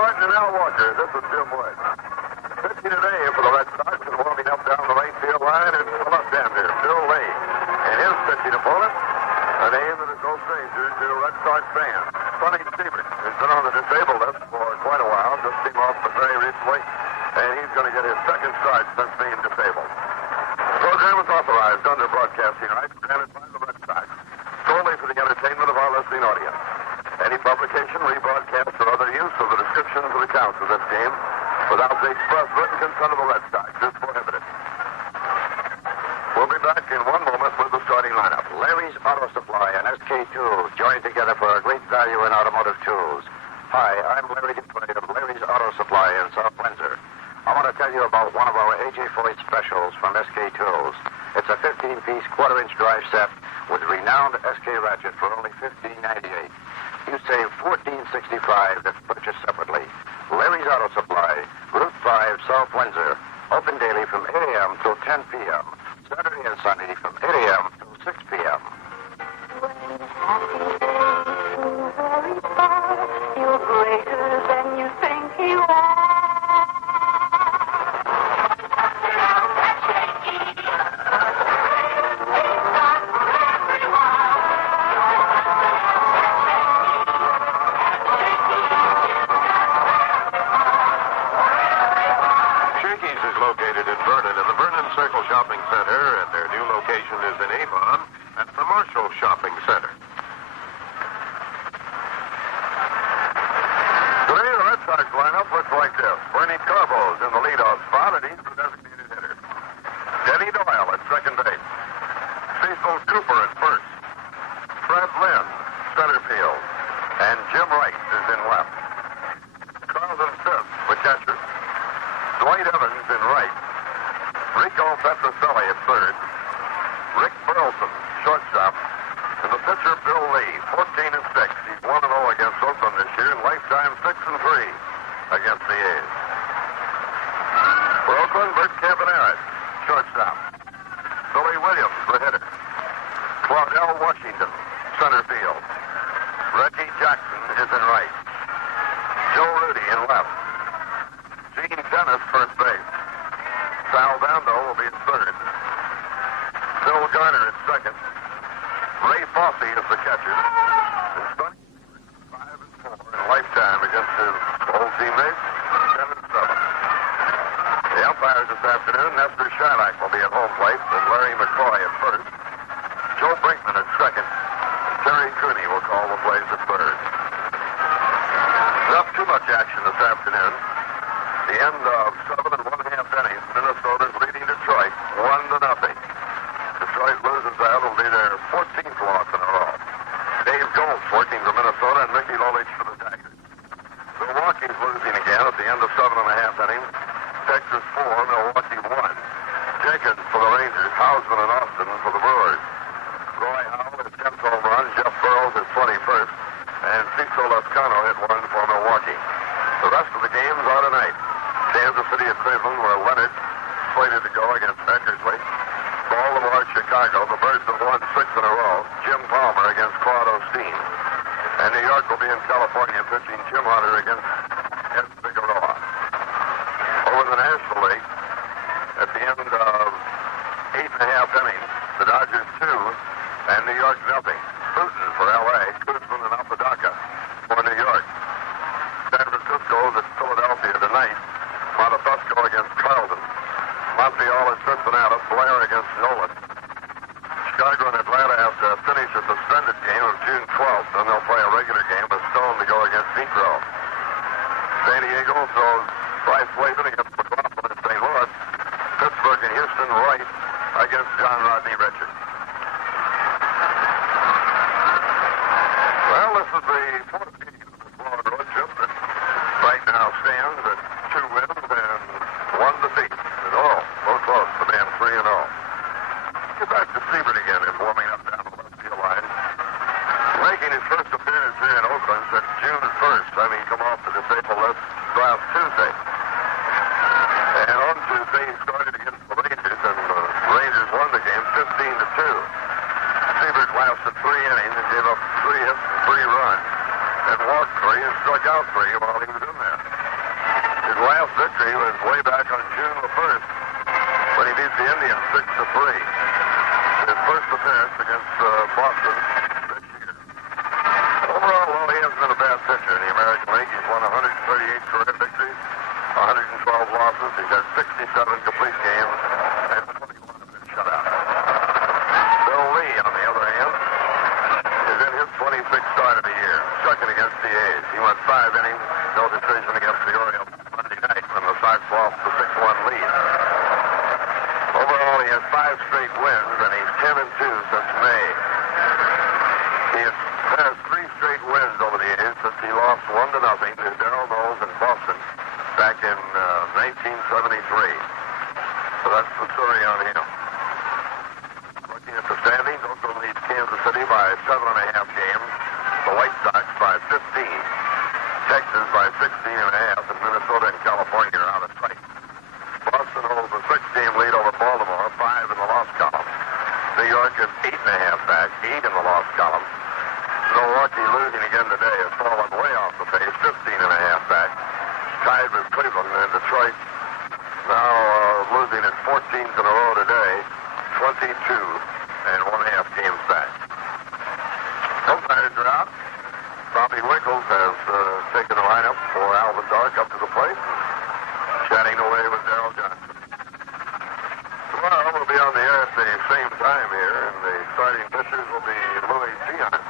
Martin and Al Walker. This is Jim Wood. Pitching today for the Red Sox and warming up down the right field line is the left-hander, Bill Lee. And his pitching opponent, a name that is no stranger to Red Sox fans, Sonny Siebert, who's been on the disabled list for quite a while, just came off but very recently, and he's going to get his second start since being disabled. The program is authorized under broadcasting rights granted by the Red Sox, solely for the entertainment of our listening audience. Any publication, rebroadcast, or other use of the descriptions or accounts of this game without the express written consent of the Red Sox is prohibited. We'll be back in one moment with the starting lineup. Larry's Auto Supply and SK Tools joined together for a great value in automotive tools. Hi, I'm Larry Dupree of Larry's Auto Supply in South Windsor. I want to tell you about one of our AJ Foyt specials from SK Tools. It's a 15-piece quarter-inch drive set with renowned SK ratchet for only $15.98. You save $14.65 if purchased separately. Larry's Auto Supply, Route 5, South Windsor. Open daily from 8 a.m. till 10 p.m. Saturday and Sunday from 8 a.m. till 6 p.m. When happiness seems very far, you're greater than you think you are. Circle Shopping Center, and their new location is in Avon at the Marshall Shopping Center. Today, the Red Sox lineup looks like this. Bernie Carbo's in the leadoff spot, and he's the designated hitter. Denny Doyle at second base. Cecil Cooper at first. Fred Lynn, center field. And Jim Wright is in left. Carlton Fifth, the catcher. Dwight Evans in right. Rico Petroselli at third. Rick Burleson, shortstop. And the pitcher, Bill Lee, 14-6. He's 1-0 against Oakland this year, and lifetime 6-3 against the A's. For Oakland, Bert Campaneris, shortstop. Billy Williams, the hitter. Claudel Washington, center field. Reggie Jackson is in right. Joe Rudy in left. Gene Dennis, first base. Sal Bando will be at third. Phil Garner at second. Ray Fosse is the catcher. His buddy 5-4 in lifetime against his old teammates, 10-7. The umpires this afternoon, Nestor Shylock will be at home plate, and Larry McCoy at first. Joe Brinkman at second. Terry Cooney will call the plays at third. Not too much action this afternoon. The end of 7 1/2 innings. Minnesota's leading Detroit 1-0. Detroit loses that. It'll be their 14th loss in a row. Dave Gold working for Minnesota and Mickey Lolich for the Tigers. Milwaukee's losing again at the end of 7 1/2 innings. Texas 4, Milwaukee 1. Jenkins for the Rangers. Hausman and Austin for the Brewers. Roy Howell his 10th home run. Jeff Burrows his 21st. And Cecil Lascano hit one for Milwaukee. The rest of the games are tonight. Kansas City at Cleveland, where Leonard slated to go against Eckersley. Baltimore, Chicago. The Birds have won 6 in a row. Jim Palmer against Claude Osteen. And New York will be in California pitching Jim Hunter against Ed Figueroa. Over the National League, at the end of 8 1/2 innings, the Dodgers 2 and New York 0. Putin for L.A., Kuzman and Apodaca for New York. San Francisco is at Philadelphia tonight. Montefusco against Carlton. Montreal at Cincinnati. Blair against Nolan. Chicago and Atlanta have to finish a suspended game of June 12th, and they'll play a regular game with Stone to go against Negro. San Diego throws Bryce Layton against McLaughlin in St. Louis. Pittsburgh and Houston, Wright against John Rodney Richards. Well, this is the fourth game of the Florida road trip that right now stands at 2 wins and 1 defeat. And so close to being 3-0. Get back to Siebert again in warming up down the left field line. Making his first appearance here in Oakland since June 1st. I mean, come off the disabled list last Tuesday. And on Tuesday, he started against the Rangers, and the Rangers won the game 15-2. Siebert lasted 3 innings and gave up 3 hits and 3 runs, and victory while he was in there. His last victory was way back on June the 1st when he beat the Indians 6-3. His first appearance against Boston this year. Overall, though, he hasn't been a bad pitcher in the American League. He's won 138 career victories, 112 losses. He's had 67 complete games, and 21 have been shut out. Bill Lee, on the other hand, is in his 26th start of the year, second against the A's. He went 5 innings, no decision against the Orioles Monday night when the Sox lost the 6-1 lead. Overall, he has 5 straight wins, and he's 10-2 since May. He has 3 straight wins over the A's since he lost 1-0 to Darrell Knowles in Boston back in 1973. So that's the story on him. Looking at the standings, Oakland leads Kansas City by 7.5 games. The White Sox by 15. Texas by 16.5, and Minnesota and California are out of sight. Boston holds a 6-game lead over Baltimore, 5 in the loss column. New York is 8.5 back, 8 in the loss column. Milwaukee losing again today has fallen way off the pace, 15.5 back. Tied with Cleveland, and Detroit now losing its 14th in a row today, 22 and 1.5 games back. Umpires are out. Bobby Winkles has taken the lineup for Alvin Dark up to the plate, chatting away with Darrell Johnson. Tomorrow we'll be on the air at the same time here, and the starting pitchers will be Louis Tiant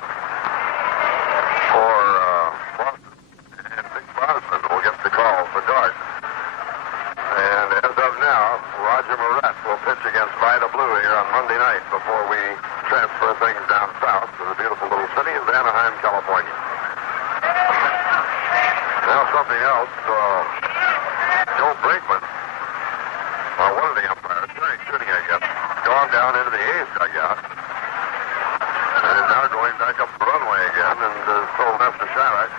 for Boston, and Vic Bosman will get the call for Dark. And as of now, Roger Moret will pitch against Vida Blue here on Monday night before we transfer things down south to the beautiful little city of Anaheim, California. Now something else. Joe Brinkman, one of the umpires, very shooting, I guess, gone down into the A's dugout and is now going back up the runway again and told Mr. Shattuck,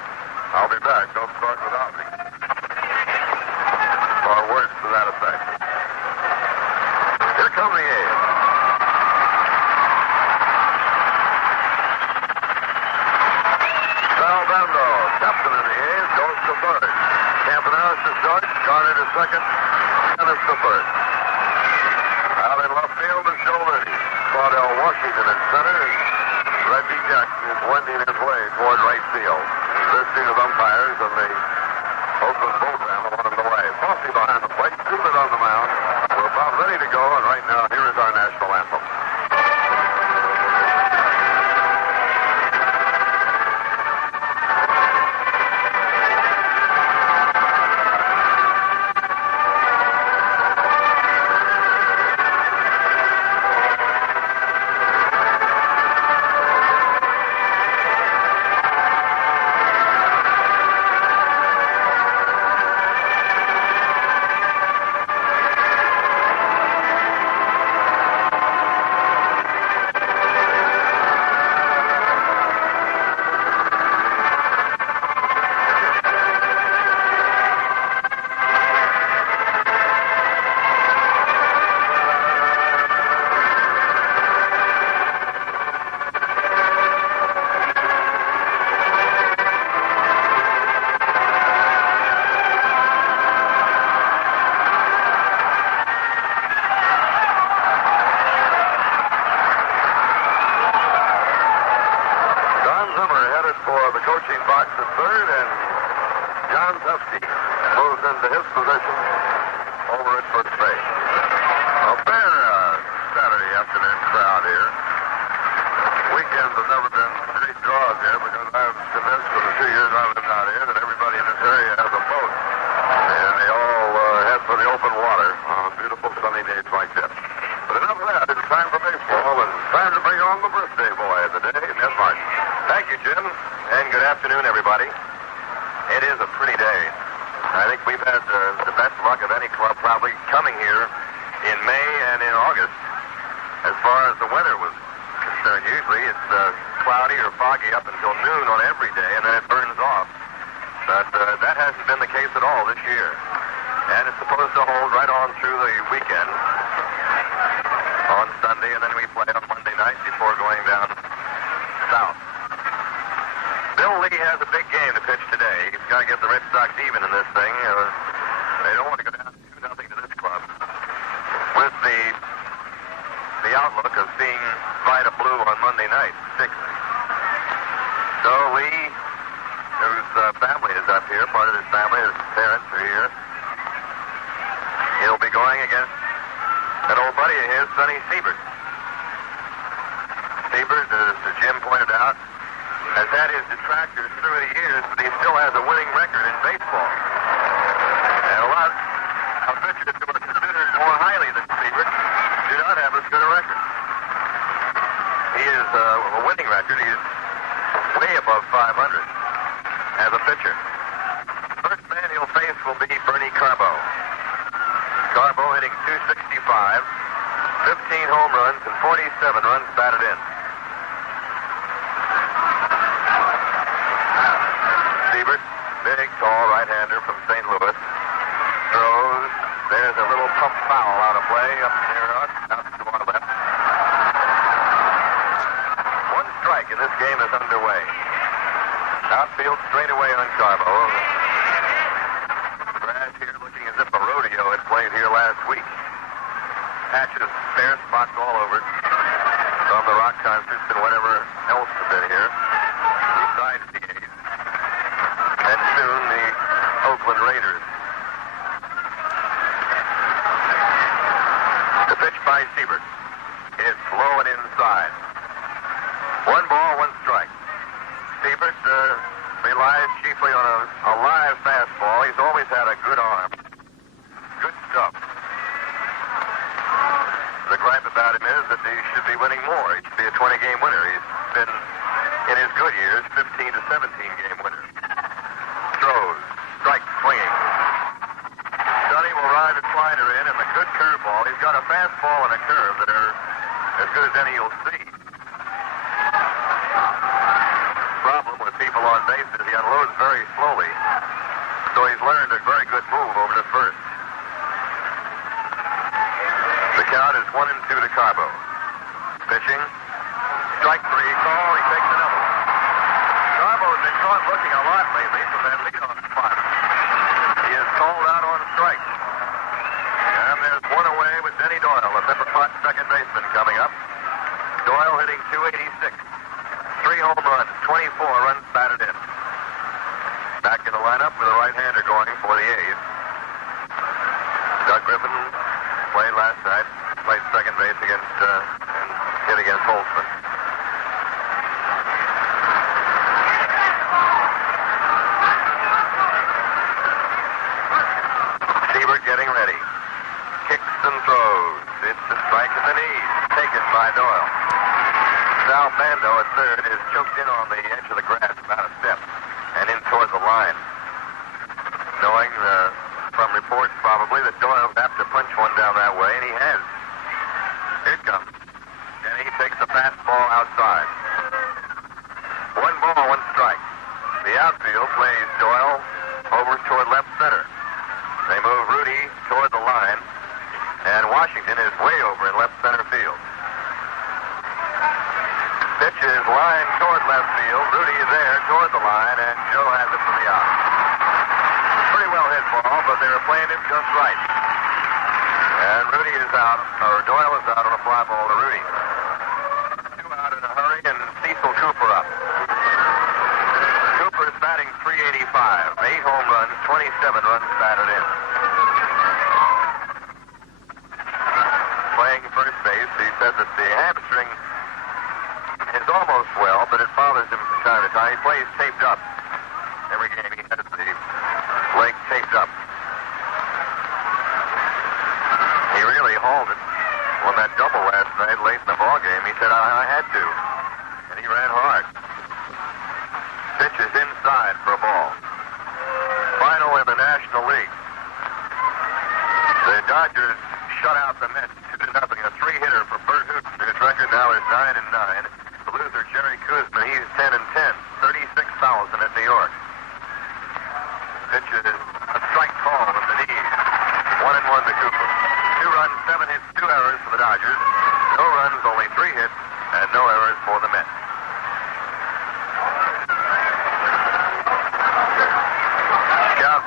"I'll be back. Don't start without me." Or words to that effect. Here come the A's. Sal Bando, captain of the A's, goes to third. Campanellis to short, Garner to second, Dennis to first. Out in left field is Joe Lerdy. Claudel Washington in center, and Reggie Jackson is wending his way toward right field. This team of umpires and the Oakland program are on the way. Fosse behind the plate, Cooper on the mound. We're about ready to go, and right now, here is our national anthem. Bill Lee has a big game to pitch today. He's got to get the Red Sox even in this thing. They don't want to go down 2-0 to this club. With the outlook of seeing Vida Blue on Monday night, 6. So Lee, whose family is up here, part of his family, his parents are here. He'll be going against an old buddy of his, Sonny Siebert. Siebert, as Jim pointed out, has had his detractors through the years, but he still has a winning record in baseball. And a lot of pitchers who are considered more highly than Siebert do not have as good a record. He is a winning record. He is way above 500 as a pitcher. First man he'll face will be Bernie Carbo. Carbo hitting .265, 15 home runs, and 47 runs batted in. Siebert, big, tall right-hander from St. Louis. Throws. There's a little pump foul out of play up near us, out to our left. One strike, and this game is underway. Outfield straight away on Carbo. Grass here looking as if a rodeo had played here last week. Patches, bare spots all over it from the rock concerts and whatever else has been here. Besides the A's. And soon the Oakland Raiders. The pitch by Siebert is low and inside. 1 ball, 1 strike. Siebert relies chiefly on a live fastball. He's always had a good arm. Good stuff. The gripe about him is that he should be winning more. He should be a 20-game winner. He's been, in his good years, 15 to 17-game winner. Throws. Strike swinging. Sonny will ride a slider in and a good curveball. He's got a fastball and a curve that are as good as any you'll see. Problem with people on base is he unloads very slowly. So he's learned a very good move over to first. The count is 1-2 to Carbo. Pitching. Strike 3 call. He takes another one. Carbo's been caught looking a lot lately from that leadoff spot. He is called out on strikes. And there's one away with Denny Doyle, the Pepper Potts second baseman, coming up. Doyle hitting .286. 3 home runs, 24 runs batted in. Back in the lineup with a right-hander going for the A's. Doug Griffin played last night, played second base against, and hit against Holtzman. Siebert getting ready. Kicks and throws. It's a strike to the knees. Taken by Doyle. Sal Bando at third is choked in on the edge of the grass about a step and in toward the line. Knowing from reports probably that Doyle has to punch one down that way, and he has. Here it comes. And he takes the fastball outside. 1 ball, 1 strike. The outfield plays Doyle over toward left center. They move Rudy toward the line, and Washington is way over in left center field. Pitch is line toward left field. Rudy is there toward the line, and Joe has it for the out. Pretty well hit ball, but they were playing him just right. And Rudy is out, or Doyle is out on a fly ball to Rudy. 2 out in a hurry, and Cecil Cooper up. Cooper is batting .385. 8 home runs, 27 runs batted in. Playing first base, he said that the hamstring is almost well, but it bothers him from time to time. He plays taped up. Every game he has the leg taped up. He really hauled it on that double last night late in the ball game. He said, I had to. And he ran hard. Pitch is inside for a ball. Final in the National League. The Dodgers shut out the Mets 2-0. A 3-hitter for Bert Hooton. His record now is 9-9. The loser, Jerry Kuzma, he's 10-10. 36,000 at New York. Pitch is a strike call with the knees. 1-1 to Cooper. 2 runs, 7 hits, 2 errors for the Dodgers. No runs, only 3 hits, and no errors for the Mets.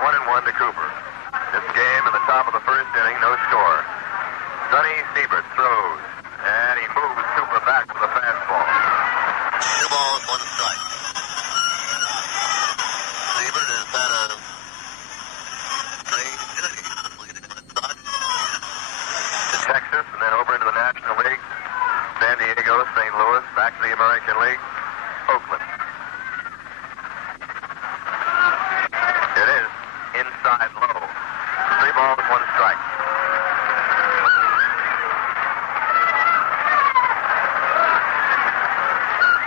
count 1-1 to Cooper. This game in the top of the first inning, no score. Sonny Siebert throws, and he moves Cooper back with a fastball. 2 balls, 1 strike. Siebert has had a strange day. To Texas, and then over into the National League. San Diego, St. Louis, back to the American League. Oakland. It is inside low. 3 balls, 1 strike.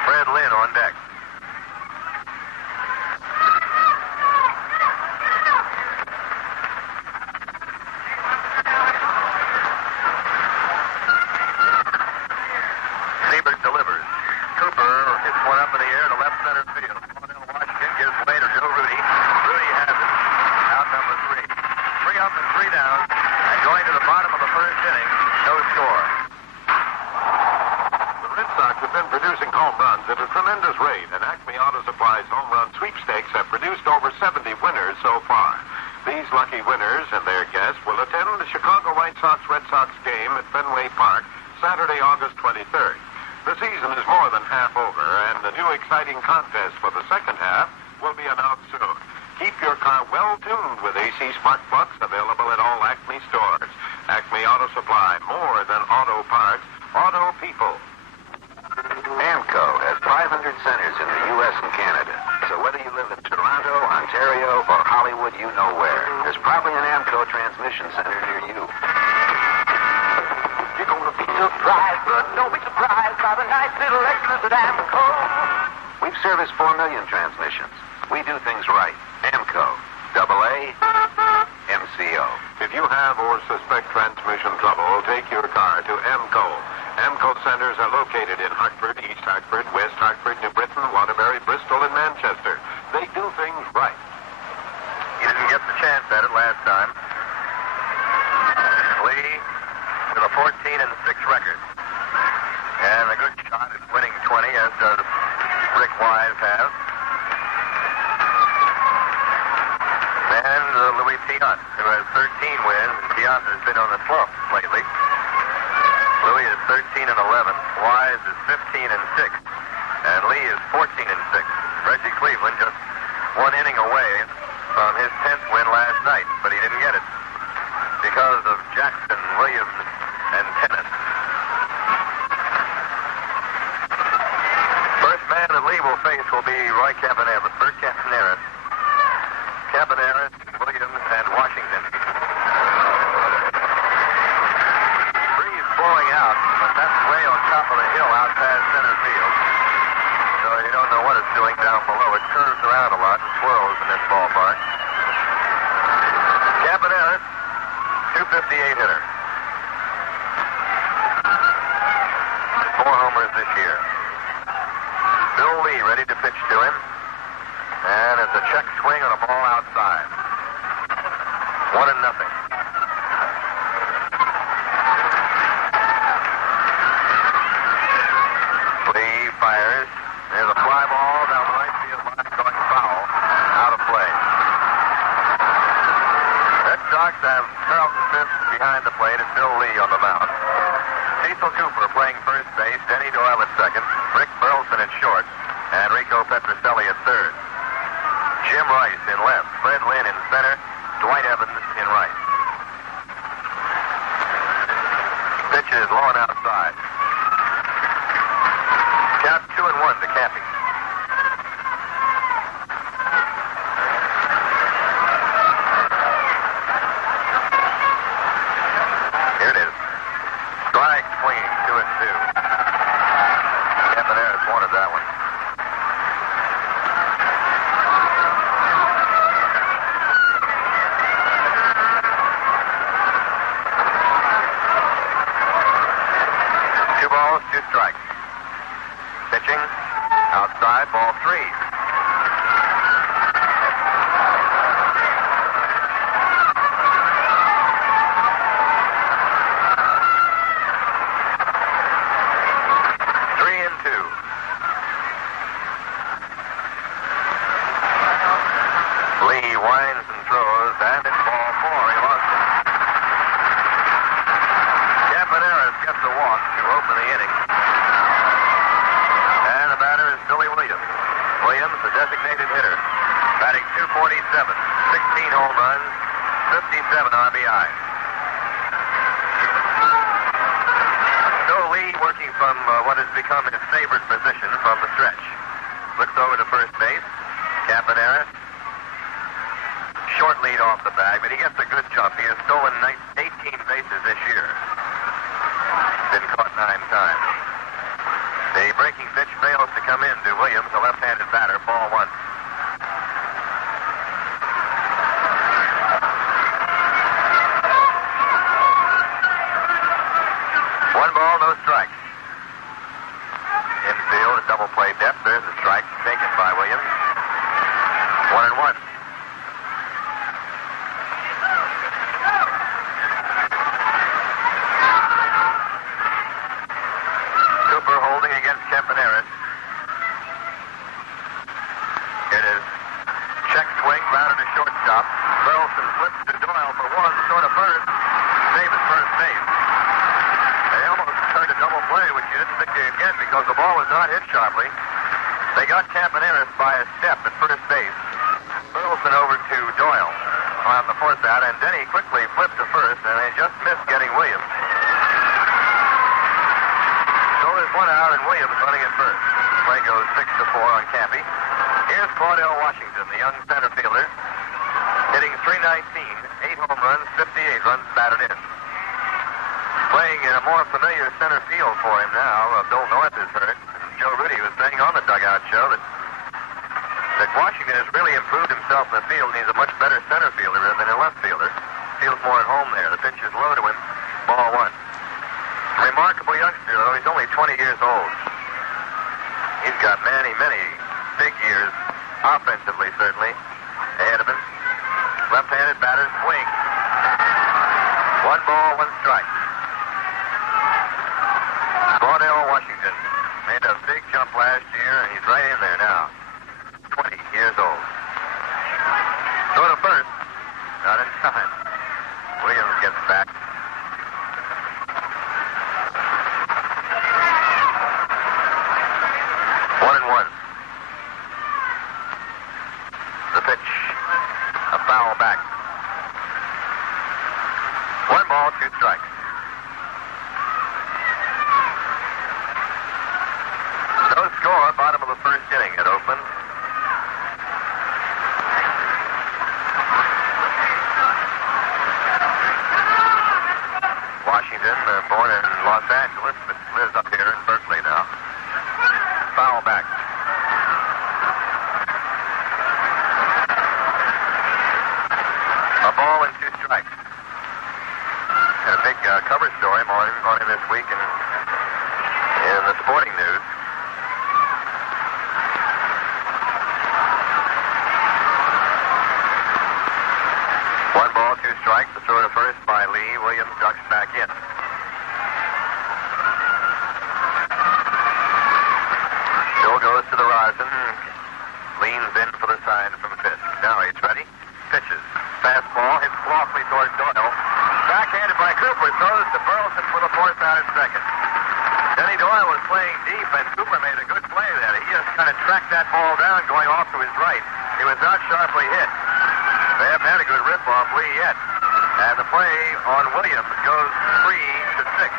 Fred Lynn on deck. Siebert delivers. Cooper hits one up in the air to left center field. Washington gives way to Joe Rudy. Rudy has it. Out number 3. 3 up and 3 down. And going to the bottom of the first inning, no score. The Red Sox have been producing home runs at a tremendous rate, and Acme Auto Supply's home run sweepstakes have produced over 70 winners so far. These lucky winners and their guests will attend the Chicago White Sox-Red Sox game at Fenway Park Saturday, August 23rd. The season is more than half over, and the new exciting contest for the second half will be announced soon. Keep your car well tuned with AC Spark Plugs available at all Acme stores. Acme Auto Supply, more than auto parts, auto people. AMCO has 500 centers in the U.S. and Canada. So whether you live in Toronto, Ontario, or Hollywood, you know where. There's probably an AMCO transmission center near you. You're gonna be surprised, but don't be surprised by the nice little extras at AMCO. We've serviced 4 million transmissions. We do things right. AMCO. AA-MCO. If you have or suspect transmission trouble, take your car to AMCO. AMCO centers are located in Hartford, East Hartford, West Hartford, New Britain, Waterbury, Bristol, and Manchester. They do things right. He didn't get the chance at it last time. Lee with a 14-6 record. And a good shot at winning 20, as does Rick Wise have. And Louis Tiant, who has 13 wins. Tiant has been on the slump lately. Louis is 13-11. Wise is 15-6. And Lee is 14-6. Reggie Cleveland just 1 inning away from his 10th win last night, but he didn't get it because of Jackson, Williams, and Tennant. First man that Lee will face will be Roy Campaneris, Bert Campaneris, Williams, and Washington. Breeze blowing out, but that's way on top of the hill out past center field. So you don't know what it's doing down below. It curves around a lot and swirls in this ballpark. Campaneris, 258 hitter. 4 homers this year. Bill Lee ready to pitch to him. And it's a check swing on a ball outside. 1-0. Lee fires. There's a fly ball down the right field line going foul. Out of play. Red Sox have Carlton Fisk behind the plate and Bill Lee on the mound. Cecil Cooper playing first base, Denny Doyle at second, Rick Burleson at short, and Rico Petroselli at third. Jim Rice in left, Fred Lynn in center, Dwight Evans in right. Pitch is low and outside. Count 2-1 to Cappy. Here it is. Strike swinging, 2-2. Campaneris wanted that one. home runs, 57 RBIs. So Lee working from what has become his favorite position from the stretch. Looks over to first base. Campanera. Short lead off the bag, but he gets a good jump. He has stolen 18 bases this year. Been caught 9 times. The breaking pitch fails to come in to Williams, a left-handed batter, ball 1. One ball, no strikes. Infield, a double play depth. There's a strike taken by Williams. 1-1. Cooper holding against Campanera. It is check swing, grounded to shortstop. Burleson flips to Doyle for 1, short of first. Save at first base. They almost turned a double play, which you didn't think they'd get because the ball was not hit sharply. They got Campanera by a step at first base. Burleson over to Doyle on the fourth out, and Denny quickly flipped to first, and they just missed getting Williams. So there's 1 out, and Williams running at first. Play goes 6-4 on Campy. Here's Cordell Washington, the young center fielder, hitting .319, 8 home runs, 58 runs batted in. Playing in a more familiar center field for him now. Bill North is hurt. Joe Rudy was saying on the dugout show that Washington has really improved himself in the field, and he's a much better center fielder than a left fielder. Feels more at home there. The pitch is low to him. Ball 1. Remarkable youngster, though. He's only 20 years old. He's got many big years, offensively certainly, ahead of him. Left-handed batter, swing. 1 ball, 1 strike. Cordell Washington made a big jump last year, and he's right in there now. 20 years old. Go to first. Not in time. Williams gets back. One and one. The pitch. A foul back. 1 ball, 2 strikes. No score, bottom of the first inning at Oakland. Washington, born in Los Angeles, but lives up here in Berkeley now. Foul back. A ball and 2 strikes. Had a big cover story on him this week in the Sporting News. One ball, 2 strikes. The throw to first by Lee. Williams ducks back in. Still goes to the horizon. Leans in for the sign from Fisk. Now he's ready. Pitches. Fastball hits softly towards Doyle. Backhanded by Cooper. Throws to Burleson for the 4th out at second. Denny Doyle was playing deep, and Cooper made a good play there. He just kind of tracked that ball down going off to his right. It was not sharply hit. They haven't had a good rip off Lee yet. And the play on Williams goes 3-6.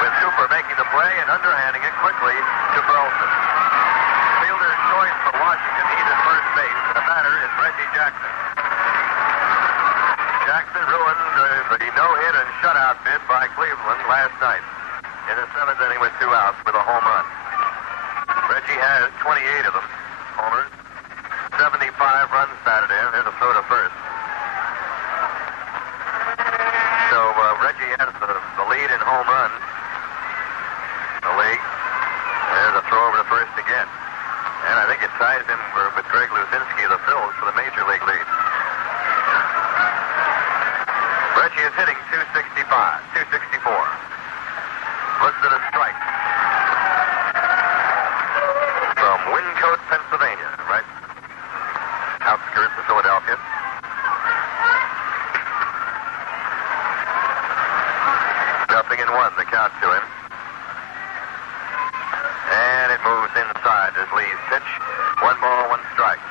With Cooper making the play and underhanding it quickly to Burleson. Fielder's choice for Washington. He's at first base. And the batter is Reggie Jackson. Jackson ruined the no-hit and shutout bid by Cleveland last night. In the 7th inning with 2 outs with a home run. Reggie has 28 of them. Homers. 75 runs batted in. There's a throw to first. So Reggie has the lead in home runs. The league. There's a throw over to first again. And I think it ties him with Greg Luzinski of the Phils for the major league lead. Reggie is hitting 264. Looks at a strike. From Wyncote, Pennsylvania, right? Outskirts of Philadelphia. Nothing in 1, the count to him. And it moves inside as Lee's pitch. 1 ball, 1 strike.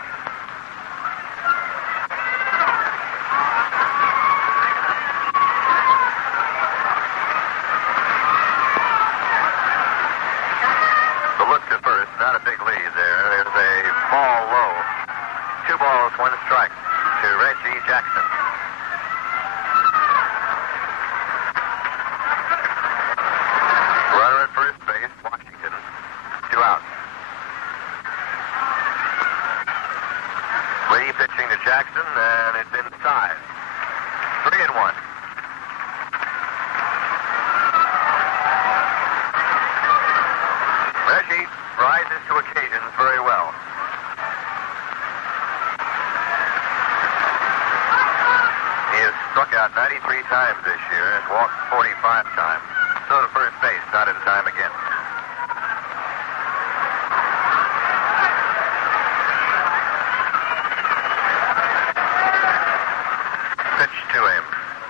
Reggie Jackson. Runner at first base, Washington. 2 out. Lee pitching to Jackson, and it's inside. 3-1. Reggie rises to occasions very well. He has struck out 93 times this year and walked 45 times. So to first base, not in time again. Pitch to him.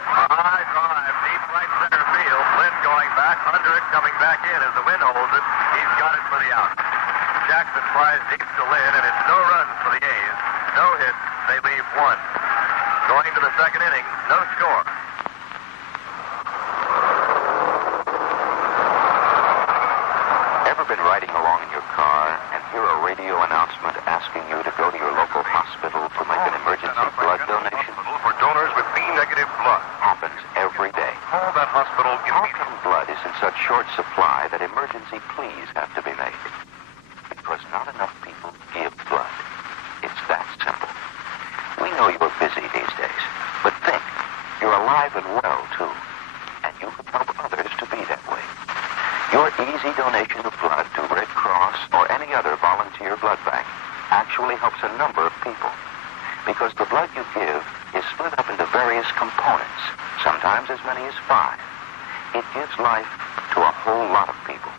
High drive, deep right center field. Lynn going back, under it, coming back in as the wind holds it. He's got it for the out. Jackson flies deep to Lynn, and it's no runs for the A's. No hits. They leave 1. Going to the second inning, no score. Ever been riding along in your car and hear a radio announcement asking you to go to your local hospital to make an emergency blood donation? For donors with B-negative blood. Happens every day. Call that hospital immediately. Blood is in such short supply that emergency pleas have to be made. Because not enough people give blood. It's that simple. We know you're busy these days, but think, you're alive and well, too. And you can help others to be that way. Your easy donation of blood to Red Cross or any other volunteer blood bank actually helps a number of people. Because the blood you give is split up into various components, sometimes as many as 5. It gives life to a whole lot of people.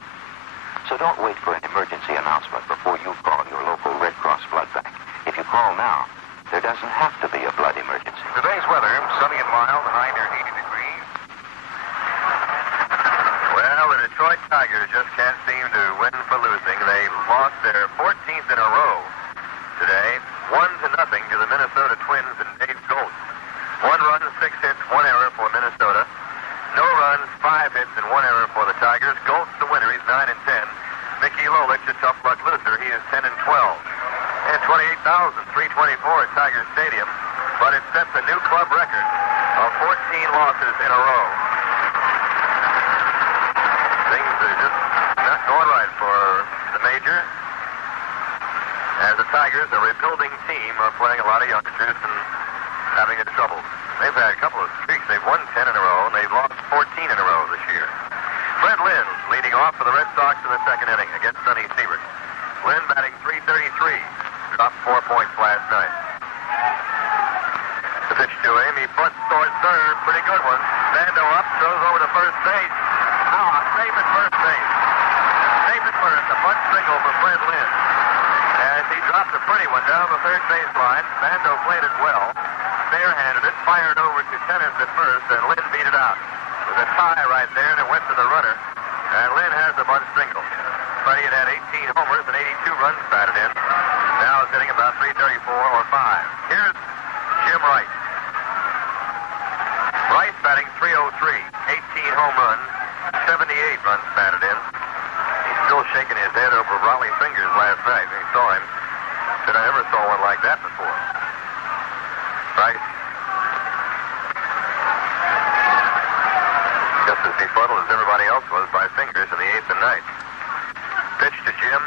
So don't wait for an emergency announcement before you call your local Red Cross blood bank. If you call now, there doesn't have to be a blood emergency. Today's weather, sunny and mild, high near 80 degrees. Well, the Detroit Tigers just can't seem to win for losing. They lost their 14th in a row today, 1-0 to the Minnesota Twins and Dave Gold. 1 run, 6 hits, 1 error for Minnesota. No runs, 5 hits, and 1 error for the Tigers. Golt's the winner. He's 9-10. Mickey Lolich, a tough luck loser. He is 10-12. And 28,324 at Tiger Stadium, but it sets a new club record of 14 losses in a row. Things are just not going right for the major, as the Tigers, a rebuilding team, are playing a lot of youngsters and having trouble. They've had a couple of streaks. They've won 10 in a row, and they've lost 14 in a row this year. Fred Lynn leading off for the Red Sox in the second inning against Sonny Siebert. Lynn batting .333. Dropped 4 points last night. The pitch to him. He bunts towards third. Pretty good one. Vando up, throws over to first base. Safe at first base. Safe at first. A bunt single for Fred Lynn. As he dropped a pretty one down the third baseline. Vando played it well. Fair-handed it. Fired over to Tennis at first, and Lynn beat it out. With a tie right there, and it went to the runner. And Lynn has a bunt single. Freddie had 18 homers and 82 runs batted in. Now is hitting about .334 or 5. Here's Jim Rice. Rice batting .303. 18 home runs, 78 runs batted in. He's still shaking his head over Raleigh Fingers last night. He saw him. Said, I never saw one like that before. Rice. Just as befuddled as everybody else was by Fingers in the 8th and 9th. Pitch to Jim.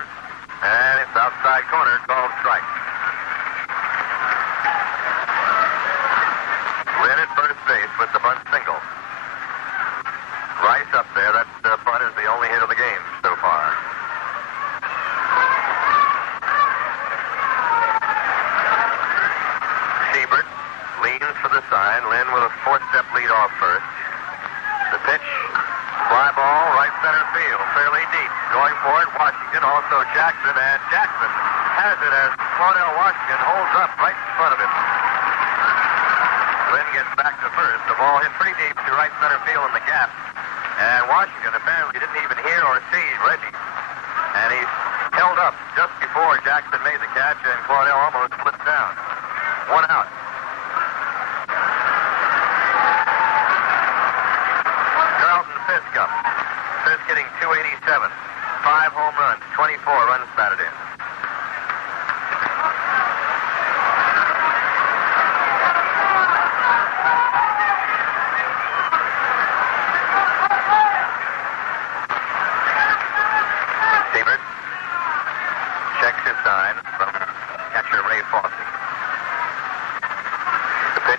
And it's outside corner, called strike. Lynn at first base with the bunt single. Rice up there. That bunt is the only hit of the game so far. Siebert leans for the sign. Lynn with a 4-step lead off first. The pitch. Fly ball, right center field, fairly deep. Going for it, Washington, also Jackson, and Jackson has it as Claudell Washington holds up right in front of him. Lynn gets back to first. The ball hit pretty deep to right center field in the gap. And Washington apparently didn't even hear or see Reggie. And he's held up just before Jackson made the catch, and Claudell almost slipped down. 1 out. Fisk up. Fisk hitting .287. 5 home runs, 24 runs batted in.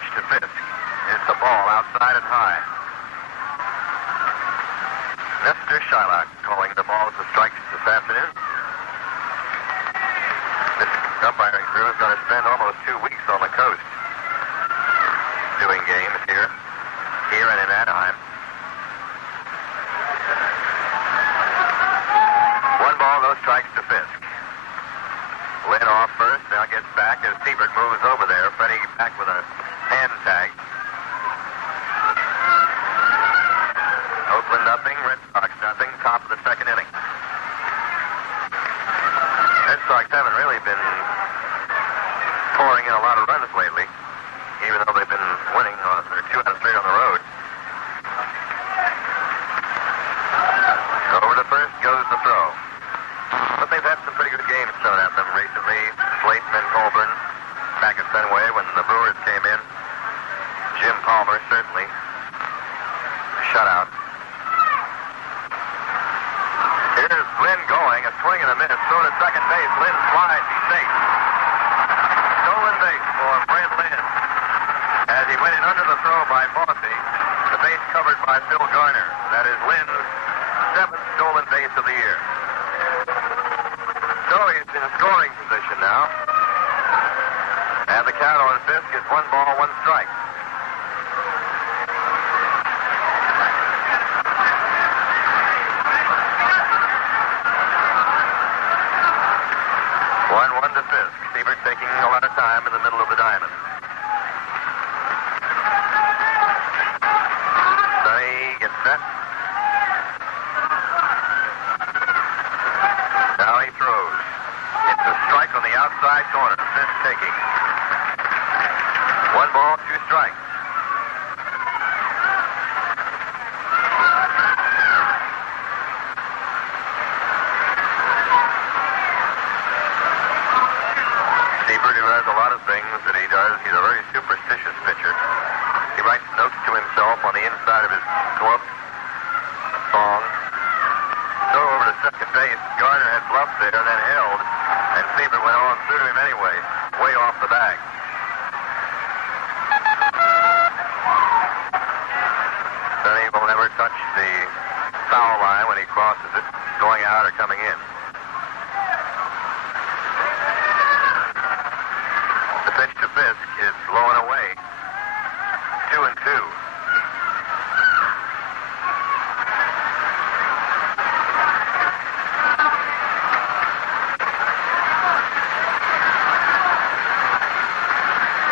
pitch to Fisk. It's a ball outside and high. Mr. Shylock calling the balls to strikes this afternoon. This umpiring crew is going to spend almost 2 weeks on the coast doing games here and in Anaheim. 1 ball, no strikes to Fisk. Lynn off first, now gets back as Siebert moves over there. Freddie back with a hand tag. Oakland nothing, Red Sox nothing, top of the second inning. Red Sox haven't really been pouring in a lot of runs lately, even though they've been winning. They're 2 out of 3 on the road. Over to first goes the throw. But they've had some pretty good games thrown at them recently. Slayton and Colburn back at Fenway when the Brewers came in. Jim Palmer certainly shutout. Here's Lynn going, a swing and a miss. Throw to second base. Lynn flies. He's safe. Stolen base for Brent Lynn. As he went in under the throw by Bossy, the base covered by Phil Garner. That is Lynn's 7th stolen base of the year. So he's in scoring position now. And the count on Fisk is 1 ball, 1 strike. To Fisk. Siebert taking a lot of time in the middle of the diamond. Sonny gets set. Now he throws. It's a strike on the outside corner. Fisk taking. 1 ball, 2 strikes. Siebert, who has a lot of things that he does, he's a very superstitious pitcher. He writes notes to himself on the inside of his glove thong. So over to second base, Garner had bluffed there, then held, and Siebert went on through to him anyway, way off the bag. Sonny will never touch the foul line when he crosses it, going out or coming in. Pitch to Fisk is low and away. 2-2.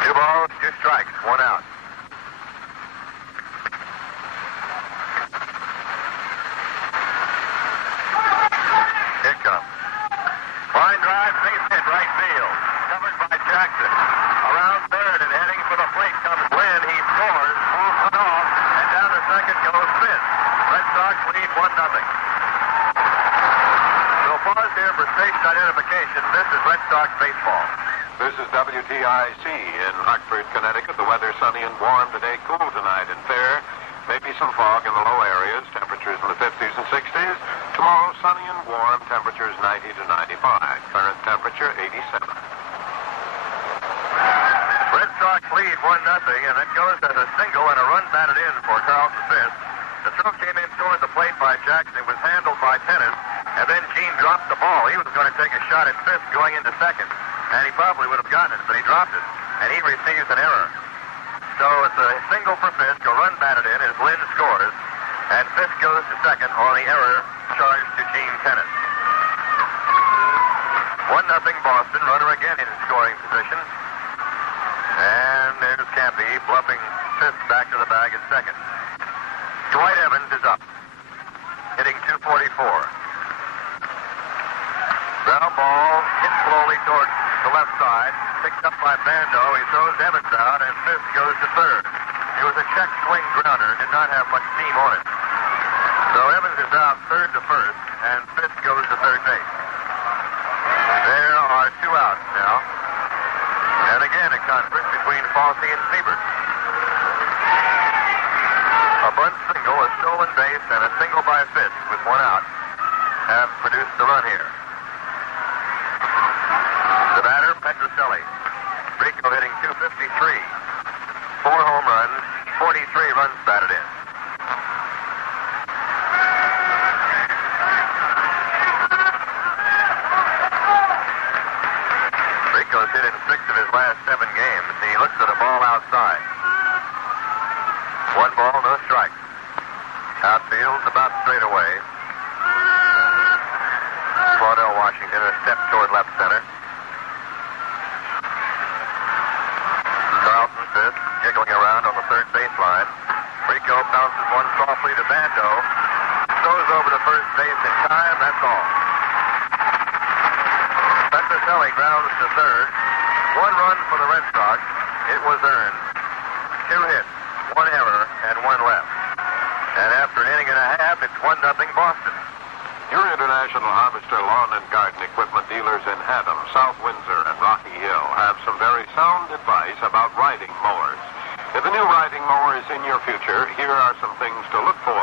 Two balls, 2 strikes, 1 out. Here it comes. Line drive, base hit, right field. Covered by Jackson. Around third and heading for the plate comes Lynn. He scores, moves it off, and down to second goes Fisk. Red Sox lead 1-0. We'll pause here for station identification. This is Red Sox baseball. This is WTIC in Rockford, Connecticut. The weather sunny and warm today, cool tonight and fair. Maybe some fog in the low areas, temperatures in the 50s and 60s. Tomorrow, sunny and warm, temperatures 90 to 95. Current temperature 87. Red Sox lead 1-0, and it goes as a single and a run batted in for Carlton Fisk. The throw came in toward the plate by Jackson. It was handled by Tennis, and then Gene dropped the ball. He was going to take a shot at Fisk going into second, and he probably would have gotten it, but he dropped it, and he receives an error. So it's a single for Fisk, a run batted in as Lynn scores, and Fisk goes to second on the error charged to Gene Tennis. 1-0 Boston, runner again in scoring position. And there's Campy bluffing Fisk back to the bag at second. Dwight Evans is up, hitting .244. Ground ball hit slowly toward the left side, picked up by Bando. He throws Evans out, and Fisk goes to third. It was a check swing grounder, did not have much steam on it. So Evans is out third to first, and Fisk goes to third base. There are 2 outs now. And again, a conference between Fossey and Siebert. A bunt single, a stolen base, and a single by Fisk with 1 out have produced the run here. The batter, Petrocelli. Rico hitting .253. 4 home runs, 43 runs batted in. Rico's hit in 6 of his last 7 games. He looks at a ball outside. 1 ball, no strikes. Outfield about straight away. Claudell Washington a step toward left center. Carlton fifth, jiggling around on the third baseline. Rico bounces one softly to Bando. Throws over to first base in time, that's all. Petrocelli grounds to third. 1 run for the Red Sox. It was earned. 2 hits, 1 error, and 1 left. And after an inning and a half, it's 1-0 Boston. Your International Harvester lawn and garden equipment dealers in Haddam, South Windsor, and Rocky Hill have some very sound advice about riding mowers. If a new riding mower is in your future, here are some things to look for.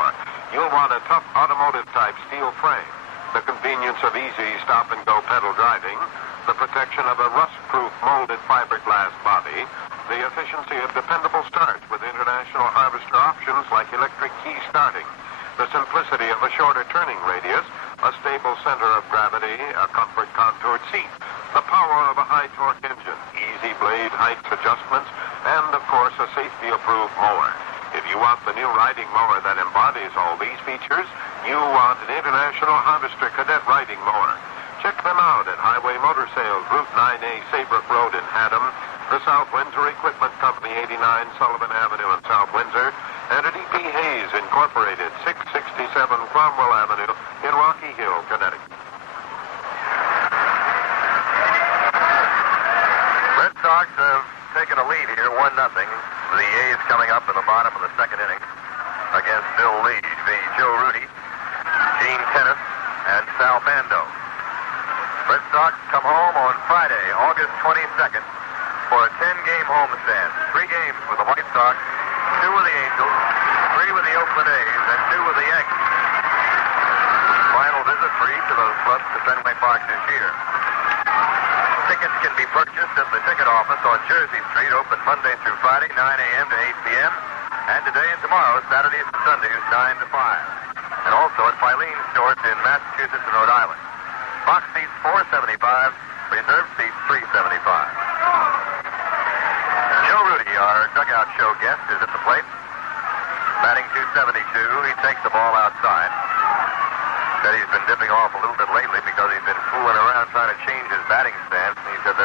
You'll want a tough automotive-type steel frame, the convenience of easy stop-and-go pedal driving, the protection of a rust-proof molded fiberglass body, the efficiency of dependable starts with International Harvester options like electric key starting, the simplicity of a shorter turning radius, a stable center of gravity, a comfort contoured seat, the power of a high-torque engine, easy blade height adjustments, and, of course, a safety-approved mower. If you want the new riding mower that embodies all these features, you want an International Harvester Cadet riding mower. Check them out at Highway Motor Sales, Route 9A, Saybrook Road in Haddam, the South Windsor Equipment Company, 89 Sullivan Avenue in South Windsor, and at E.P. Hayes Incorporated, 667 Cromwell Avenue in Rocky Hill, Connecticut. Red Sox have taken a lead here, 1-0. The A's coming up in the bottom of the second inning against Bill Lee, Joe Rudy, Gene Tennis, and Sal Bando. Red Sox come home on Friday, August 22nd, for a 10-game homestand. 3 games with the White Sox, 2 with the Angels, 3 with the Oakland A's, and 2 with the Yankees. Final visit for each of those clubs to Fenway Park this year. Tickets can be purchased at the ticket office on Jersey Street, open Monday through Friday, 9 a.m. to 8 p.m., and today and tomorrow, Saturdays and Sundays, 9 to 5. And also at Filene's stores in Massachusetts and Rhode Island. Box seats $4.75, reserved seats $3.75. Joe Rudy, our dugout show guest, is at the plate. Batting .272. He takes the ball outside. Said he's been dipping off a little bit lately because he's been fooling around trying to change his batting stance. And he said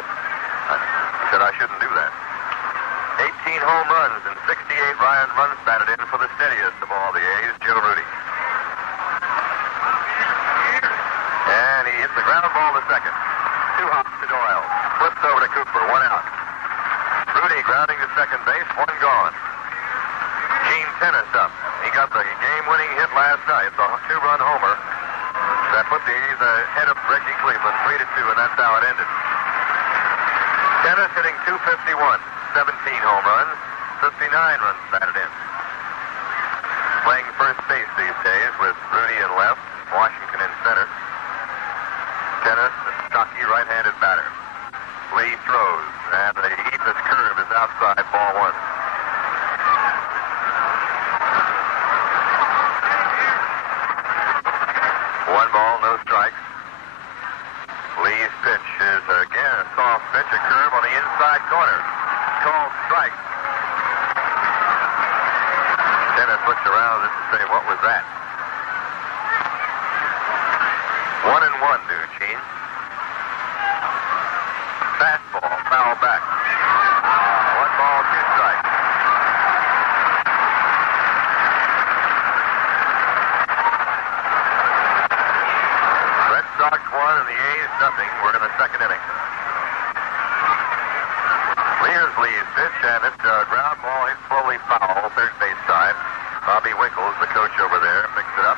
I shouldn't do that. 18 home runs and 68 runs batted in for the steadiest of all the A's, Joe Rudy. And he hits the ground ball to second. 2 hops to Doyle. Flips over to Cooper. 1 out. Rudy grounding to second base. 1 gone. Gene Tennis up. He got the game-winning hit last night, the 2-run homer that put the A's ahead of Reggie Cleveland 3-2, and that's how it ended. Tennis hitting .251, 17 home runs, 59 runs batted in. Playing first base these days with Rudy in left, Washington in center. Tennis, a stocky right-handed batter. Lee throws, and the Eepus curve is outside, ball 1. One ball, no strikes. Lee's pitch is again a soft pitch, a curve on the inside corner. Called strike. Dennis looks around and say, what was that? 1-1 to Gene. Fastball, foul back. 1 ball, 2 strikes. Red Sox 1 and the A's nothing. We're in the second inning. Here's Lee's pitch, and it's a ground ball hit slowly foul, third base side. Bobby Winkles, the coach over there, picks it up.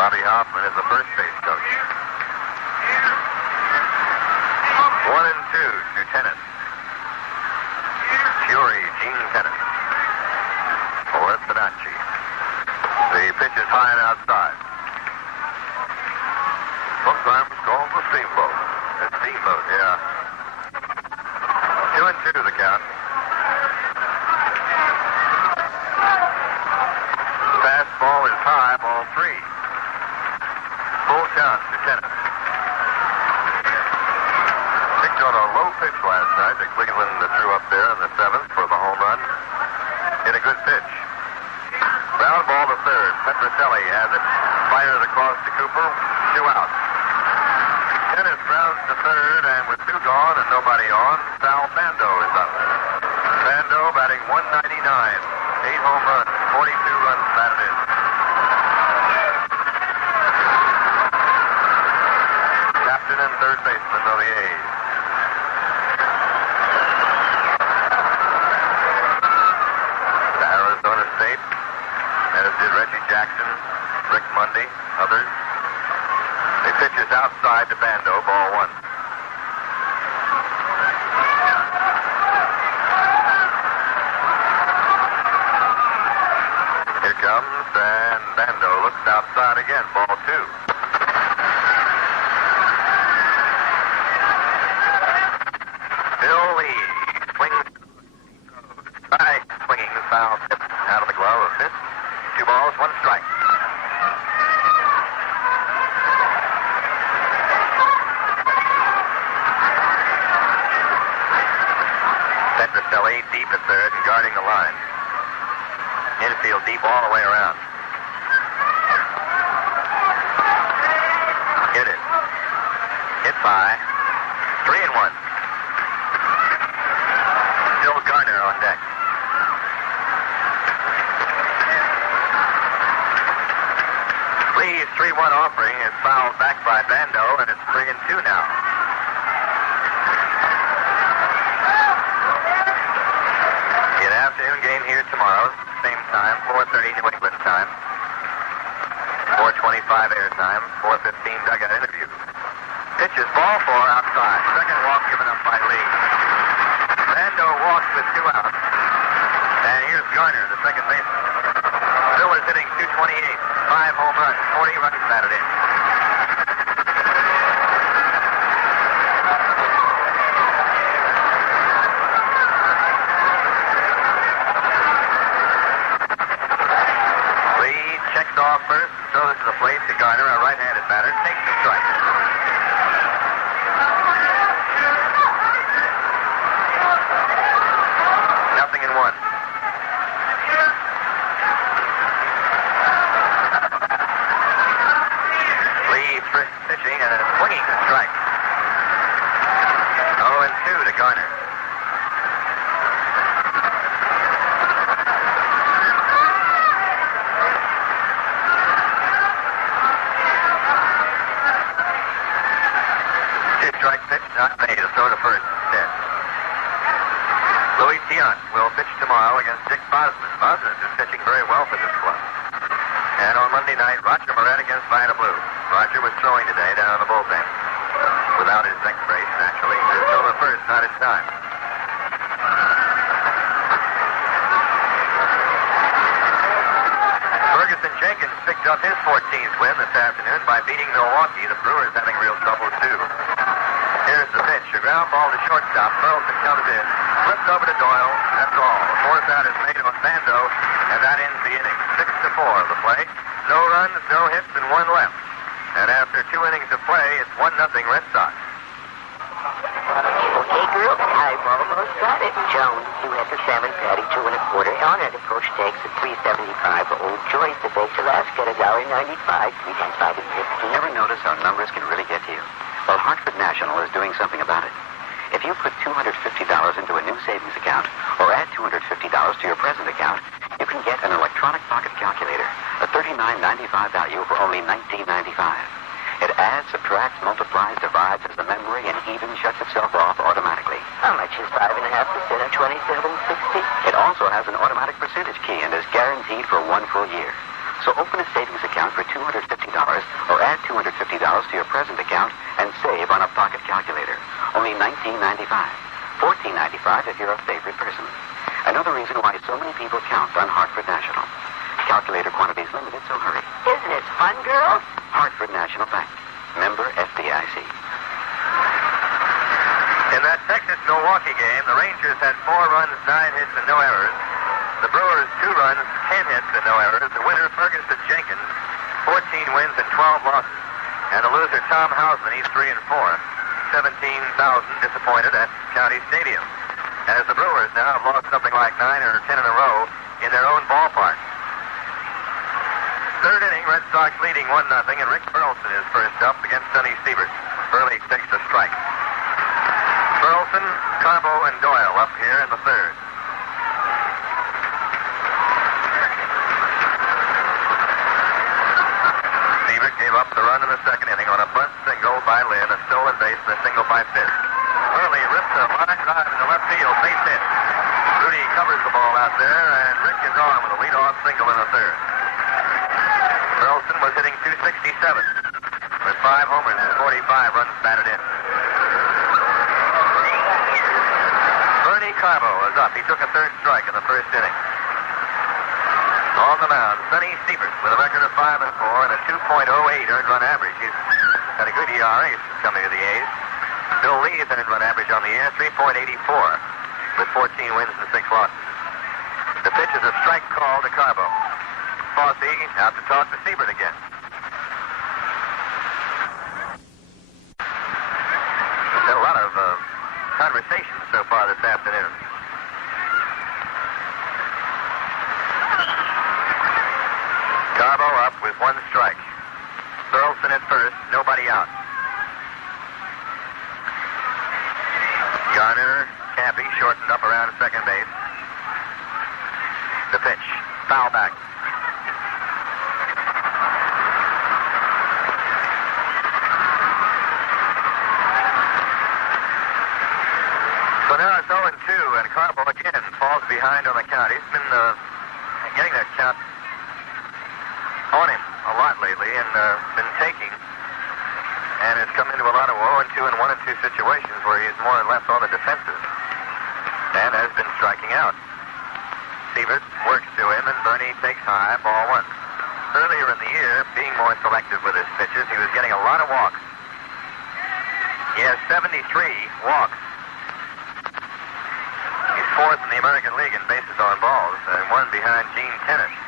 Bobby Hoffman is the first base coach. 1-2 to Tennis. Fury, Gene Tennis. For Finacci. The pitch is high and outside. Sometimes called the Steamboat. A steamboat, yeah. 2 2-2 the count. Fastball is high, ball 3. Full count to Kenneth. Picked on a low pitch last night that Cleveland threw up there in the 7th for the home run. Hit a good pitch. Ground ball to third. Petroselli has it. Fires across to Cooper. 2 out. Kenneth grounds to third, and with 2 gone and nobody on, Sal Bando is up. Bando batting 199. 8 home runs, 42 runs batted in. Captain and third baseman of the A's. To Arizona State, as did Reggie Jackson, Rick Mundy, others. They pitches outside to Bando, ball 1. Here comes, and Bando looks outside again, ball 2. Bill Lee swings, strike, swinging the foul tip out of the glove of fifth. 2 balls, 1 strike. Petroselli deep at third and guarding the line. Infield deep all the way around. Hit it. Hit by 3-1. Still Garner on deck. Lee's 3-1 offering is fouled back by Bando, and it's 3-2 now. An afternoon game here tomorrow. Same time, 4:30 New England time. 4:25 air time, 4:15 dugout interview. Pitches ball 4 outside. Second walk given up by Lee. Bando walks with 2 outs. And here's Garner, the second baseman. Bill is hitting .228, 5 home runs, 40 runs batted in. Off first and throws to the plate to Garner, a right-handed batter, takes the strike. Nothing in 1. Lee pitching and a swinging strike. 0-2 to Garner. Not made to throw to first instead. Louis Tiant will pitch tomorrow against Dick Bosman. Bosman's been pitching very well for this club. And on Monday night, Roger Moret against Vida Blue. Roger was throwing today down in the bullpen. Without his neck brace, naturally. To throw to first, not his time. Ferguson Jenkins picked up his 14th win this afternoon by beating Milwaukee. The Brewers having real trouble, too. Here's the pitch. A ground ball to shortstop. Burleson comes in. Flipped over to Doyle. That's all. The 4th out is made on Bando, and that ends the inning. 6-4 the play. No runs, no hits, and 1 left. And after 2 innings of play, it's 1-0 Red Sox. Okay, girl. I've almost got it. Jones, you had the 7, Patty 2 1/4. Ellen had the poach steaks at $3.75. Old Joyce, the baked Alaska at $1.95. 3 times 5 is 15. Ever notice how numbers can really get to you? Well, Hartford National is doing something about it. If you put $250 into a new savings account or add $250 to your present account, you can get an electronic pocket calculator, a $39.95 value for only $19.95. It adds, subtracts, multiplies, divides as the memory, and even shuts itself off automatically. How much is 5.5% of $27.60? It also has an automatic percentage key and is guaranteed for 1 full year. So open a savings account for $250 or add $250 to your present account and save on a pocket calculator. Only $19.95. $14.95 if you're a favorite person. Another reason why so many people count on Hartford National. Calculator quantities limited, so hurry. Isn't it fun, girl? Hartford National Bank. Member FDIC. In that Texas-Milwaukee game, the Rangers had 4 runs, 9 hits, and no errors. The Brewers, 2 runs, 10 hits, and no errors. The winner, Ferguson-Jenkins, 14 wins and 12 losses. And the loser, Tom Hausman, he's 3 and 4. 17,000 disappointed at County Stadium. As the Brewers now have lost something like 9 or 10 in a row in their own ballpark. Third inning, Red Sox leading 1-0, and Rick Burleson is first up against Sonny Siebert. Burley takes a strike. Burleson, Carbo, and Doyle up here in the third. Siebert gave up the run in the second inning on a bunt single by Lynn, a stolen base, and a single by Fisk. Burley rips a line drive in the left field, base hit. Rudy covers the ball out there, and Rick is on with a leadoff single in the third. Burleson was hitting .267 with 5 homers and 45 runs batted in. Bernie Carbo is up. He took a third strike in the first inning. On the mound, Sonny Siebert with a record of 5 and 4 and a 2.08 earned run average. He's got a good ERA since coming to the A's. Bill Lee's earned run average on the year, 3.84 with 14 wins and 6 losses. The pitch is a strike call to Carbo. Fosse out to talk to Siebert again. There's been a lot of conversation so far this afternoon. Carbo up with 1 strike. Burleson at first, nobody out. Garner, Cappy shortened up around second base. The pitch, foul back. So now it's 0-2, and Carbo again falls behind on the count. He's been getting that count on him a lot lately and been taking. And it's come into a lot of 0-2 and 1-2 situations where he's more or less on the defensive and has been striking out. Siebert works to him, and Bernie takes high, ball 1. Earlier in the year, being more selective with his pitches, he was getting a lot of walks. He has 73 walks. He's 4th in the American League in bases on balls, and 1 behind Gene Tenace.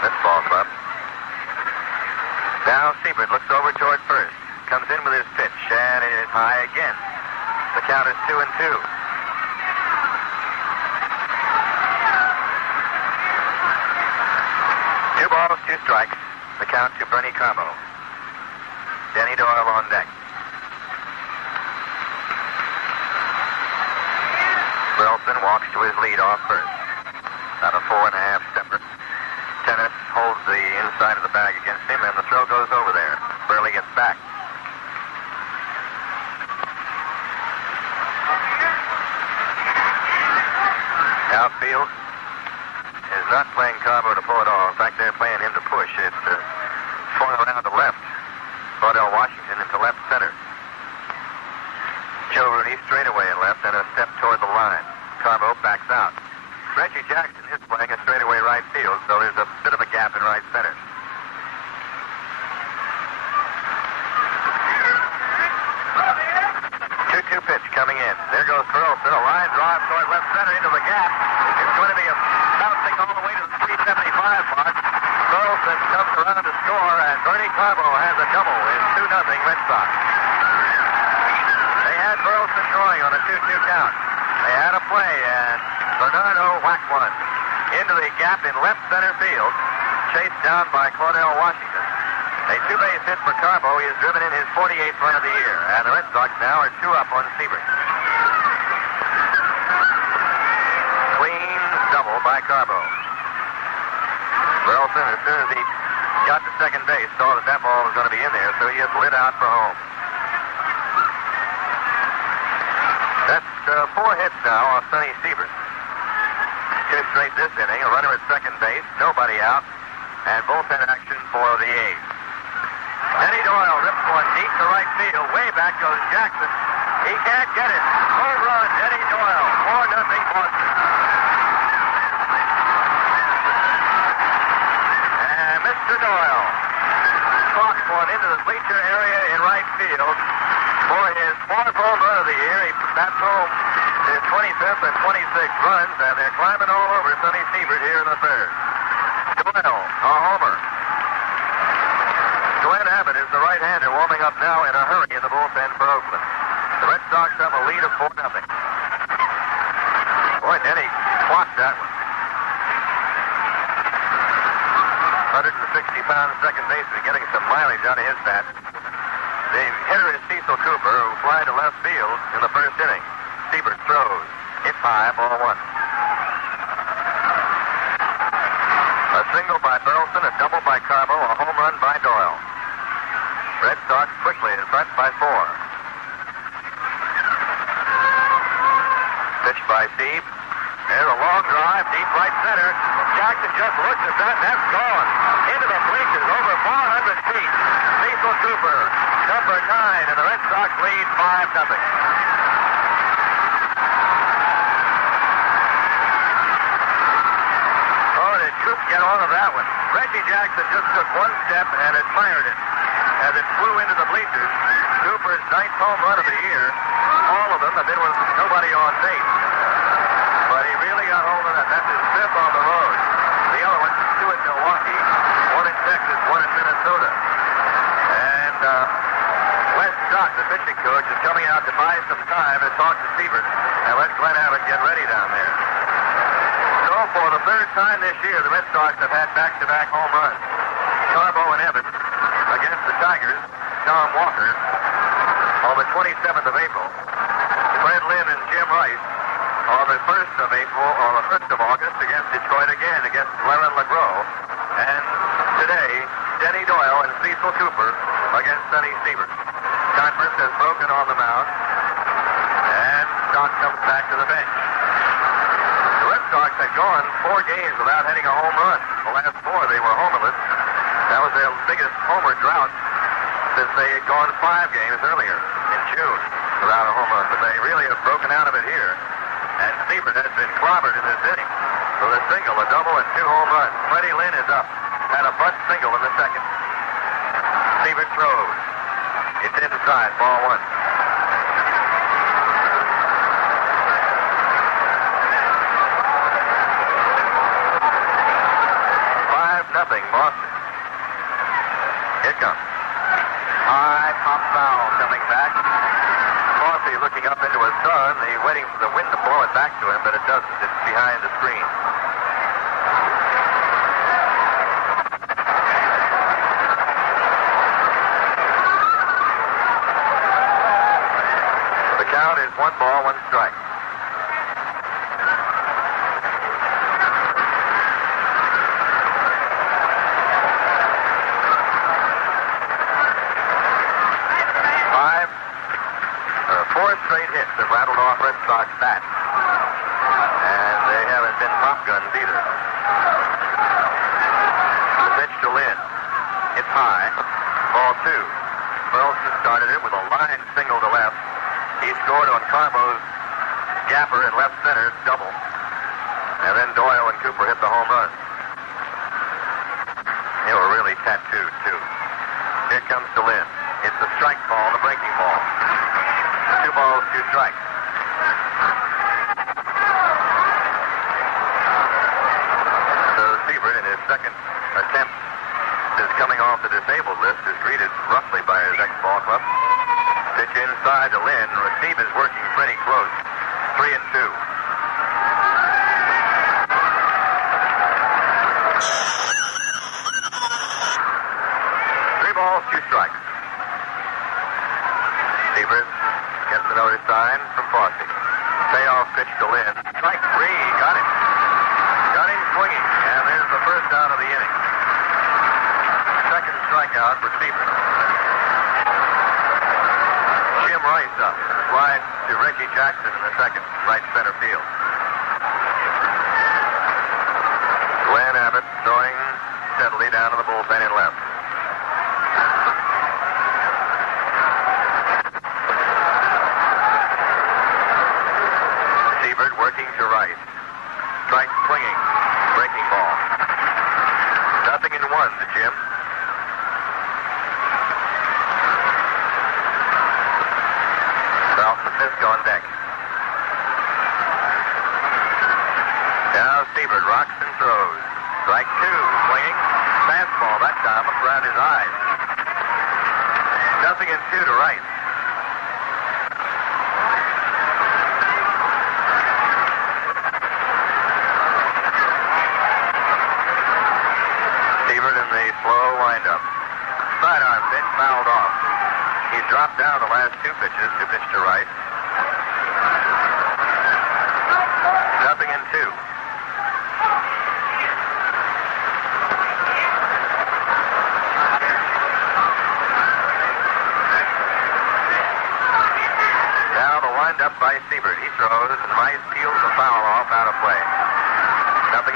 This ball's up. Now Siebert looks over toward first. Comes in with his pitch, and it is high again. The count is 2-2. 2 balls, 2 strikes. The count to Bernie Carbo. Denny Doyle on deck. Burleson walks to his lead off first. About a 4.5 stepper. Tenace holds the inside of the bag against him, and the throw goes over there. Burley gets back. Outfield is not playing Carbo to pull it off. In fact, they're playing him to push. It's swung around to left. Claudell Washington into left center. Joe Rooney straight away in left and a step toward the line. Carbo backs out. Reggie Jackson is playing a straightaway right field, so there's a bit of a gap in right center. Two pitch coming in. There goes Burleson. A line drive toward left center into the gap. It's going to be a bouncing all the way to the 375 mark. Burleson comes around to score, and Bernie Carbo has a double in 2-0 Red Sox. They had Burleson going on a 2-2 count. They had a play, and Bernardo whacked one into the gap in left center field, chased down by Claudell Washington. A 2-base hit for Carbo. He has driven in his 48th run of the year, and the Red Sox now are 2 up on Siebert. Clean double by Carbo. Burleson, as soon as he got to second base, saw that that ball was going to be in there, so he has lit out for home. That's 4 hits now off Sonny Siebert. 2 straight this inning, a runner at second base, nobody out, and bullpen action for the A's. Denny Doyle rips one deep to right field. Way back goes Jackson. He can't get it. Home run, Denny Doyle. 4-0 Boston. And Mr. Doyle clocks one into the bleacher area in right field. For his fourth home run of the year, that's home his 25th and 26th runs, and they're climbing all over Sonny Siebert here in the third. Doyle, a homer. Glenn Abbott is the right-hander warming up now in a hurry in the bullpen for Oakland. The Red Sox have a lead of 4-0. Boy, Denny clocked that one. 160-pound second baseman getting some mileage out of his bat. The hitter is Cecil Cooper, who flied to left field in the first inning. Siebert throws. Hits high, ball one. A single by Burleson, a double by Carbo, a home run by Doyle. Red Sox quickly in front by 4. Pitched by Sieb. There's a long drive, deep right center. Jackson just looks at that, and that's gone. Into the bleachers, over 400 feet. Cecil Cooper, number 9, and the Red Sox lead 5-0. Oh, did Coop get on to that one? Reggie Jackson just took one step and admired it as it flew into the bleachers. Cooper's 9th home run of the year. All of them have been with nobody on base. But he really got hold of that. That's his 5th on the road. The other ones, 2 in Milwaukee, 1 in Texas, 1 in Minnesota. And Wes Stock, the pitching coach, is coming out to buy some time to talk to Siebert and let Glenn Abbott get ready down there. So for the 3rd time this year, the Red Sox have had back-to-back home runs. Carbo and Abbott against the Tigers, Tom Walker, on the 27th of April. Fred Lynn and Jim Rice on the 1st of April, or the 1st of August, against Detroit again, against Lauren LeGros. And today, Denny Doyle and Cecil Cooper against Sonny Siebert. Conference has broken on the mound, and Stock comes back to the bench. The Red Sox had gone 4 games without hitting a home run. The last 4, they were homerless. That was their biggest homer drought since they had gone 5 games earlier in June without a home run. But they really have broken out of it here. And Siebert has been clobbered in this inning with a single, a double, and 2 home runs. Freddie Lynn is up. Had a bunt single in the second. Siebert throws. It's inside, ball 1. Nothing, Boston. Here comes. High pop foul coming back. Coffey looking up into his sun. He's waiting for the wind to blow it back to him, but it doesn't. It's behind the screen. The count is 1 ball, 1 strike. Straight hits have rattled off Red Sox bats. And they haven't been pop guns either. The pitch to Lynn. It's high. Ball 2. Burleson started it with a line single to left. He scored on Carbo's gapper in left center, double. And then Doyle and Cooper hit the home run. They were really tattooed, too. Here comes to Lynn. It's the strike ball, the breaking ball. 2 balls, 2 strikes. So Siebert, in his second attempt since coming off the disabled list, is greeted roughly by his ex-ball club. Pitch inside to Lynn. Receive is working pretty close. 3-2. Three balls, 2 strikes. Siebert gets another sign from Fossey. Payoff pitch to Lynn. Strike 3. Got him. Got him swinging. And there's the first out of the inning. Second strikeout for Siebert. Jim Rice up. Slide to Reggie Jackson in the second. Right center field. Glenn Abbott throwing steadily down to the bullpen in left. Working to right. Strike swinging. Breaking ball. 0-1 to Jim. Siebert rocks and throws. Strike two, swinging. Fastball that time up around his eyes. 0-2 to Rice. Siebert in the slow windup. Sidearm pitch fouled off. He's dropped down the last two pitches to pitch to Rice. 0-2. Now the windup by Siebert. He throws and Rice peels the foul off out of play. 0-2.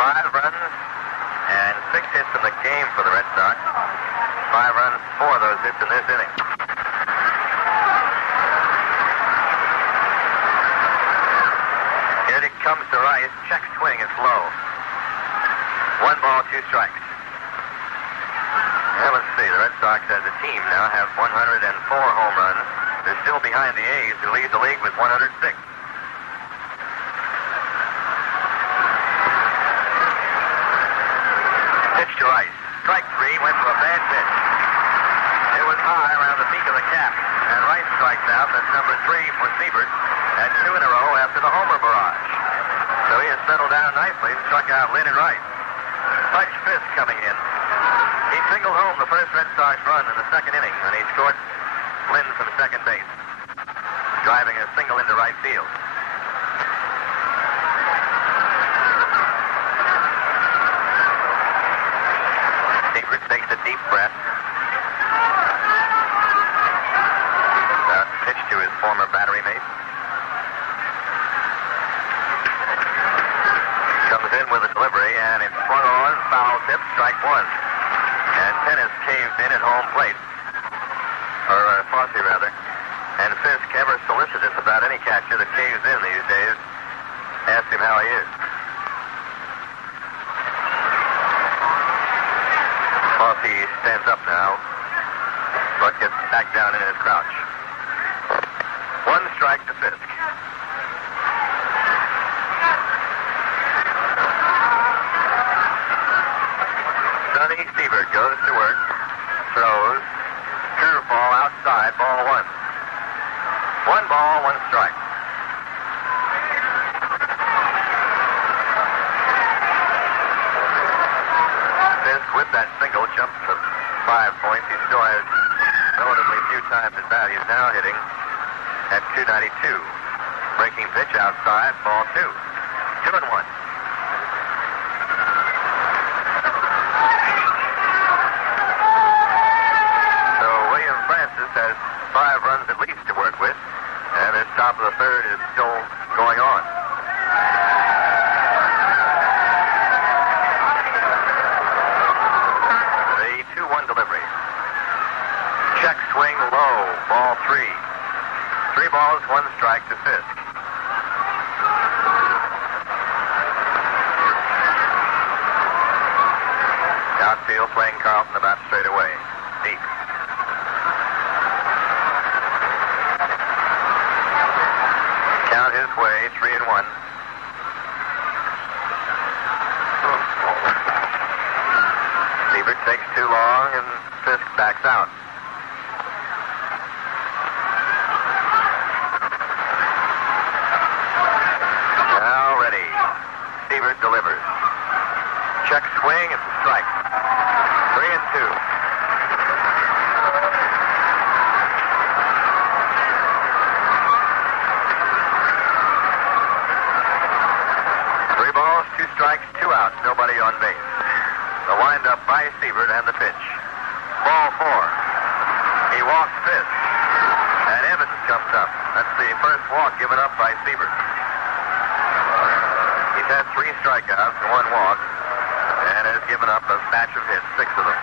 5 runs and 6 hits in the game for the Red Sox. 5 runs, 4 of those hits in this inning. Here it comes to Rice. Check swing. It's low. 1 ball, 2 strikes. Now let's see. The Red Sox as a team now have 104 home runs. They're still behind the A's, who lead the league with 106. Pitch to Rice. Strike 3 went for a bad pitch. It was high around the peak of the cap. And Rice strikes out. That's number 3 for Siebert. And 2 in a row after the homer barrage. So he has settled down nicely and struck out Lynn and Rice. Hutch Fisk coming in. He singled home the first Red Sox run in the second inning when he scored Lynn from second base, driving a single into right field. Siebert takes a deep breath. Pitch to his former battery mate. Comes in with a delivery, and it's swung on, foul tip, strike 1. And Tennis caved in at home plate. Or Fosse, rather. And Fisk, ever solicitous about any catcher that caves in these days, asked him how he is. Fosse stands up now, but gets back down in his crouch. 1 strike to Fisk. Sonny Siebert goes to work, throws, curveball outside, ball 1. 1 ball, 1 strike. Fisk with that single jumps to 5 points. He still has relatively few times at bat. He's now hitting at 292. Breaking pitch outside, ball 2. 2-1. So William Francis has 5 runs at least to work with, and his top of the third is still going on. The 2-1 delivery. Check swing low, ball 3. 3 balls, 1 strike to Fisk. Outfield playing Carlton about straight away. Deep. Count his way, 3-1. Siebert takes too long and Fisk backs out. Now ready. Siebert delivers. Check swing, it's a strike. 3-2. Three balls, 2 strikes, 2 outs, nobody on base. The windup by Siebert and the pitch. Ball 4. He walks Fisk. And Evans comes up. That's the first walk given up by Siebert. He's had 3 strikeouts and 1 walk, and has given up a batch of hits, 6 of them.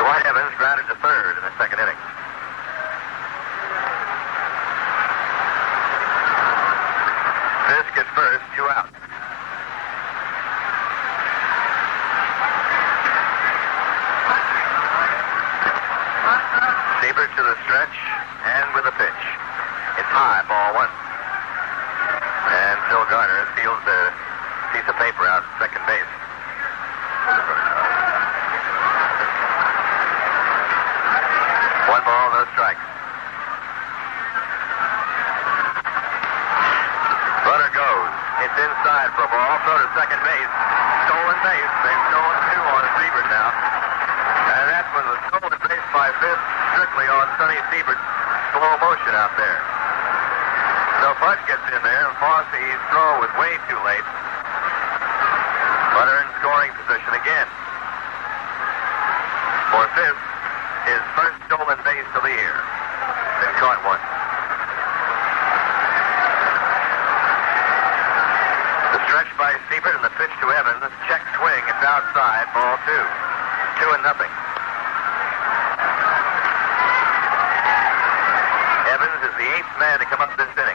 Dwight Evans grounded to third in the second inning. Fisk at first, 2 outs. high, ball one. And Phil Garner fields a piece of paper out at second base. One ball, no strikes. Runner goes. It's inside for a ball. Throw to second base. Stolen base. They've stolen two on Siebert now. And that was a stolen base by fifth, strictly on Sonny Siebert's slow motion out there. So Bud gets in there, and Fosse's throw was way too late. Runner in scoring position again. For fifth, his first stolen base of the year. Been caught one. The stretch by Siebert and the pitch to Evans. Check swing. It's outside. Ball two. 2-0. Evans is the eighth man to come up this inning.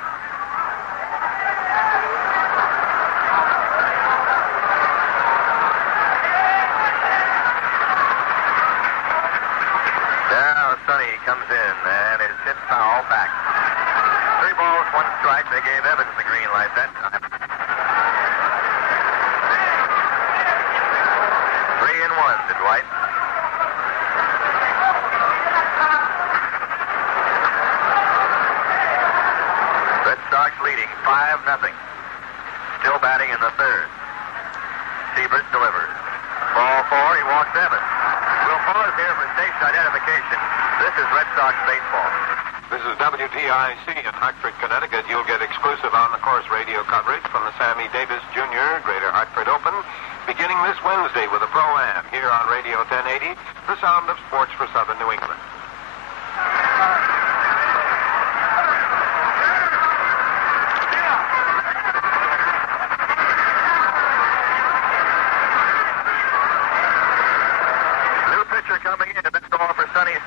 Now Sonny comes in and is hit foul back. 3 balls, 1 strike. They gave Evans the green light that time. 3-1 to Dwight. Red Sox leading 5-0. Still batting in the third. Siebert delivers. Ball 4, he walks Evans. We'll pause here for station identification. This is Red Sox baseball. This is WTIC in Hartford, Connecticut. You'll get exclusive on-the-course radio coverage from the Sammy Davis Jr. Greater Hartford Open, beginning this Wednesday with a Pro-Am here on Radio 1080, the sound of sports for Southern New England.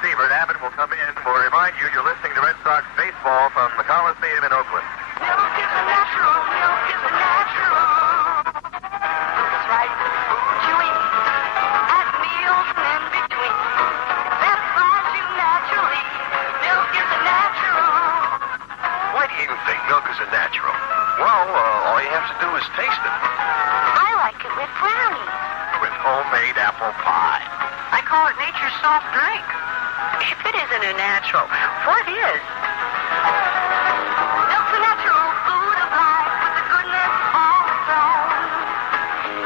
Siebert. Abbott will come in. We'll remind you, you're listening to Red Sox baseball from the Coliseum in Oakland. Milk is a natural, milk is a natural. It's right food you eat at meals and in between. Satisfies you naturally. Milk is a natural. Why do you think milk is a natural? Well, all you have to do is taste it. I like it with brownies. With homemade apple pie. I call it nature's soft drink. If it isn't a natural, what is? Milk's a natural food of life with the goodness all its own.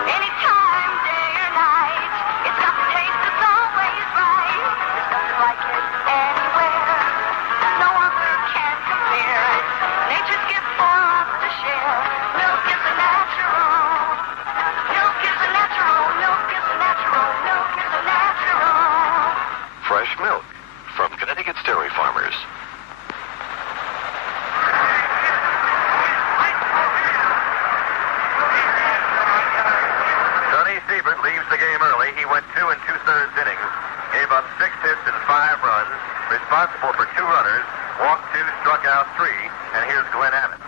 Anytime, day or night, it's got the taste that's always right. There's nothing like it anywhere. No other can compare. It's nature's gift for us to share. Milk is a natural. Milk is a natural. Milk is a natural. Milk is a natural. Fresh milk from Connecticut Dairy Farmers. Sonny Siebert leaves the game early. He went 2 2/3 innings, gave up 6 hits and 5 runs, responsible for 2 runners, walked 2, struck out 3, and here's Glenn Abbott.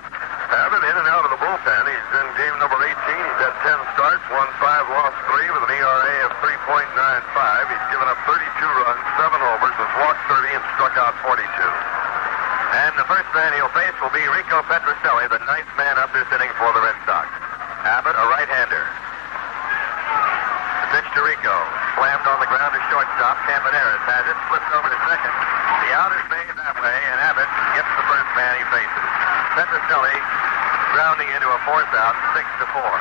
Abbott in and out of the bullpen. He's in game number 18. He's had 10 starts, won 5, lost 3 with an ERA of 3.95. He's given up 32 runs, 7 homers, has walked 30 and struck out 42. And the first man he'll face will be Rico Petrocelli, the 9th man up this inning for the Red Sox. Abbott, a right-hander. The pitch to Rico. Slammed on the ground to shortstop. Campaneris has it. Flipped over to second. The out is made that way, and Abbott gets the first man he faces. Petrocelli grounding into a 4th out, 6-4.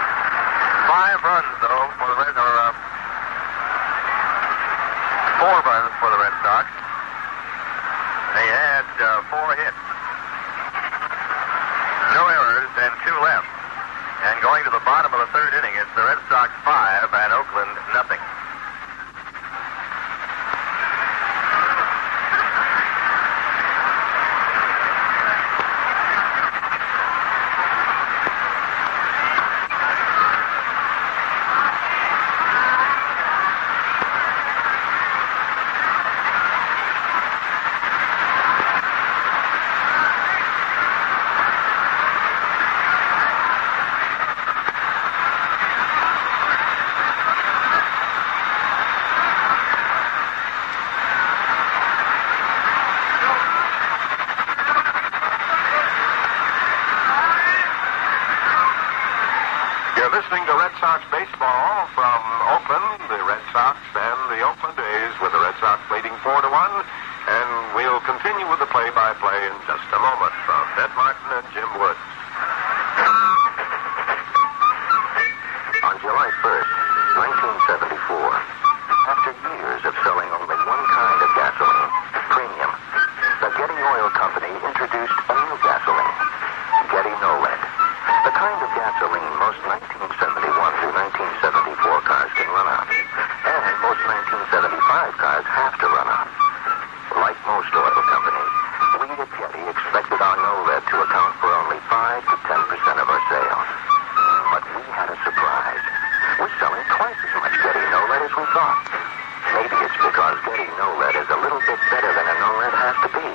5 runs, though, for the Red, or 4 runs for the Red Sox. They had 4 hits. No errors and 2 left. And going to the bottom of the 3rd inning, it's the Red Sox 5 and Oakland nothing. listening to Red Sox baseball from Oakland, the Red Sox and the Oakland A's, with the Red Sox leading 4-1. And we'll continue with the play-by-play in just a moment from Ned Martin and Jim Woods. On July 1st, 1974, after years of selling only one kind of gasoline, premium, the Getty Oil Company introduced a new gasoline, Getty No Lead. The kind of gasoline most 1971 to 1974 cars can run on, and most 1975 cars have to run on. Like most oil companies, we at Getty expected our no lead to account for only 5 to 10% of our sales. But we had a surprise. We're selling twice as much Getty no lead as we thought. Maybe it's because Getty no lead is a little bit better than a no lead has to be.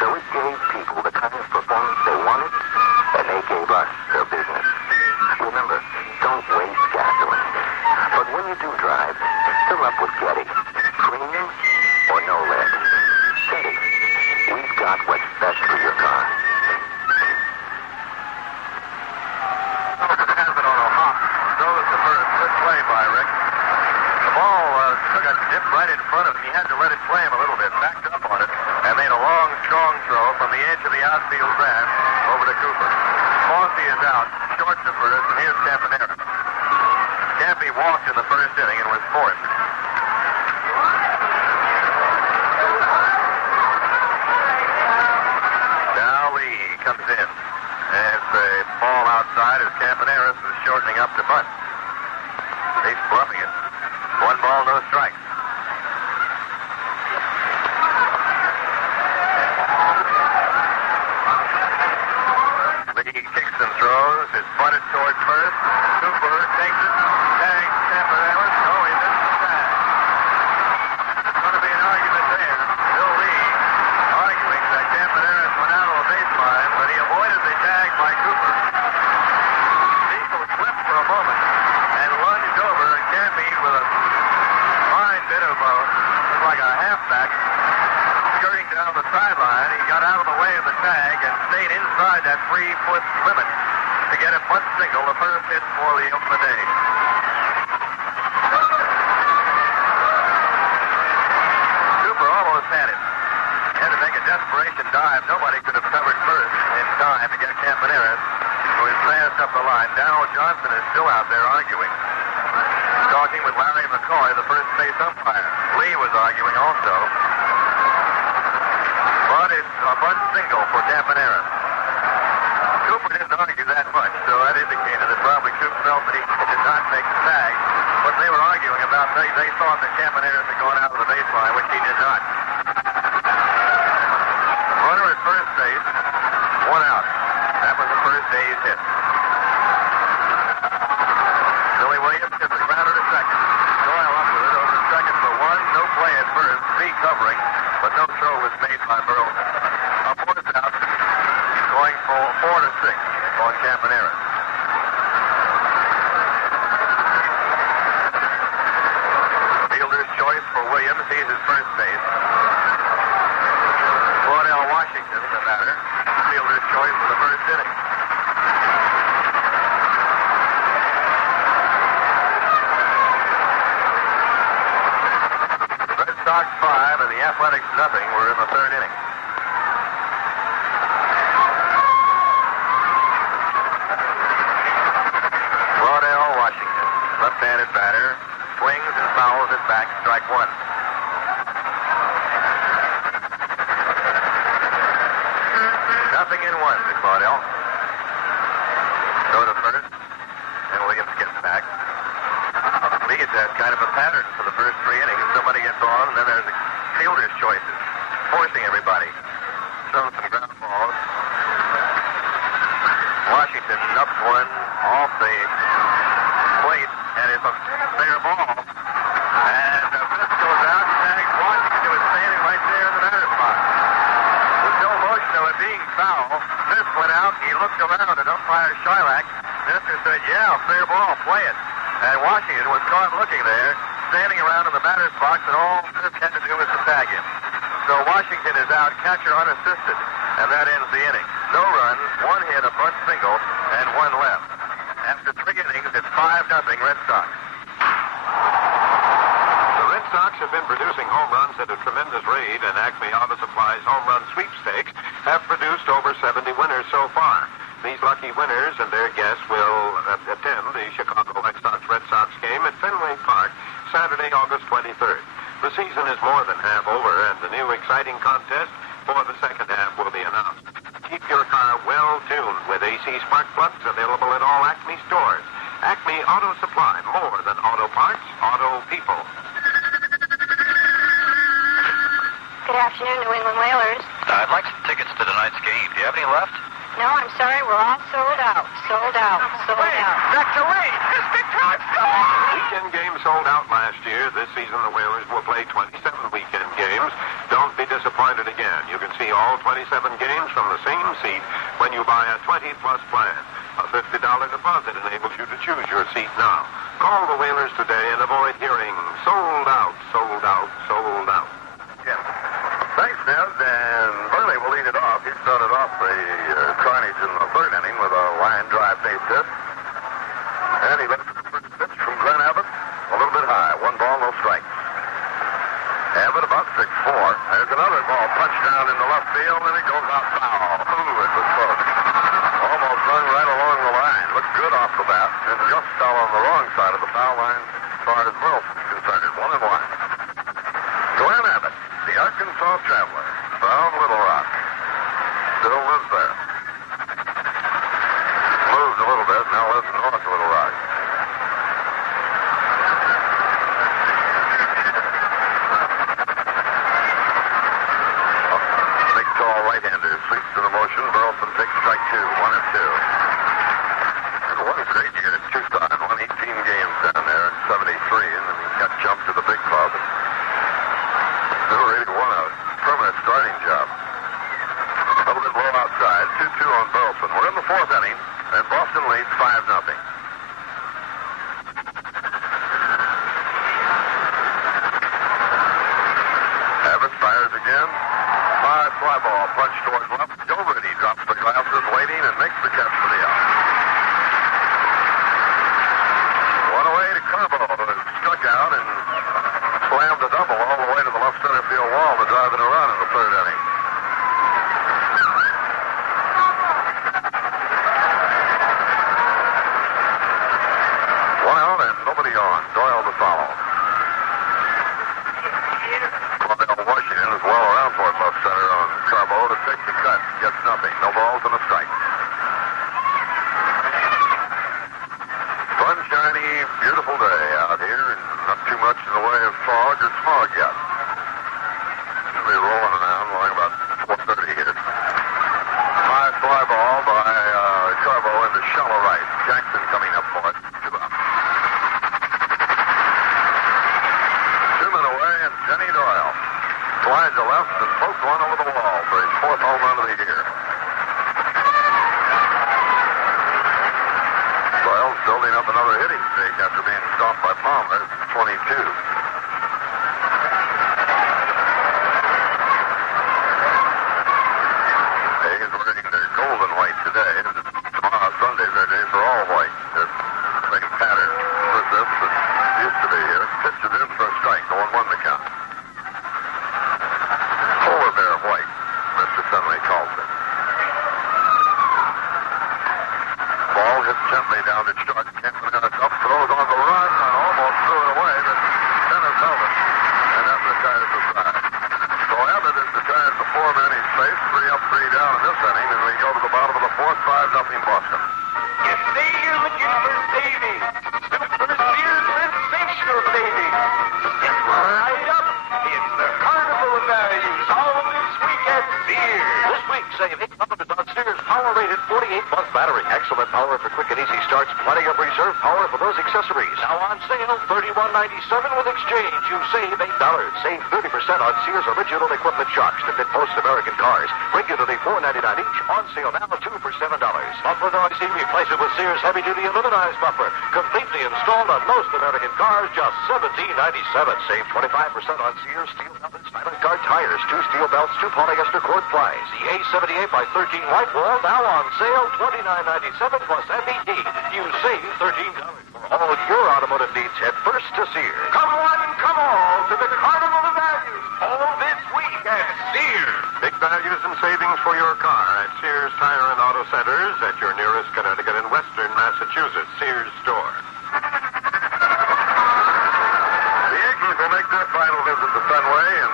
So it gave people the kind of performance they wanted, and they gave us their business. Remember, don't waste gasoline. But when you do drive, fill up with Getty. Premium or no lead. Getty. We've got what's best for your car. Dip right in front of him. He had to let it play him a little bit, backed up on it, and made a long, strong throw from the edge of the outfield grass over to Cooper. Fossey is out, short to first, and here's Campanera. Campy walked in the first inning and was forced. Now Lee comes in. As a ball outside as Campaneris is shortening up to bunt. He's bluffing it. 1 ball, no strikes. Lee kicks and throws. It's bunted toward first. Cooper takes it. Tags Campaneris. Oh, he missed the tag. There's going to be an argument there. Bill Lee arguing that Campaneris went out on the baseline, but he avoided the tag by Cooper. Diesel slipped for a moment and lunged over, and Campy with a fine bit of like a halfback skirting down the sideline. He got out of the way of the tag and stayed inside that 3-foot limit to get a bunt single, the first hit for the Oakland A's. Cooper almost had it. He had to make a desperation dive. Nobody could have covered first in time to get Campaneris, who is fast up the line. Darrell Johnson is still out there arguing. Talking with Larry McCoy, the first base umpire. Lee was arguing also. But it's a bunt single for Campaneris. Cooper didn't argue that much, so that indicated that probably Cooper felt that he did not make the tag. But they were arguing about, they thought that Campaneris had gone out of the baseline, which he did not. Runner at first base, 1 out. That was the first A's hit. Billy Williams gets the grounder to second. Doyle up with it over to second for 1. No play at first. Z covering, but no throw was made by Burleson. A 4th out, going for 4 to 6 on Campaneris. Fielder's choice for Williams. He's at first base. Claudell Washington, the batter. Fielder's choice for the first inning. Red Sox 5 and the Athletics nothing. We're in the 3rd inning. Claudell Washington, left-handed batter, swings and fouls it back, strike 1. Nothing in 1 to Claudell. Go to first, and Williams gets back. Leads has kind of a pattern for the first 3 innings. Somebody gets on, and then there's the fielder's choices, forcing everybody. Throws some ground balls. Washington up 1 off the plate, and it's a fair ball. And Fisk goes out, tags Washington, who is standing right there in the batter's box. With no motion of it being foul, Fisk went out, he looked around at umpire Shylock. Mister said, yeah, fair ball, play it. And Washington was caught looking there, standing around in the batter's box, and all Fisk had to do was to tag him. So Washington is out, catcher unassisted, and that ends the inning. No runs, 1 hit, a bunt single, and 1 left. After 3 innings, it's 5-0 Red Sox. The Red Sox have been producing home runs at a tremendous rate, and Acme Auto Supply's home run sweepstakes have produced over 70 winners so far. These lucky winners and their guests will attend the Chicago White Sox-Red Sox game at Fenway Park Saturday, August 23rd. The season is more than half over, and the new exciting contest for the second half will be announced. Keep your car well tuned with AC spark plugs available at all Acme stores. Acme Auto Supply, more than auto parts, auto people. Good afternoon, New England Whalers. I'd like some tickets to tonight's game. Do you have any left? No, I'm sorry, we're all sold out. Sold out. Sold out. That's a wait! Mr. Thompson! Weekend games sold out last year. This season, the Whalers will play 27 weekend games. Don't be disappointed again. You can see all 27 games from the same seat when you buy a 20-plus plan. A $50 deposit enables you to choose your seat now. Call the Whalers today and avoid hearing sold out, sold out, sold out. Yeah. Thanks, Ned. And Burley will lead it off. He started off the carnage in the third inning with a line drive base hit. And he left the first pitch from Glenn Abbott a little bit high. 1 ball, no strikes. Abbott about 6'4". There's another ball punched down in the left field, and it goes out foul. Ooh, it was close. Almost hung right along the line. Looked good off the bat, and just fell on the wrong side of the foul line as far as Burleson's concerned. 1-1. Glenn Abbott, the Arkansas Traveler from Little Rock, still lives there. Moved a little bit, now lives north of Little Rock. Big, tall right-hander sweeps to the motion. Burleson takes strike 2, 1-2. And what a great year at Tucson. Won 18 games down there in 73, and then he got jumped to the big club. Still ready to win a permanent starting job. A little bit low outside. 2-2 on Burleson. We're in the fourth inning, and Boston leads 5-0. Abbott fires again. High fly ball punched towards left. Doverty drops the glasses, waiting, and makes the catch for the out. One away to Carbo, who struck out and slammed a double all the way to the left center field wall to drive in a run in the third inning. One out and nobody on. Doyle to follow. Claudel Washington is well around for it, left center on Carbo to take the cut. Gets nothing. No balls and a strike. Sunshiny, beautiful day out here, and not too much in the way of fog or smog yet. Should be rolling around, only about 4:30 here. High fly ball by Carbo into shallow right. Jackson coming up for it. 2 out. 2 men away, and Jenny Doyle slides to left and pokes one over the wall for his 4th home run of the year. Doyle's building up another hitting streak after being stopped by Palmer. 22. A's wearing their gold and white today. Tomorrow, Sunday's their day for all white. This same pattern persists that used to be here. Pitches in for a strike. No one won the count. Polar bear white, Mr. Sunley calls it. Ball hits gently down to short. Campanella up, throws on the run, and almost threw it away, but Dennis held it, and that retires the side. So Abbott has retired the 4 men he's faced, 3 up, 3 down in this inning, and we go to the bottom of the 4th, 5-0 Boston. You say you're looking for savings. Super Sears sensational savings. Get right up. It's the Carnival of Values all this week at Sears. This week, save $800 on Sears power-rated 48-month battery. Excellent power for quick and easy starts. Plenty of reserve power for those accessories. Now on sale, $31.97 with exchange. You save $8. Save 30% on Sears original equipment shocks that fit most American cars. Regularly $4.99 each. On sale now, 2 for $7. Buffer noisy, replace it with Sears heavy-duty aluminized buffer. Completely installed on most American cars, just $17.97. Save 25% on Sears steel belts, Island Guard tires, 2 steel belts, 2 polyester cord plies. The A78 by 13 white wall now on sale, $29.97 plus MET. You save $13 for All your automotive needs head first to Sears. Come one, come all to the Carnival of Values. All this week at Sears. Big values and savings for your car at Sears Tire and Auto Centers at your nearest Connecticut and Western Massachusetts Sears store. The Yankees will make their final visit to Fenway in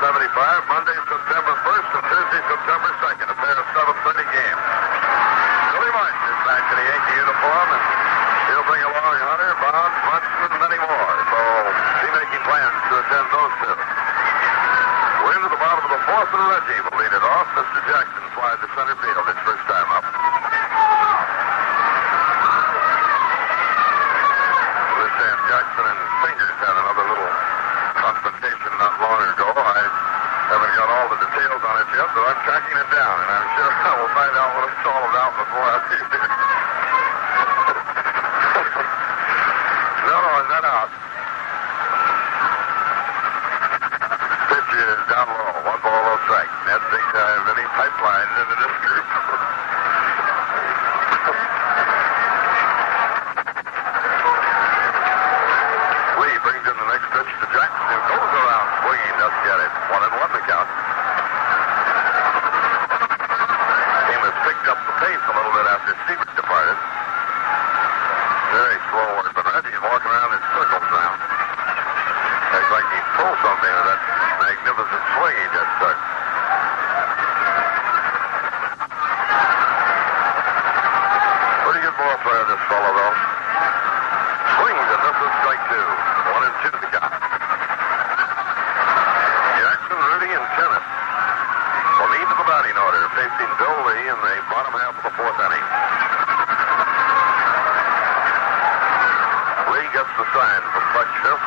1975, Monday, September 1st and Tuesday, September 2nd, a pair of 7:30 games. Billy Martin is back in the Yankee uniform, and he'll bring along Hunter, Bonds, Munson, and many more. So be making plans to attend those two. We're into the bottom of the fourth, and Reggie will lead it off. Mr. Jackson flies to center field his first time up. Sam Jackson and Fingers had another little confrontation not long ago. I haven't got all the details on it yet, but I'm tracking it down, and I'm sure I will find out what it's all about before I leave here. No, not out. Pitch is down low. One ball, no strike. Ned thinks I have any pipelines into this group. Brings in the next pitch to Jackson, who goes around swinging, doesn't get it. 1-1 the count. Team has picked up the pace a little bit after Stevens departed. Very slow work, but Reggie's walking around in circles now. Looks like he pulled something of that magnificent swing he just took. Pretty good ball player, this fellow, though. Swings and misses, strike two. 1-2 the count. Jackson, Rudy, and Kenneth will lead to the batting order, facing Bill Lee in the bottom half of the fourth inning. Lee gets the sign from Butch Fifth,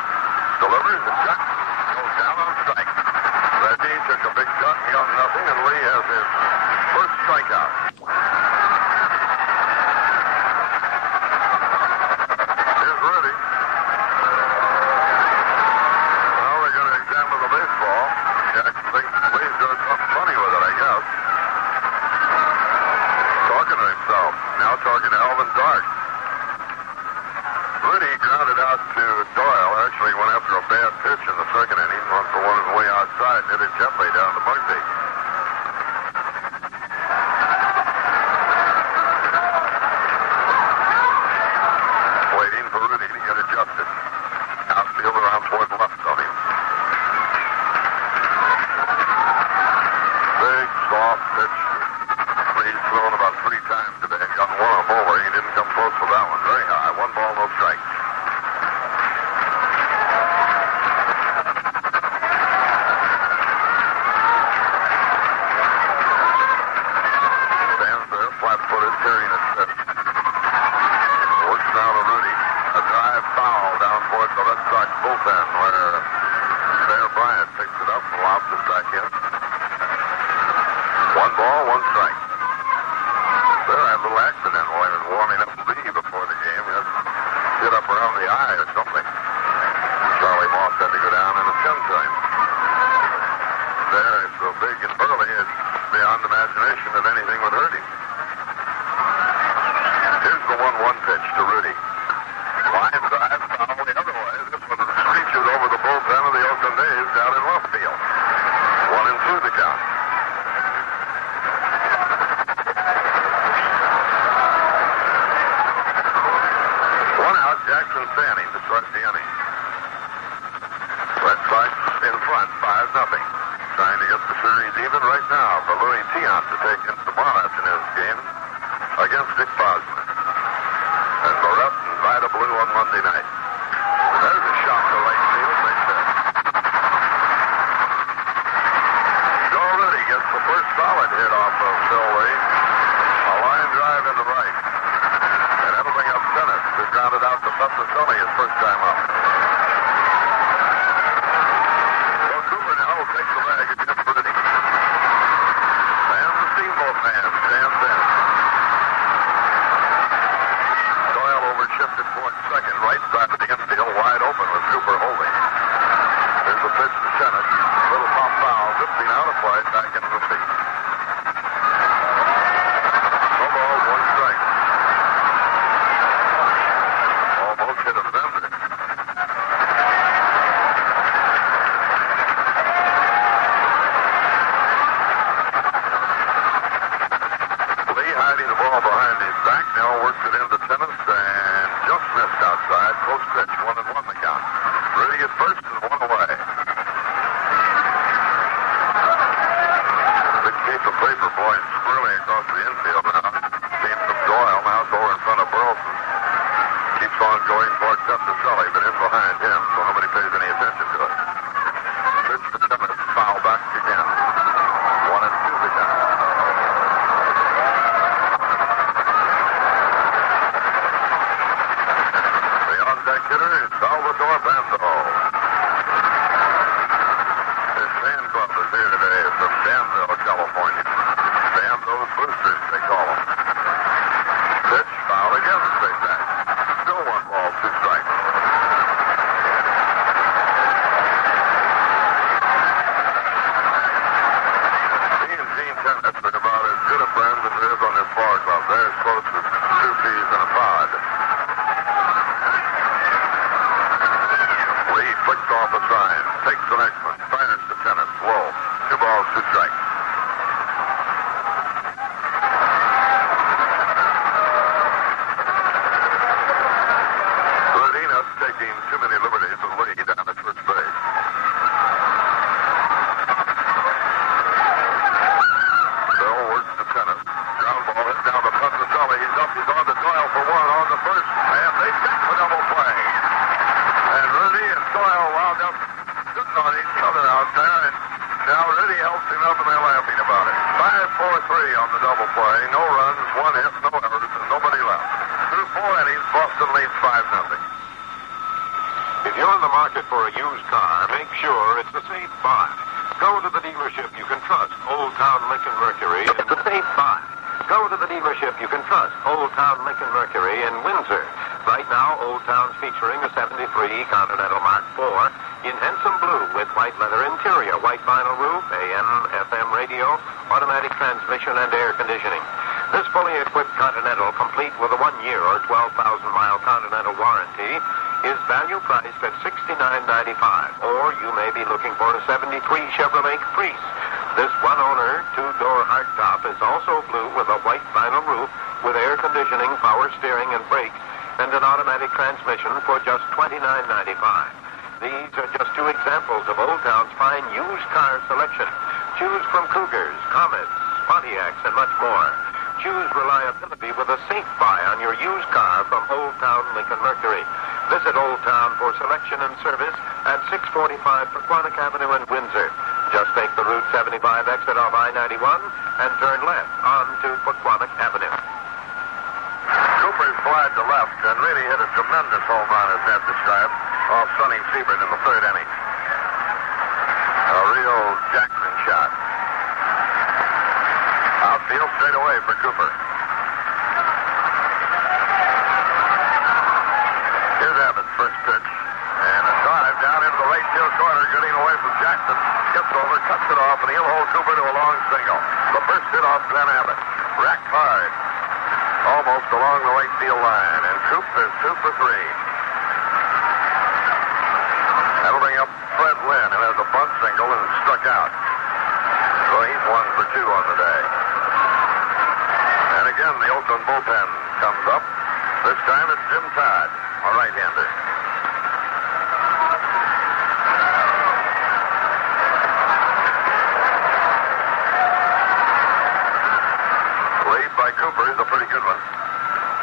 delivers, and Jackson goes down on strike. Reggie took a big shot and got nothing, and Lee has his first strikeout. Here's Rudy. Jackson thinks Lee's doing something funny with it, I guess. Talking to himself. Now talking to Alvin Dark. Rudy grounded out to Doyle. Actually went after a bad pitch in the second inning. Went for one way outside and hit it gently down the Mugby. Waiting for Rudy to get adjusted. Outfield around toward the left of him. Big, soft pitch. He's thrown about 3 times today. Got one up over. He didn't come close with that one. Very high. 1 ball, no strike. Stands there, flat-footed, carrying his fist. Works now to Rudy. A drive foul down towards the Red Sox bullpen where Bear Bryant picks it up and lobs it back in. 1 ball, 1 strike. There, I had a little accident while he was warming up Lee before the game. He hit up around the eye or something. Charlie Moss had to go down and attend to him. There, he's so big and burly, it's beyond imagination that anything would hurt him. Here's the 1-1 pitch to Rudy. Line drive, foul the other way. This one screeches over the bullpen of the Oakland A's down in left field. 1-2 the count. Jackson standing to start the inning. Red Sox in front, 5-0. Trying to get the series even right now for Louis Tiant to take into tomorrow afternoon's game against Dick Bosman. And Barrett and Vida Blue on Monday night. There's a shot to right field, makes it. Joe Rudy gets the first solid hit off of Phil Lee. A line drive into right. And that'll bring up Dennis, who grounded out to Petroselli his first time up. So Cooper now will take the bag against Rudy. And the Steamboat Man stands in. Doyle over shifted towards second, right side of the infield, wide open with Cooper holding. Here's the pitch to Dennis. Little pop foul, drifting out of play, back into the seat. No ball, 1 strike. first and one away. Big piece of paper boy swirling across the infield now. Team from Doyle now over in front of Burleson. Keeps on going towards Sully, but in behind him, so nobody pays any attention to it. Pitch to Simmons, foul back again. 1-2 the count. The on-deck hitter is Salvador Bando. His fan club is here today from Danville, California. Bando's Boosters, they call them. Pitch, foul again, straight back. Still 1 ball, 2 strikes. He and Gene Tennis are about as good a friends as there is on this ball club. They're as close as 2 peas in a pod. Lee flicks off a sign, takes the next one, fires to Tennis, low. 2 balls, 2 strikes. Taking too many liberties with Lee down at first base. Bill works to Tennis. Ground ball hit down the front to Sully. He's up. He's on to Doyle for 1 on the first. And they got the double play. And Rudy and Doyle wound up sitting on each other out there. And now Rudy helps him up and they're laughing about it. 5-4-3 on the double play. No runs, 1 hit, no errors, and nobody left. Through 4 innings, Boston leads 5-0. If you're in the market for a used car, make sure it's the safe buy. Go to the dealership you can trust, Old Town Lincoln Mercury. It's the safe buy. Go to the dealership you can trust, Old Town Lincoln Mercury in Windsor. Right now, Old Town's featuring a 73 Continental Mark IV in handsome blue with white leather interior, white vinyl roof, AM, FM radio, automatic transmission, and air conditioning. This fully equipped Continental, complete with a 1-year or 12,000-mile Continental warranty, is value priced at $69.95, or you may be looking for a 73 Chevrolet Caprice. This 1-owner, 2-door hardtop is also blue with a white vinyl roof with air conditioning, power steering, and brakes, and an automatic transmission for just $29.95. These are just 2 examples of Old Town's fine used car selection. Choose from Cougars, Comets, Pontiacs, and much more. Choose reliability with a safe buy on your used car from Old Town Lincoln Mercury. Visit Old Town for selection and service at 645 Pequannock Avenue in Windsor. Just take the Route 75 exit off I-91 and turn left onto Pequannock Avenue. Cooper's flied to left and really hit a tremendous home run, as Ned described, off Sonny Siebert in the 3rd inning. A real Jackson shot. Outfield straight away for Cooper. Here's Evans' first pitch. And a drive down into the right field corner, getting away from Jackson. Gets over, cuts it off, and he'll hold Cooper to a long single. The first hit off Glenn Abbott. Racked hard. Almost along the right field line. And Cooper is 2 for 3. That'll bring up Fred Lynn, who has a bunt single and struck out. So he's 1 for 2 on the day. And again, the Oakland bullpen comes up. This time it's Jim Todd, a right-hander. Lead by Cooper is a pretty good one.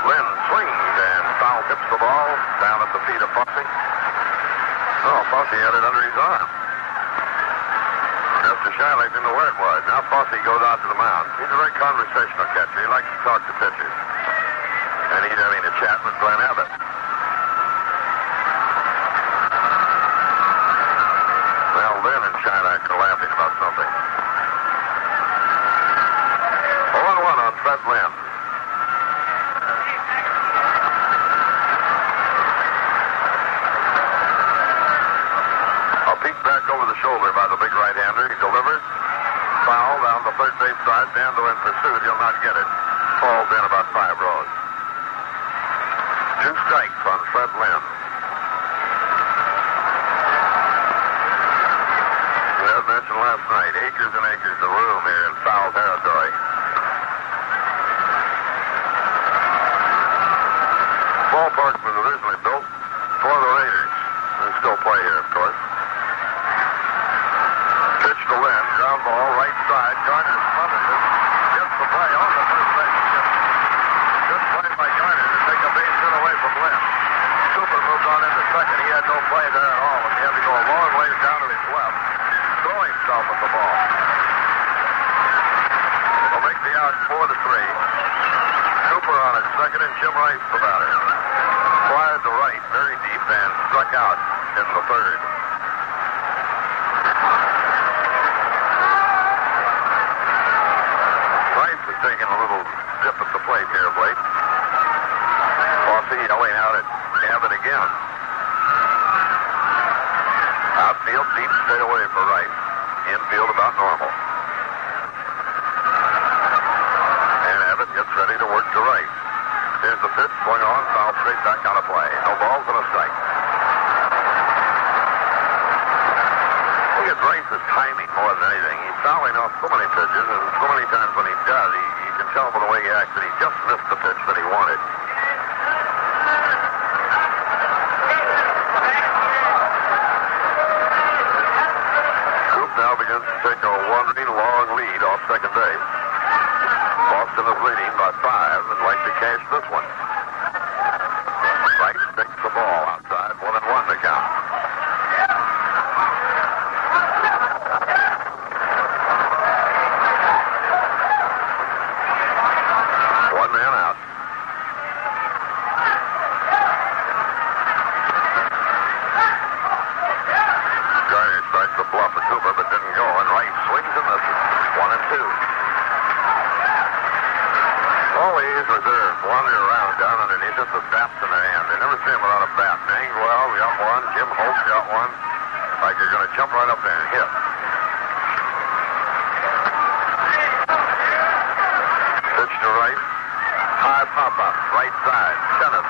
Lynn swings and foul tips the ball down at the feet of Fosse. Oh, Fosse had it under his arm. Mr. Shiley didn't know where it was. Now Fosse goes out to the mound. He's a very conversational catcher. He likes to talk to pitchers. And he's having a chat with Glenn Abbott. Well, Lynn and Shylock are laughing about something. 0-1 on Fred Lynn. A peek back over the shoulder by the big right-hander. He delivers. Foul down the 3rd base side. Dando in pursuit. He'll not get it. Falls in about 5 rows. 2 strikes on Fred Lynn. As mentioned last night, acres and acres of room here in foul territory. Ballpark was originally built for the Raiders. They still play here, of course. Jim Rice, the batter. Flied to right very deep and struck out in the third. Rice is taking a little dip at the plate here of late. Fossey yelling out at Cabot again. Outfield, deep straight away for Rice. Infield about normal. And Abbott gets ready to work to Rice. Here's the pitch going on, foul straight back on a play. No balls and a strike. Look at Rice's timing more than anything. He's fouling off so many pitches, and so many times when he does, you can tell by the way he acts that he just missed the pitch that he wanted. Now begins to take a wandering long lead off second base. Boston is leading by 5 and like to cash this one. Rice takes the ball outside, 1-1 to count. One man out. Garner strikes the bluff of Cooper, but didn't go, and Rice swings and misses. 1-2. All these reserves wander around down underneath us with bats in their hand. They never see them without a bat. Mangwell got one. Jim Holt got one. Like you're going to jump right up there and hit. Pitch to Rice. High pop-up. Right side. Tennis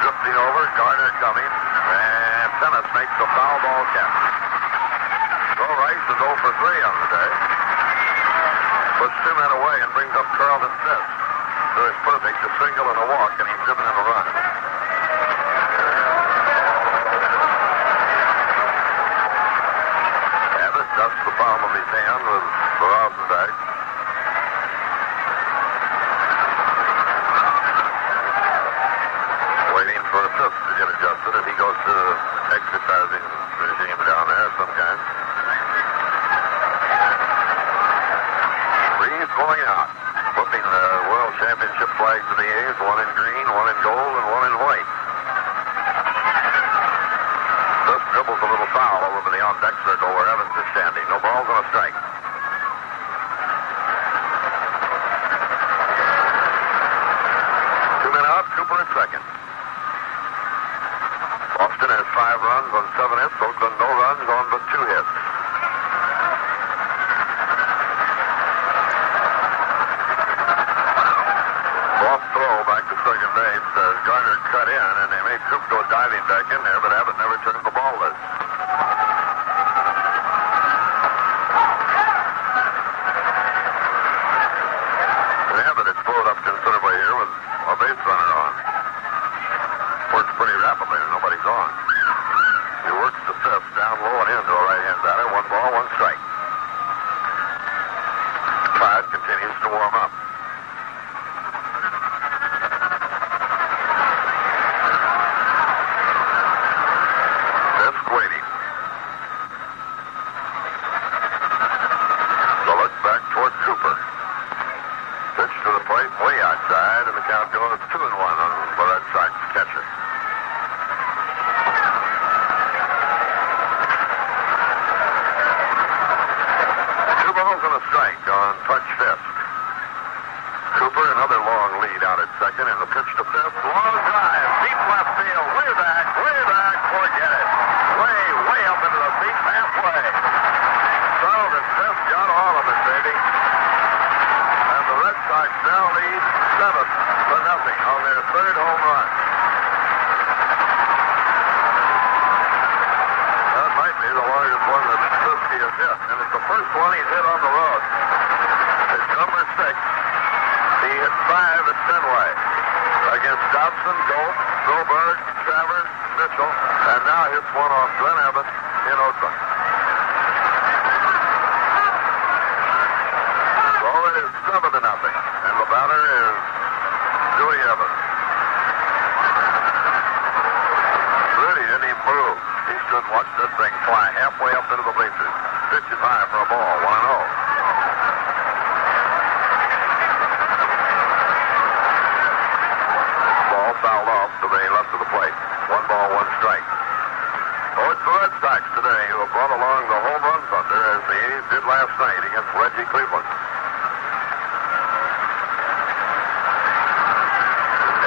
drifting over. Garner coming. And Tennis makes the foul ball catch. So Rice is 0 for 3 on the day. Puts 2 men away and brings up Carlton Fisk. So it's perfect, a single and a walk, and he's driven in a run. Abbott dusts the palm of his hand with the Rosenbach. Waiting for Fisk to get adjusted if he goes to exercising regime down there of some kind. Breeze blowing out. Flipping the World Championship flag to the A's, 1 in green, 1 in gold, and 1 in white. This dribbles a little foul over to the on-deck circle where Evans is standing. No balls and a strike. Two men out, Cooper at second. Boston has 5 runs on 7 hits. Oakland no runs on but 2 hits. Second base, Garner cut in, and they made Coop go diving back in there, but Abbott never turned the ball loose. And Abbott had slowed up considerably here with a base runner on. Works pretty rapidly, and nobody's on. He works the fifth, down low and into a right-hand batter, 1 ball, 1 strike. Clyde continues to warm up. fouled off to the left of the plate. 1 ball, 1 strike. Oh, it's the Red Sox today who have brought along the home run thunder as the A's did last night against Reggie Cleveland.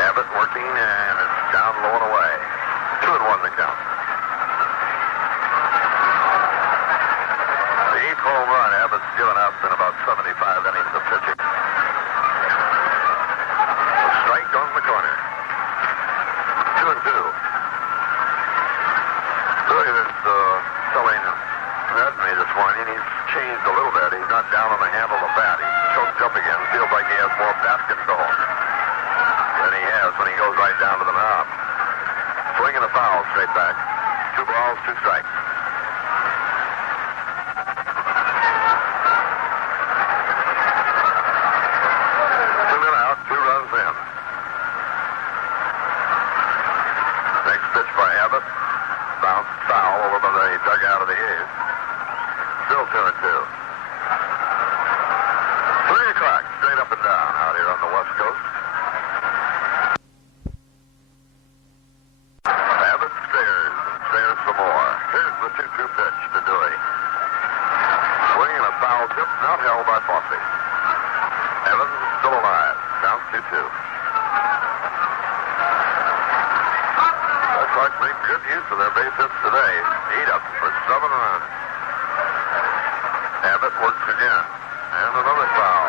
Abbott working, and it's down low and away. 2-1 the count. The 8th home run Abbott's given up in about 75 innings of pitching. A strike on the corner. 2-2. Really, there's telling me this morning he's changed a little bit. He's not down on the handle of the bat. He's choked up again. Feels like he has more bat control than he has when he goes right down to the knob. Swing and a foul straight back. 2 balls, 2 strikes. 2 men out, 2 runs in. Next pitch by Abbott. Bounced foul over by the dugout of the A's. Still 2-2. 3 o'clock, straight up and down out here on the West Coast. Abbott stares and stares some more. Here's the 2-2 pitch to Dewey. Swing and a foul tip, not held by Fossey. Evans still alive. Count 2-2. Red Sox make good use of their base hits today. 8 up for 7 runs. Abbott works again. And another foul.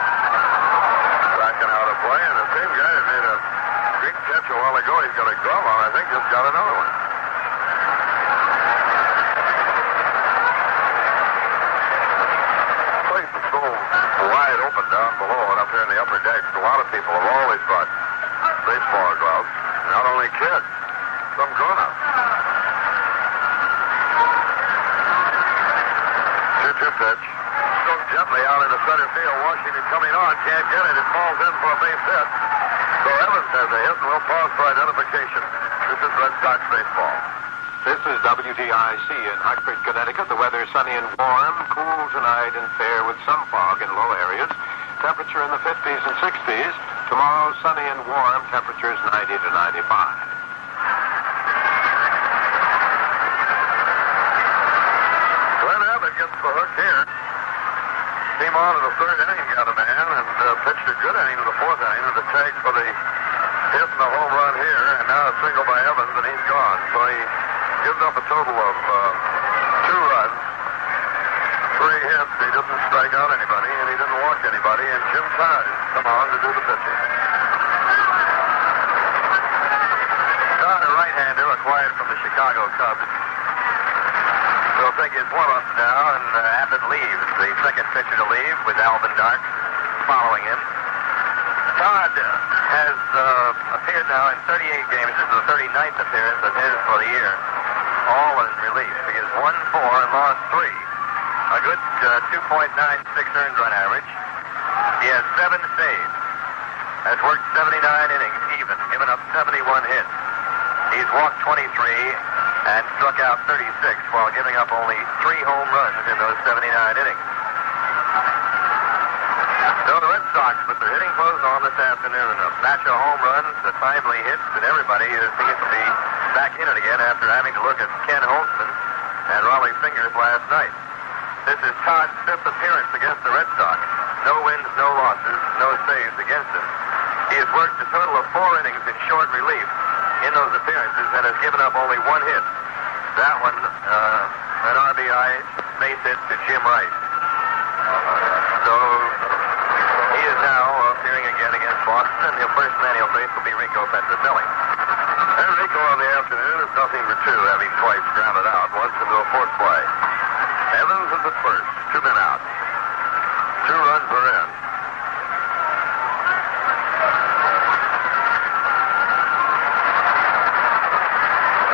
Backing out of play, and the same guy that made a big catch a while ago, he's got a glove on, I think just got another one. The place is so wide open down below and up here in the upper decks. A lot of people have always brought baseball gloves. Not only kids, some grown-ups. 2-2 pitch. Struck gently out into center field. Washington coming on. Can't get it. It falls in for a base hit. So Evans has a hit, and we'll pause for identification. This is Red Sox baseball. This is WTIC in Hartford, Connecticut. The weather sunny and warm. Cool tonight and fair with some fog in low areas. Temperature in the 50s and 60s. Tomorrow, sunny and warm. Temperatures 90 to 95. Gets the hook here. Came on in the 3rd inning, got a man, and pitched a good inning in the 4th inning with a tag for the hit and the home run here, and now a single by Evans, and he's gone. So he gives up a total of 2 runs, 3 hits. He didn't strike out anybody, and he didn't walk anybody, and Jim Todd has come on to do the pitching. Todd, a right-hander acquired from the Chicago Cubs. He'll take his warm-up now, and Abbott leaves, the second pitcher to leave, with Alvin Dark following him. Todd has appeared now in 38 games. This is the 39th appearance of his for the year, all in relief. He has won 4 and lost 3. A good 2.96 earned run average. He has 7 saves. Has worked 79 innings even, given up 71 hits. He's walked 23 and struck out 36 while giving up only 3 home runs in those 79 innings. So the Red Sox, with their hitting closed on this afternoon, a batch of home runs, the timely hits, and everybody seems to be back in it again after having to look at Ken Holtzman and Raleigh Fingers last night. This is Todd's 5th appearance against the Red Sox. No wins, no losses, no saves against him. He has worked a total of 4 innings in short relief in those appearances and has given up only 1 hit. That one, an RBI base hit to Jim Rice. So he is now appearing again against Boston, and the first man he'll face will be Rico Petrocelli. And Rico on the afternoon is nothing for 2, having twice grounded out, once into a 4th play. Evans is at first, 2 men out. 2 runs are in.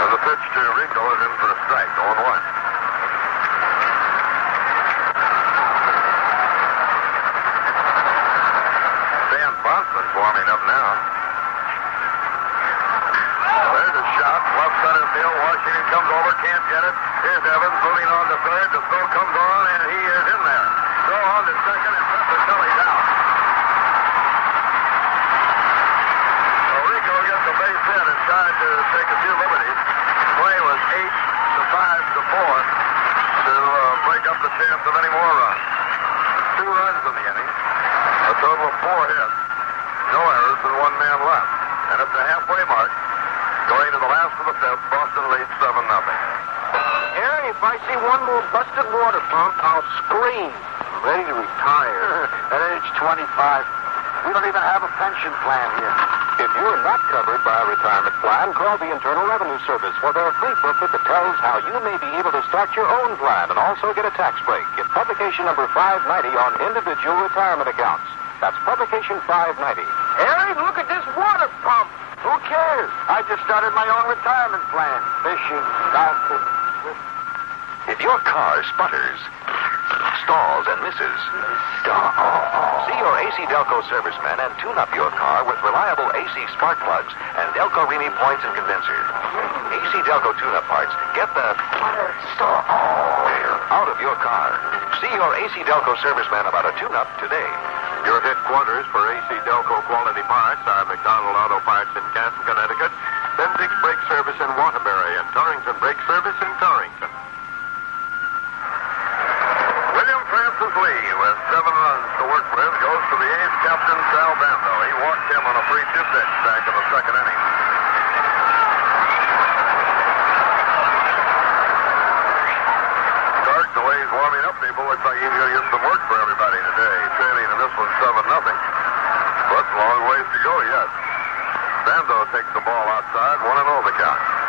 And the pitch to Rico is in for a strike, 0-1. Dan Bosman's warming up now. There's a shot, left center field. Washington comes over, can't get it. Here's Evans moving on to 3rd. The throw comes on, and he is in there. Throw on to 2nd, and Petrocelli's out. So Rico gets a base hit, tried to take a few liberties. Play was 8-5-4 to break up the chance of any more runs. 2 runs in the inning, a total of 4 hits, no errors, and 1 man left. And at the halfway mark, going to the last of the 5th, Boston leads 7-0. Harry, if I see one more busted water pump, I'll scream. I'm ready to retire. At age 25, we don't even have a pension plan here. If you're not covered by a retirement plan, call the Internal Revenue Service for their free booklet that tells how you may be able to start your own plan and also get a tax break. It's publication number 590 on individual retirement accounts. That's publication 590. Harry, look at this water pump. Who cares? I just started my own retirement plan. Fishing, golfing. If your car sputters, stalls, and misses, see your AC Delco serviceman and tune up your car with reliable AC spark plugs and Delco Remy points and condenser. AC Delco tune-up parts get the stall out of your car. See your AC Delco serviceman about a tune-up today. Your headquarters for AC Delco quality parts are McDonald Auto Parts in Canton, Connecticut, Bendix Brake Service in Waterbury, and Torrington Brake Service in Torrington. William Francis Lee, with 7 runs to work with, goes to the A's captain, Sal Bando. He walked him on a 3-2 pitch back in the 2nd inning. Stark, the way he's warming up, people, looks like he's going to get some work for everybody today. Trailing in this one 7-0. But long ways to go yet. Bando takes the ball outside, 1-0 the count.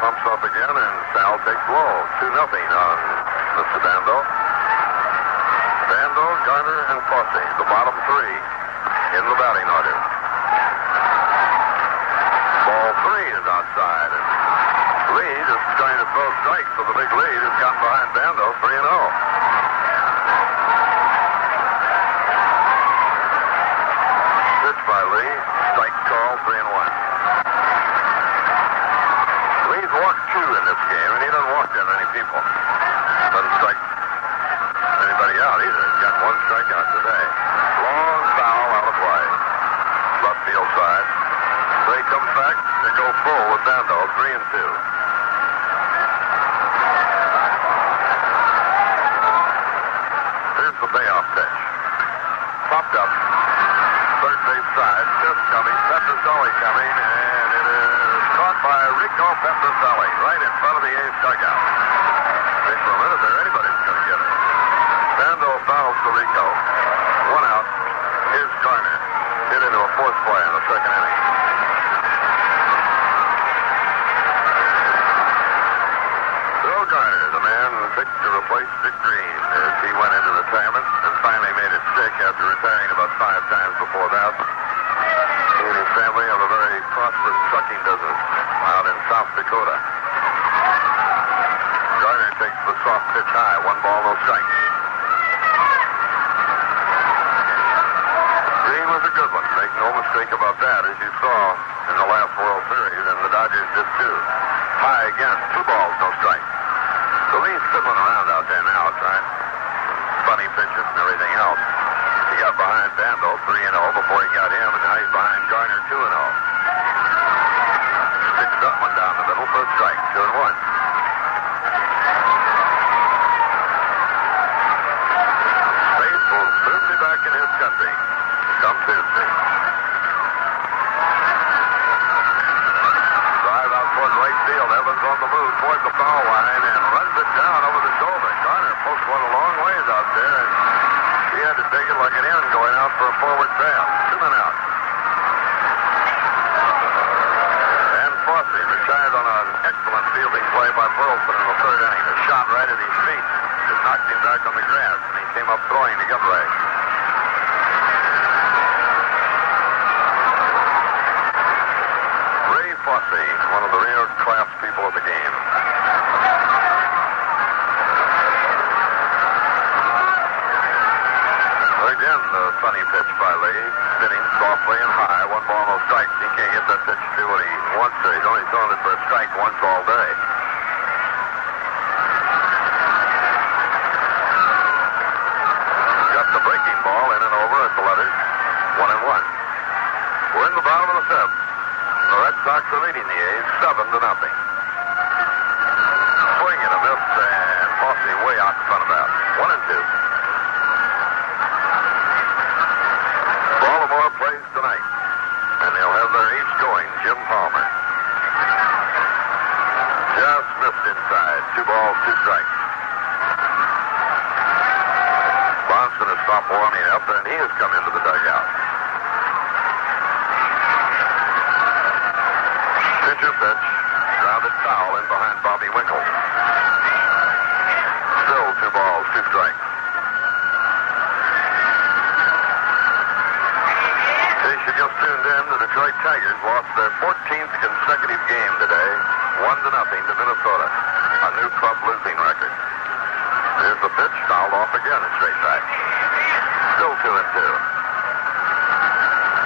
Pumps up again, and Sal takes low. 2-0 on Mr. Bando. Bando, Garner, and Fosse, the bottom 3 in the batting order. Ball 3 is outside, and Lee is trying to throw strikes for the big lead who's gotten behind Bando 3-0. Pitch by Lee, strike call, 3-1. He's walked 2 in this game, and he doesn't walk that many people. Doesn't strike anybody out either. He's got 1 strikeout today. Long foul out of play. Left field side. So he comes back to go full with Bando, 3-2. Here's the payoff pitch. Popped up. Third base side. Fifth coming. Petroselli coming, and it is caught by Rico Petroselli right in front of the A's dugout. Think for a minute there anybody's going to get it. Bando fouls to Rico. 1 out. Here's Garner. Hit into a fourth play in the 2nd inning. Bill Garner, the man picked to replace Dick Green as he went into retirement and finally made it stick after retiring about 5 times before that. He and his family have a very prosperous trucking business out in South Dakota. Garner takes the soft pitch high. 1 ball, no strike. Green was a good one. Make no mistake about that, as you saw in the last World Series, and the Dodgers did too. High again. 2 balls, no strike. So Lee's fiddling around out there now, trying funny pitches and everything else. He got behind Bando 3-0 before he got him, and now he's behind Garner 2-0. Sticks that one down the middle for a strike, 2-1. Bates will soon be back in his country come Tuesday. Drive out toward right field. Evans on the move toward the foul line and runs it down over the shoulder. Garner poked one a long ways out there, and he had to take it like an end going out for a forward pass. 2 men out. And Fosse retired on an excellent fielding play by Burleson in the 3rd inning. A shot right at his feet. It knocked him back on the grass, and he came up throwing to get right. Ray Fosse, one of the real class people of the game. Again, the funny pitch by Lee, spinning softly and high. 1 ball, no strikes. He can't get that pitch to do what he wants to. He's only throwing it for a strike once all day. breaking ball in and over at the letters 1-1. We're in the bottom of the fifth. The Red Sox are leading the A's 7-0. Swing and a miss, and Fosse way out in front of that. 1-2. Baltimore plays tonight, and they'll have their ace going, Jim Palmer. Just missed inside. 2 balls, 2 strikes. Bonson has stopped warming up, and he has come into the dugout. Pitcher pitch, grounded foul in behind Bobby Winkle. Still 2 balls, 2 strikes. In case you just tuned in, the Detroit Tigers lost their 14th consecutive game today, 1-0 to Minnesota, a new club losing record. Here's the pitch, fouled off again in straight back. Still 2-2.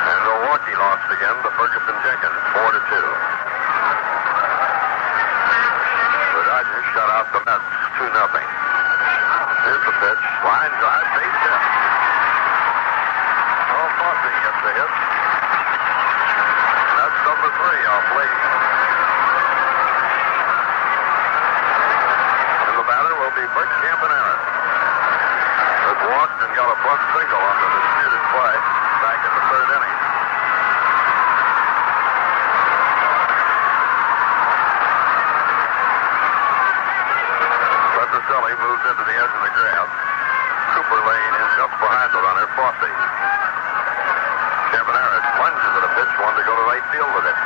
And Milwaukee lost again to Ferguson-Jenkins, 4-2. The Dodgers shut out the Mets, 2-0. Here's the pitch, line drive, base hit. Oh, Fosse gets the hit. That's number 3 off late. And the batter will be Bert Campanella. Has walked and got a bunt single on the disputed play back in the 3rd inning. Petroselli moves into the edge of the grass. Cooper laying in just behind the runner, Fosse. Campanella lunges at a pitch, wanted to go to right field with it.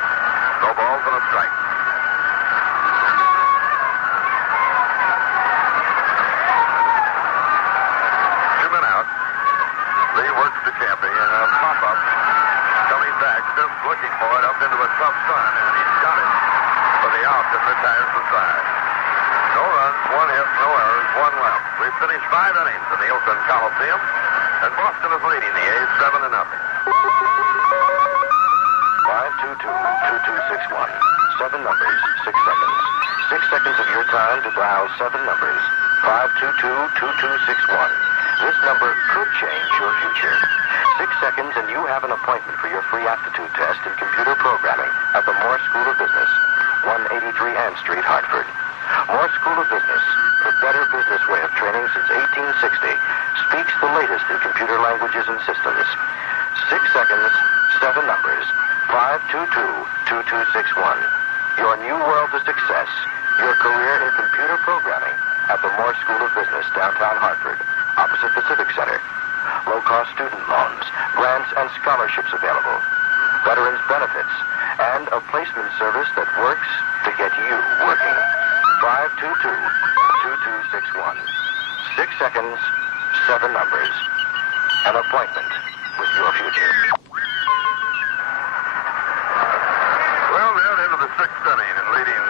No balls and a strike. 2 men out. Lee works to Campy, and a pop-up coming back, just looking for it up into a tough sun, and he's got it for the out that retires the side. No runs, 1 hit, no errors, 1 left. We've finished 5 innings in the Oakland Coliseum, and Boston is leading the A's 7-0. 522-2261. 7 numbers, 6 seconds. 6 seconds of your time to dial 7 numbers. 522-2261. This number could change your future. 6 seconds and you have an appointment for your free aptitude test in computer programming at the Moore School of Business, 183 Ann Street, Hartford. Moore School of Business, the better business way of training since 1860, speaks the latest in computer languages and systems. 6 seconds, 7 numbers, 522-2261. Your new world of success, your career in computer programming at the Moore School of Business, downtown Hartford, opposite Pacific Center. Low-cost student loans, grants, and scholarships available. Veterans benefits, and a placement service that works to get you working. 522-2261. 6 seconds, 7 numbers. An appointment with your future. Well, they're into the 6th inning and leading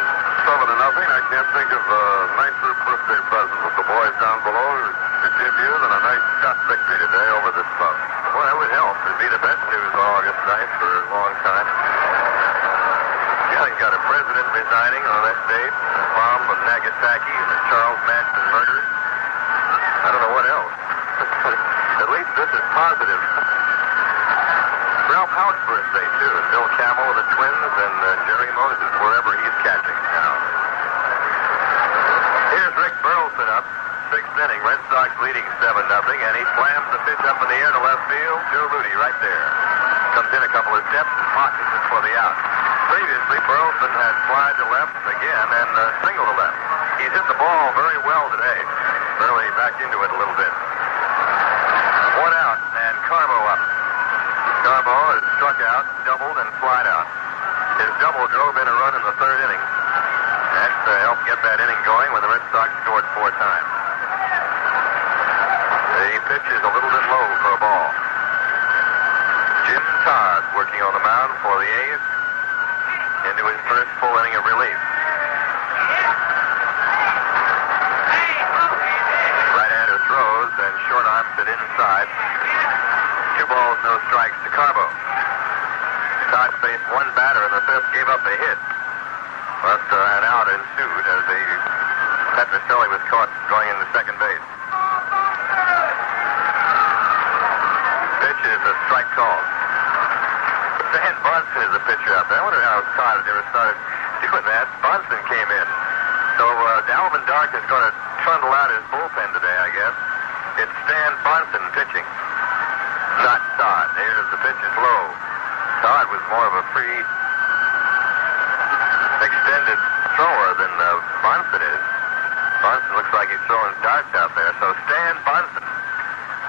7-0. I can't think of a nicer birthday present with the boys down below to give you than a nice shot victory today over this club. Boy, that would help. It'd be the best news of August night for a long time. Yeah, you've got a president resigning on that date, a bomb of Nagasaki, and the Charles Manson murder. I don't know what else. At least this is positive. Ralph Houck's birthday, too, and Bill Camel with the Twins, and Jerry Moses, wherever he's catching now. Here's Rick Burleson up, 6th inning. Red Sox leading 7-0, and he slams the pitch up in the air to left field. Joe Rudy right there. Comes in a couple of steps and pockets it for the out. Previously, Burleson had fly to left again and single to left. He's hit the ball very well today. Really back into it a little bit. 1 out, and Carbo up. Carbo is struck out, doubled, and flied out. His double drove in a run in the 3rd inning. That helped get that inning going when the Red Sox scored 4 times. The pitch is a little bit low for a ball. Jim Todd working on the mound for the A's into his first full inning of relief. Right-hander throws and short arms it inside. 2 balls, no strikes to Carbo. Todd faced 1 batter in the 5th, gave up a hit. But an out ensued as Petroselli was caught going into second base. pitch is a strike called. Dan Bunsen is the pitcher out there. I wonder how Todd ever started doing that. Bunsen came in. So Alvin Dark is going to trundle out his bullpen today, I guess. It's Stan Bunsen pitching, not Todd. There's the pitch is low. Todd was more of a free, extended thrower than Bunsen is. Bunsen looks like he's throwing darts out there. So Stan Bunsen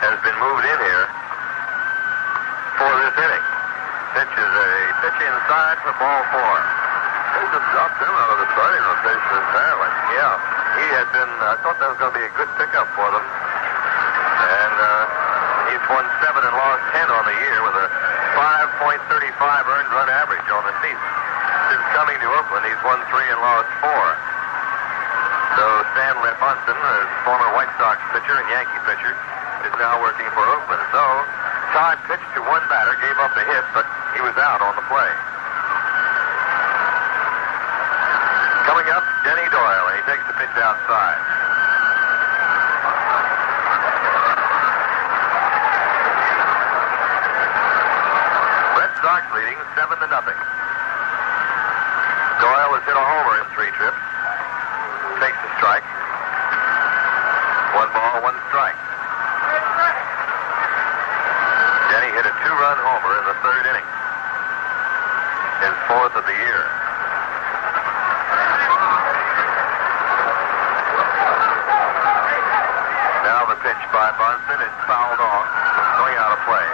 has been moved in here for this inning. Pitch is a pitch inside for ball 4. They just dropped him out of the starting rotation entirely. Yeah, he had been, I thought that was going to be a good pickup for them. And he's won 7 and lost 10 on the year with a 5.35 earned run average on the season. Since coming to Oakland, he's won 3 and lost 4. So Stanley Bunsen, a former White Sox pitcher and Yankee pitcher, is now working for Oakland. So Todd pitched to one batter, gave up a hit, but he was out on the play. Coming up, Denny Doyle, and he takes the pitch outside. Red Sox leading 7-0. Doyle has hit a homer in 3 trips. Takes the strike. 1 ball, 1 strike. Denny hit a 2-run homer in the 3rd inning. His 4th of the year. Now the pitch by Bunsen is fouled off, going out of play.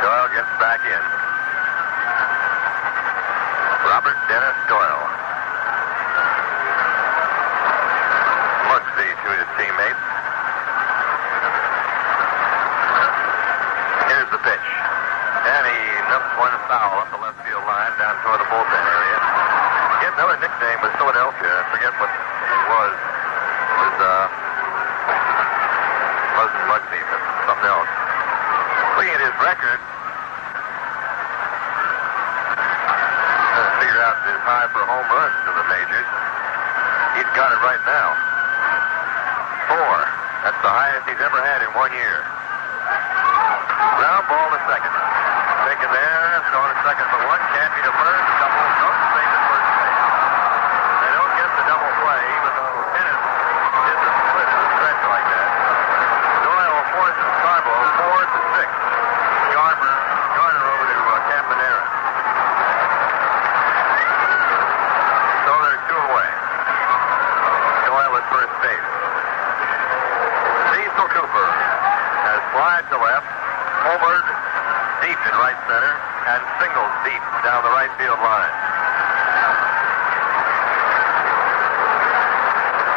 Doyle gets back in. Robert Dennis Doyle. Mugsy to his teammates. Here's the pitch. And he nups one foul up the left field line down toward the bullpen area. He had another nickname with Philadelphia. I forget what it was. It wasn't Mugsy, but something else. Looking at his record, figure out his high for home runs to the majors. He's got it right now. 4. That's the highest he's ever had in 1 year. Ground ball to second. Taken there, going to second for 1. Can't be to first. Double. Don't stay to first base. They don't get the double play, even though Dennis isn't split in a stretch like that. Doyle forces Carbo 4-6. Garner over to Campanera. So they're 2 away. Doyle at first base. Cecil Cooper has flied to left, homered deep in right center, and singled deep down the right field line.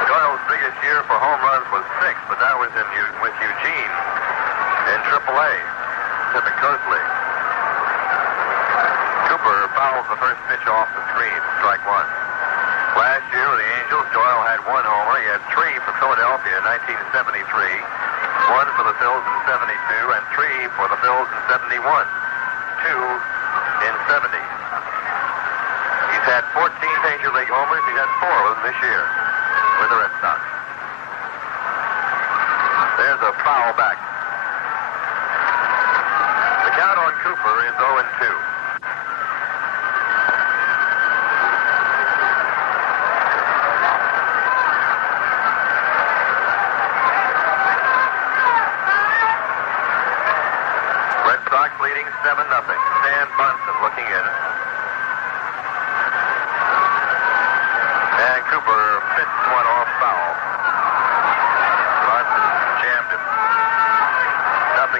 Doyle's biggest year for home runs was 6, but that was with Eugene in AAA, Pacific Coast League. Cooper fouls the first pitch off the screen, strike 1. Last year with the Angels, Doyle had 1 homer. He had 3 for Philadelphia in 1973, 1 for the Phils in 72, and 3 for the Phils in 71, 2 in 70. He's had 14 Major League homers. He's had 4 of them this year with the Red Sox. There's a foul back. The count on Cooper is 0-2. Leading 7-0. Stan Bunsen looking in. And Cooper fits one off foul. Bunsen jammed it. 0-2.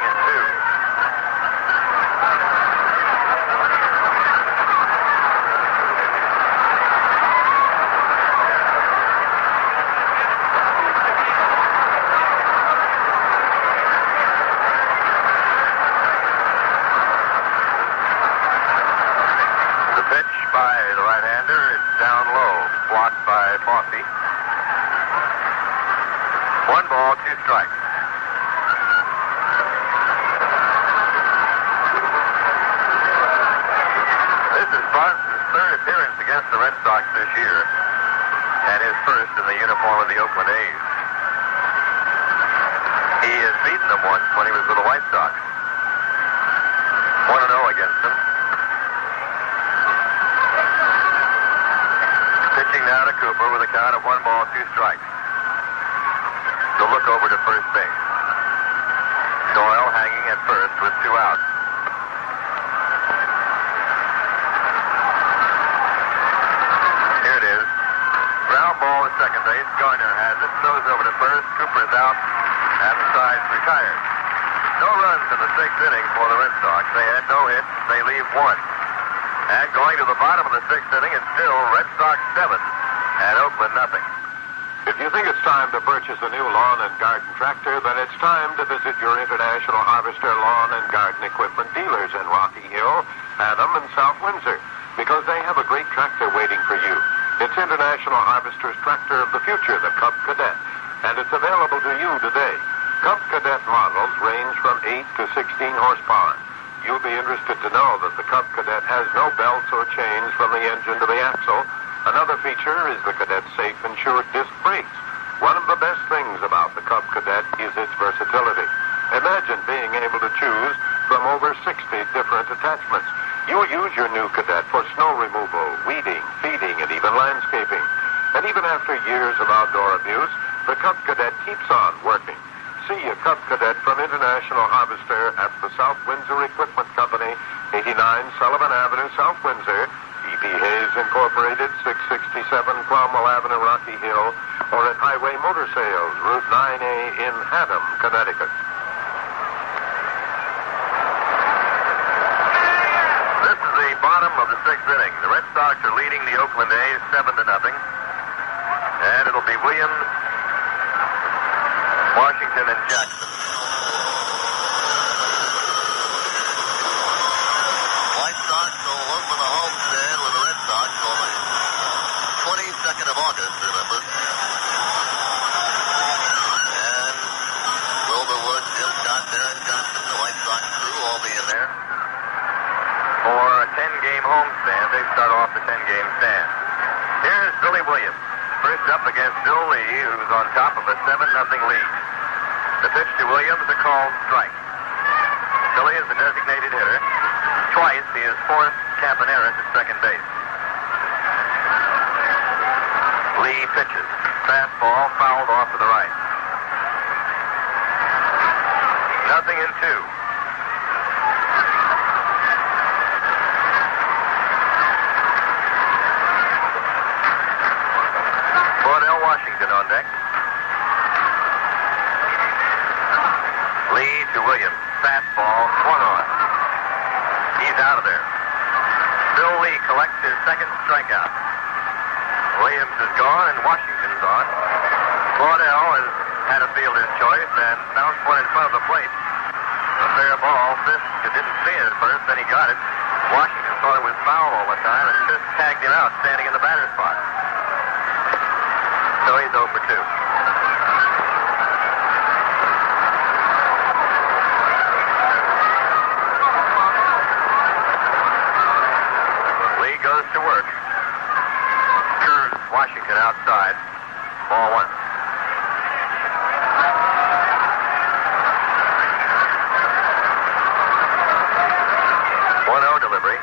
By the right-hander, it's down low, blocked by Bossy. 1 ball, 2 strikes. This is Bunsen's third appearance against the Red Sox this year, and his first in the uniform of the Oakland A's. He has beaten them once when he was with the White Sox. 1-0 against them. Pitching now to Cooper with a count of 1 ball, 2 strikes. To look over to first base. Doyle hanging at first with 2 outs. Here it is. Ground ball to second base. Garner has it. Throws over to first. Cooper's out. And the side's retired. No runs in the 6th inning for the Red Sox. They had no hits. They leave 1. And going to the bottom of the 6th inning, it's still Red Sox 7 and Oakland nothing. If you think it's time to purchase a new lawn and garden tractor, then it's time to visit your International Harvester lawn and garden equipment dealers in Rocky Hill, Haddam, and South Windsor, because they have a great tractor waiting for you. It's International Harvester's tractor of the future, the Cub Cadet, and it's available to you today. Cub Cadet models range from 8 to 16 horsepower. You'll be interested to know that the Cub Cadet has no belts or chains from the engine to the axle. Another feature is the Cadet's safe insured disc brakes. One of the best things about the Cub Cadet is its versatility. Imagine being able to choose from over 60 different attachments. You'll use your new Cadet for snow removal, weeding, feeding, and even landscaping. And even after years of outdoor abuse, the Cub Cadet keeps on working. See a Cub Cadet from International Harvester at the South Windsor Equipment Company, 89 Sullivan Avenue, South Windsor, E.P. Hayes Incorporated, 667 Cromwell Avenue, Rocky Hill, or at Highway Motor Sales, Route 9A in Haddam, Connecticut. This is the bottom of the 6th inning. The Red Sox are leading the Oakland A's 7-0. And it'll be Williams, Washington, and Jackson. White Sox will open the homestand with the Red Sox on the 22nd of August, remember. And Wilbur Woods, Jim Scott, Darren Johnson, the White Sox crew all be in there for a 10-game homestand. They start off the 10-game stand. Here's Billy Williams, first up against Bill Lee, who's on top of a 7-0 lead. The pitch to Williams, a called strike. Billy is the designated hitter. Twice he has forced Campaneris at second base. Lee pitches. Fastball fouled off to the right. 0-2. Cordell Washington on deck. Lee to Williams. Fastball swung on. He's out of there. Bill Lee collects his second strikeout. Williams is gone and Washington's on. Cordell has had a fielder's choice and bounced one in front of the plate. A fair ball. Fisk didn't see it at first, then he got it. Washington thought it was foul all the time, and Fisk tagged him out standing in the batter's box. So he's 0 for 2. Lee goes to work. Curves Washington outside. Ball 1. 1-0 delivery.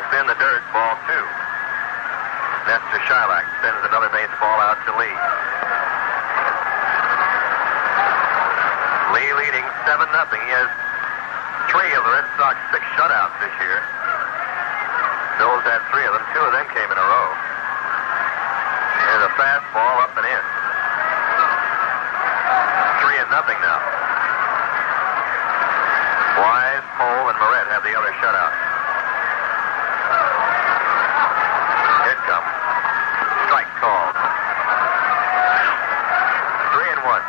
It's in the dirt. Ball 2. Nestor Shylock sends another baseball out to Lee. Lee leading 7-0. He has 3 of the Red Sox 6 shutouts this year. Bill's had 3 of them. 2 of them came in a row. There's a fastball up and in. 3-0 now. Wise, Pohl, and Moret have the other shutout. Here it comes. Strike called. 3-1.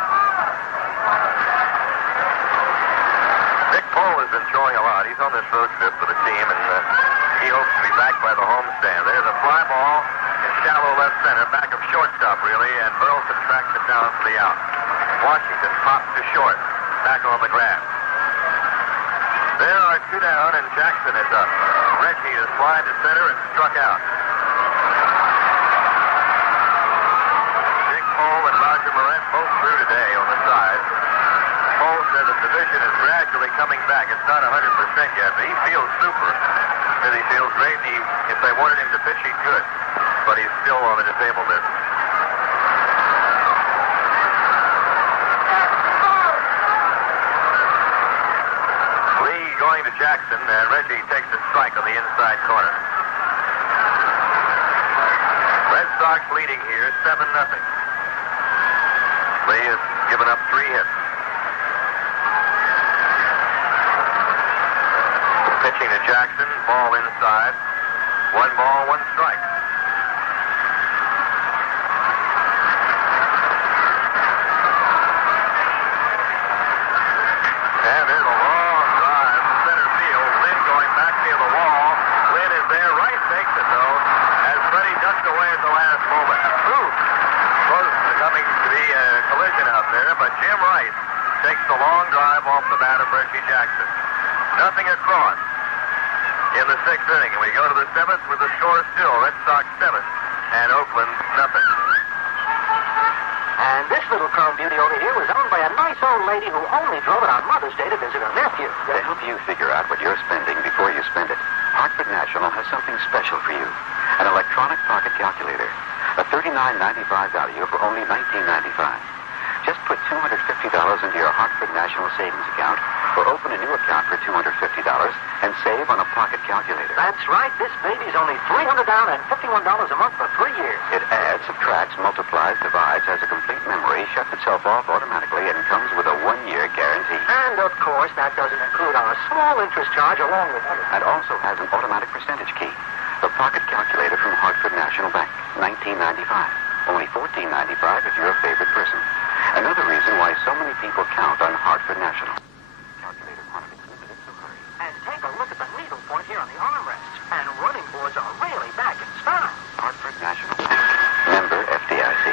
Nick Pohl has been throwing a lot. He's on this road trip for the team, and he hopes to be back by the homestand. There's a fly ball in shallow left center, back of shortstop, really, and Burleson tracks it down for the out. Washington pops to short, back on the grass. There are 2 down, and Jackson is up. Reggie is flying to center and struck out. Dick Cole and Roger Moret both threw today on the side. Cole says the division is gradually coming back. It's not 100% yet, but he feels super. Says he feels great. If they wanted him to pitch, he could. But he's still on the disabled list. Lee going to Jackson, and Reggie takes a strike on the inside corner. Red Sox leading here 7-0. Lee has given up 3 hits. Pitching to Jackson, ball inside. 1 ball, 1 strike. And there's a long drive to center field. Lynn going back near the wall. Lynn is there. Rice takes it, though, as Freddie ducked away at the last moment. Ooh, close to coming to be a collision out there, but Jim Rice takes the long drive off the bat of Reggie Jackson. Nothing across in the 6th inning. And we go to the 7th with the score still. Red Sox 7 and Oakland nothing. And this little chrome beauty over here was owned by a nice old lady who only drove it on Mother's Day to visit her nephew. To help you figure out what you're spending before you spend it, Hartford National has something special for you. An electronic pocket calculator. A $39.95 value for only $19.95. Just put $250 into your Hartford National savings account or open a new account for $250 and save on a pocket calculator. That's right. This baby's only $300 down and $51 a month for 3 years. It adds, subtracts, multiplies, divides, has a complete memory, shuts itself off automatically, and comes with a 1-year guarantee. And, of course, that doesn't include our small interest charge along with others. And also has an automatic percentage key. The pocket calculator from Hartford National Bank, $19.95. Only $14.95 if you're a favorite person. Another reason why so many people count on Hartford National. Calculator quantities limited, so hurry. And take a look at the needle point here on the armrests. And running boards are really back in style. Hartford National Bank. Member FDIC.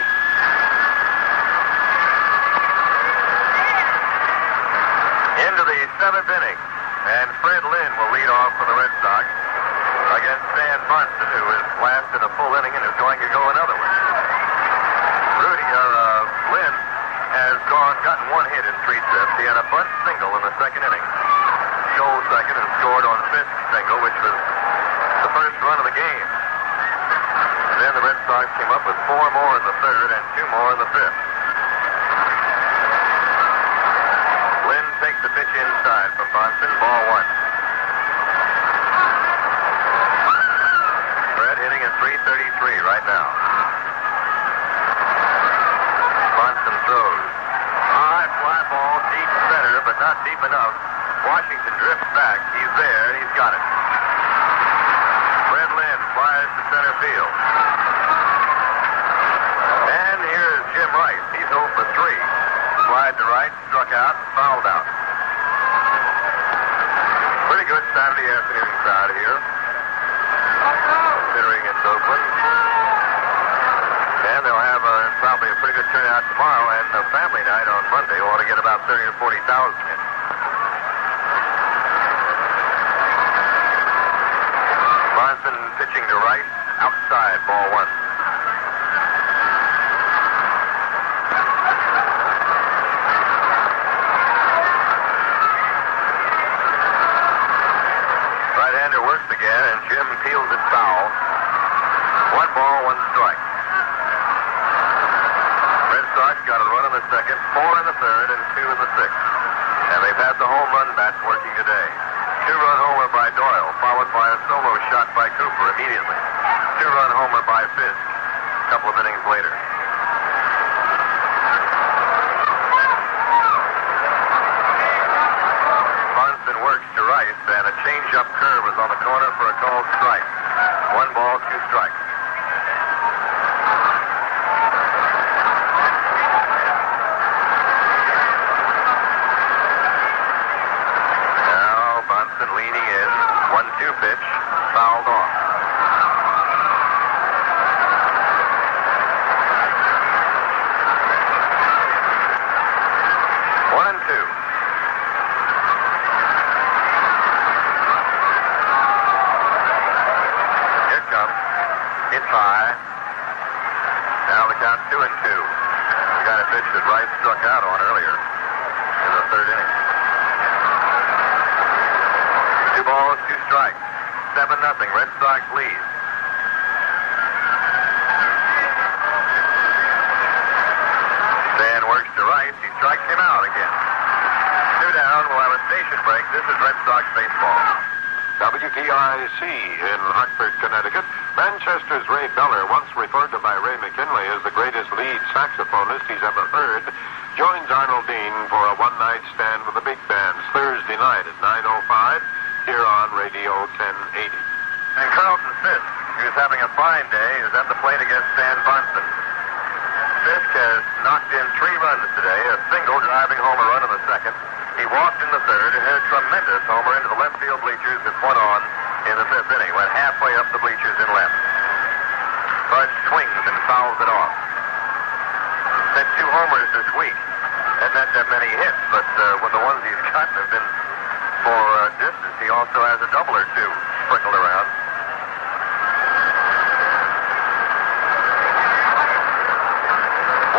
Into the 7th inning. And Fred Lynn will lead off for the Red Sox against Stan Bunsen, who has lasted a full inning and is going to go another one. Lynn has gotten 1 hit in 3 trips. He had a bunt single in the 2nd inning. Stole second and scored on Fisk's single, which was the first run of the game. Then the Red Sox came up with 4 more in the 3rd and 2 more in the 5th. Lynn takes the pitch inside from Bunsen, ball 1. Fred hitting at .333 right now. Bunsen throws. High fly ball, deep center, but not deep enough. Washington drifts back. He's there, and he's got it. Fred Lynn flies to center field. And here's Jim Rice. He's 0 for 3. Slide to right, struck out, fouled out. Pretty good Saturday afternoon crowd here, considering it's Oakland. And they'll have probably a pretty good turnout tomorrow, and a family night on Monday. Ought to get about 30 or 40,000 in. Monson pitching to right, outside, ball 1. Right-hander works again, and Jim peels it foul. 1 ball, 1 strike. Red Sox got a run in the 2nd, 4 in the 3rd, and 2 in the 6th. And they've had the home run bats working today. 2-run homer by Doyle, followed by a solo shot by Cooper immediately. 2-run homer by Fisk a couple of innings later. Bunsen works to Rice, and a change-up curve is on the corner for a called strike. 1 ball, 2 strikes. Leaning in, 1-2 pitch, fouled off. One and two. 2-2. The kind of pitch that Rice struck out on earlier in the third inning. 2 balls, 2 strikes. 7-0. Red Sox lead. Stan works to Rice. He strikes him out again. 2 down. We'll have a station break. This is Red Sox baseball. WTIC in Hartford, Connecticut. Manchester's Ray Beller, once referred to by Ray McKinley as the greatest lead saxophonist he's ever heard, joins Arnold Dean for a one-night stand with the big bands Thursday night at 9:05 here on Radio 1080. And Carlton Fisk, who's having a fine day, is at the plate against Stan Bonson. Fisk has knocked in 3 runs today, a single driving home a run in the second. He walked in the third and hit a tremendous homer into the left field bleachers that went on in the 5th inning. Went halfway up the bleachers in left. Bud swings and fouls it off. Hit 2 homers this week. Hasn't had that many hits, but when the ones he's gotten have been for distance, he also has a double or 2 sprinkled around.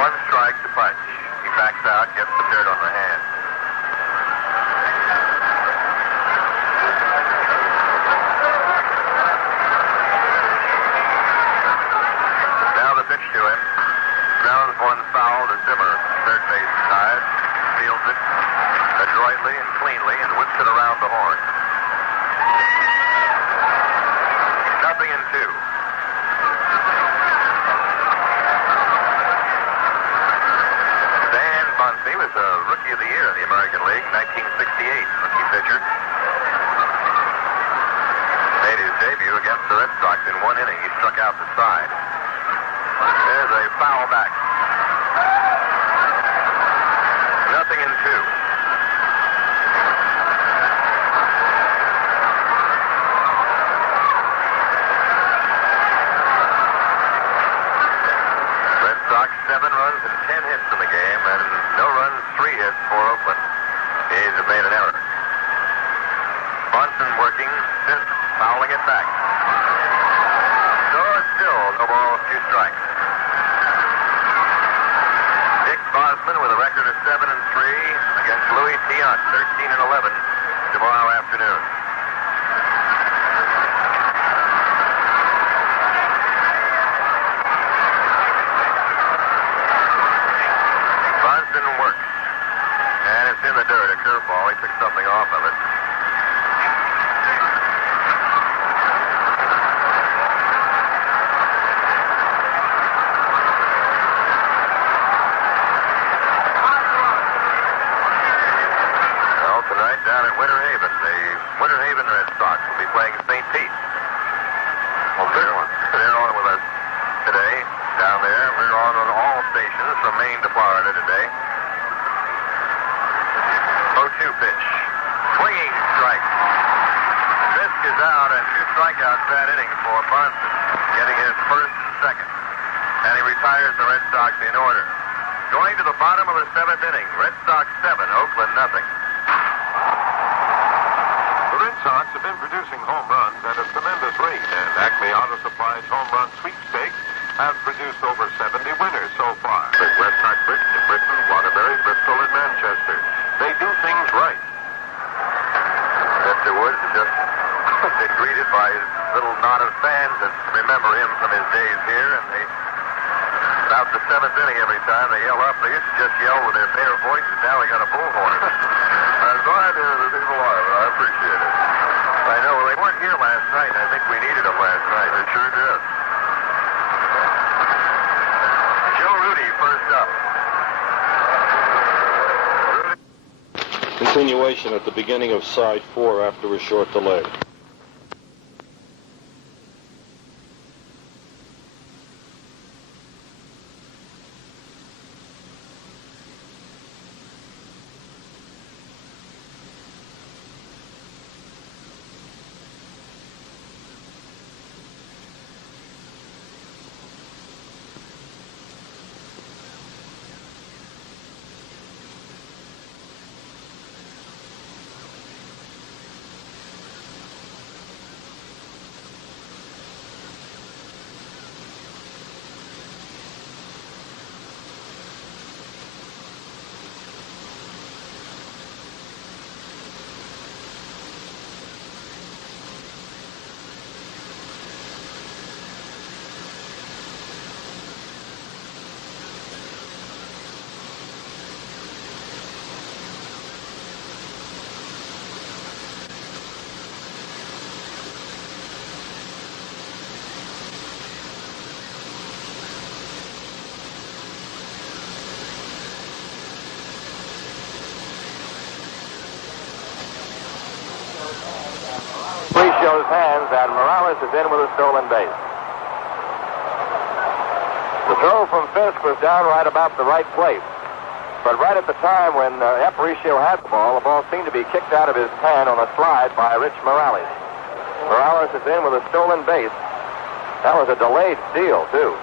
One strike to punch. He backs out, gets the dirt on the hand. Pitch to him. Grounds one foul to Zimmer, third base side. Fields it adroitly and cleanly and whips it around the horn. 0-2. Stan Bonson was a Rookie of the Year in the American League, 1968 rookie pitcher. Made his debut against the Red Sox in 1 inning. He struck out the side. There's a foul back. 0-2. Red Sox 7 runs and 10 hits in the game, and no runs, 3 hits for Oakland. The A's have made an error. Bonson working, Fisk fouling it back. So it's still no balls, 2 strikes. Dick Bosman with a record of 7-3 against Louis Tiant, 13-11 tomorrow afternoon. Bonson works, and it's in the dirt, a curveball. He took something off of it. Down at Winter Haven, the Winter Haven Red Sox will be playing St. Pete. Well, they're on with us today down there. We're on all stations from Maine to Florida today. 0-2 pitch. Swinging strike. Fisk is out and 2 strikeouts that inning for Bonson, getting his first and second. And he retires the Red Sox in order. Going to the bottom of the 7th inning. Red Sox 7, Oakland 0. The Red Sox have been producing home runs at a tremendous rate, and Acme Auto Supply's home run sweepstakes have produced over 70 winners so far. The West Hartford, Britain, Waterbury, Bristol, and Manchester. They do things right. Mr. Woods has just been greeted by his little knot of fans that remember him from his days here, and they, about the 7th inning every time they yell up. They used to just yell with their bare voices. Now they got a bullhorn. I'm glad the people are, but I appreciate it. I know. Well, they weren't here last night, and I think we needed them last night. They sure did. Joe Rudy first up. Continuation at the beginning of side 4 after a short delay. and Morales is in with a stolen base. The throw from Fisk was down right about the right place. But right at the time when Aparicio had the ball seemed to be kicked out of his hand on a slide by Rich Morales. Morales is in with a stolen base. That was a delayed steal, too.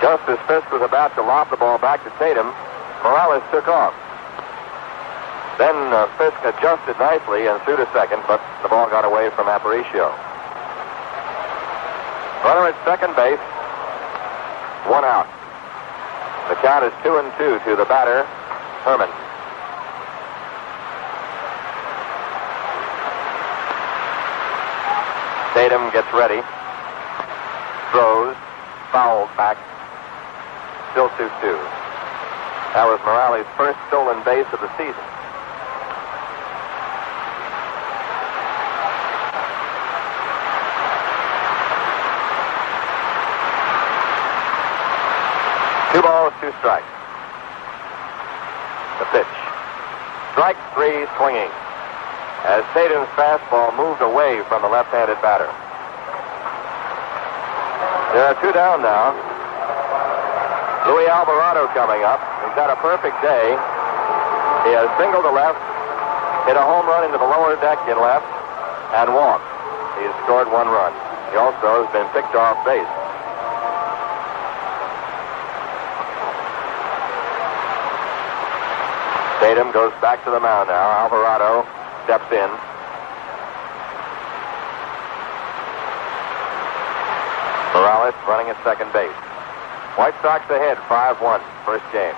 Just as Fisk was about to lob the ball back to Tatum, Morales took off. Then Fisk adjusted nicely and threw to second, but the ball got away from Aparicio. Runner at second base. 1 out. The count is 2-2 to the batter, Herman. Tatum gets ready. Throws. Fouled back. Still 2-2. That was Morales' first stolen base of the season. Two balls, 2 strikes. The pitch. Strike 3, swinging. As Tatum's fastball moved away from the left-handed batter. There are 2 down now. Luis Alvarado coming up. He's had a perfect day. He has singled to left, hit a home run into the lower deck in left, and walked. He's scored 1 run. He also has been picked off base. Tatum goes back to the mound now. Alvarado steps in. Morales running at second base. White Sox ahead, 5-1, first game.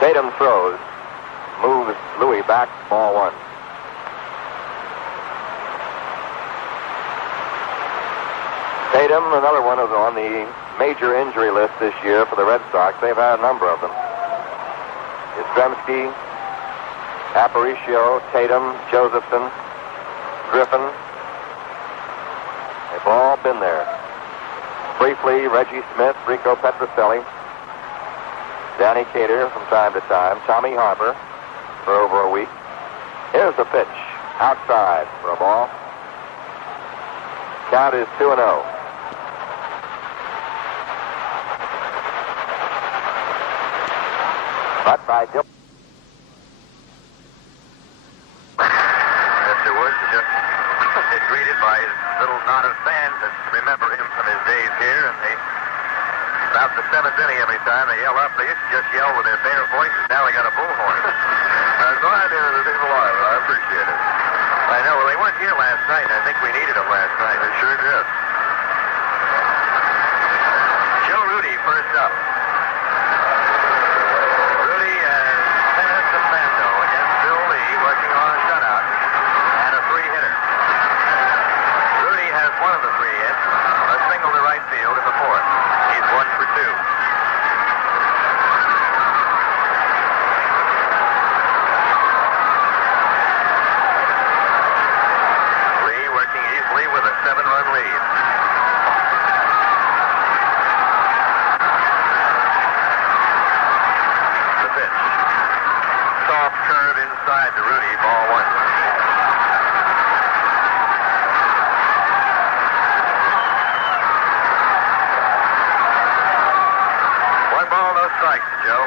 Tatum throws, moves Louis back, ball 1. Tatum, another one is on the major injury list this year for the Red Sox. They've had a number of them. Yastrzemski, Aparicio, Tatum, Josephson, Griffin. They've all been there. Briefly, Reggie Smith, Rico Petrocelli, Danny Cater from time to time, Tommy Harper for over a week. Here's the pitch. Outside for a ball. Count is 2-0. But by Mr. Woods is greeted by his little knot of fans that remember him from his days here, and they, about the 7th inning every time they yell up, they used to just yell with their bare voices. Now they got a bullhorn. I was glad they were the people alive. I appreciate it. I know. Well, they weren't here last night, and I think we needed them last night. They sure did. Joe Rudy first up. Rudy has tennis to Mando against Bill Lee, working on a shutout and a 3-hitter. Rudy has one of the 3 hits, a single to right field in the 4th. He's 1 for 2. Lee working easily with a 7-run lead. The pitch. Soft curve inside to Rudy, ball 1. Strikes, Joe.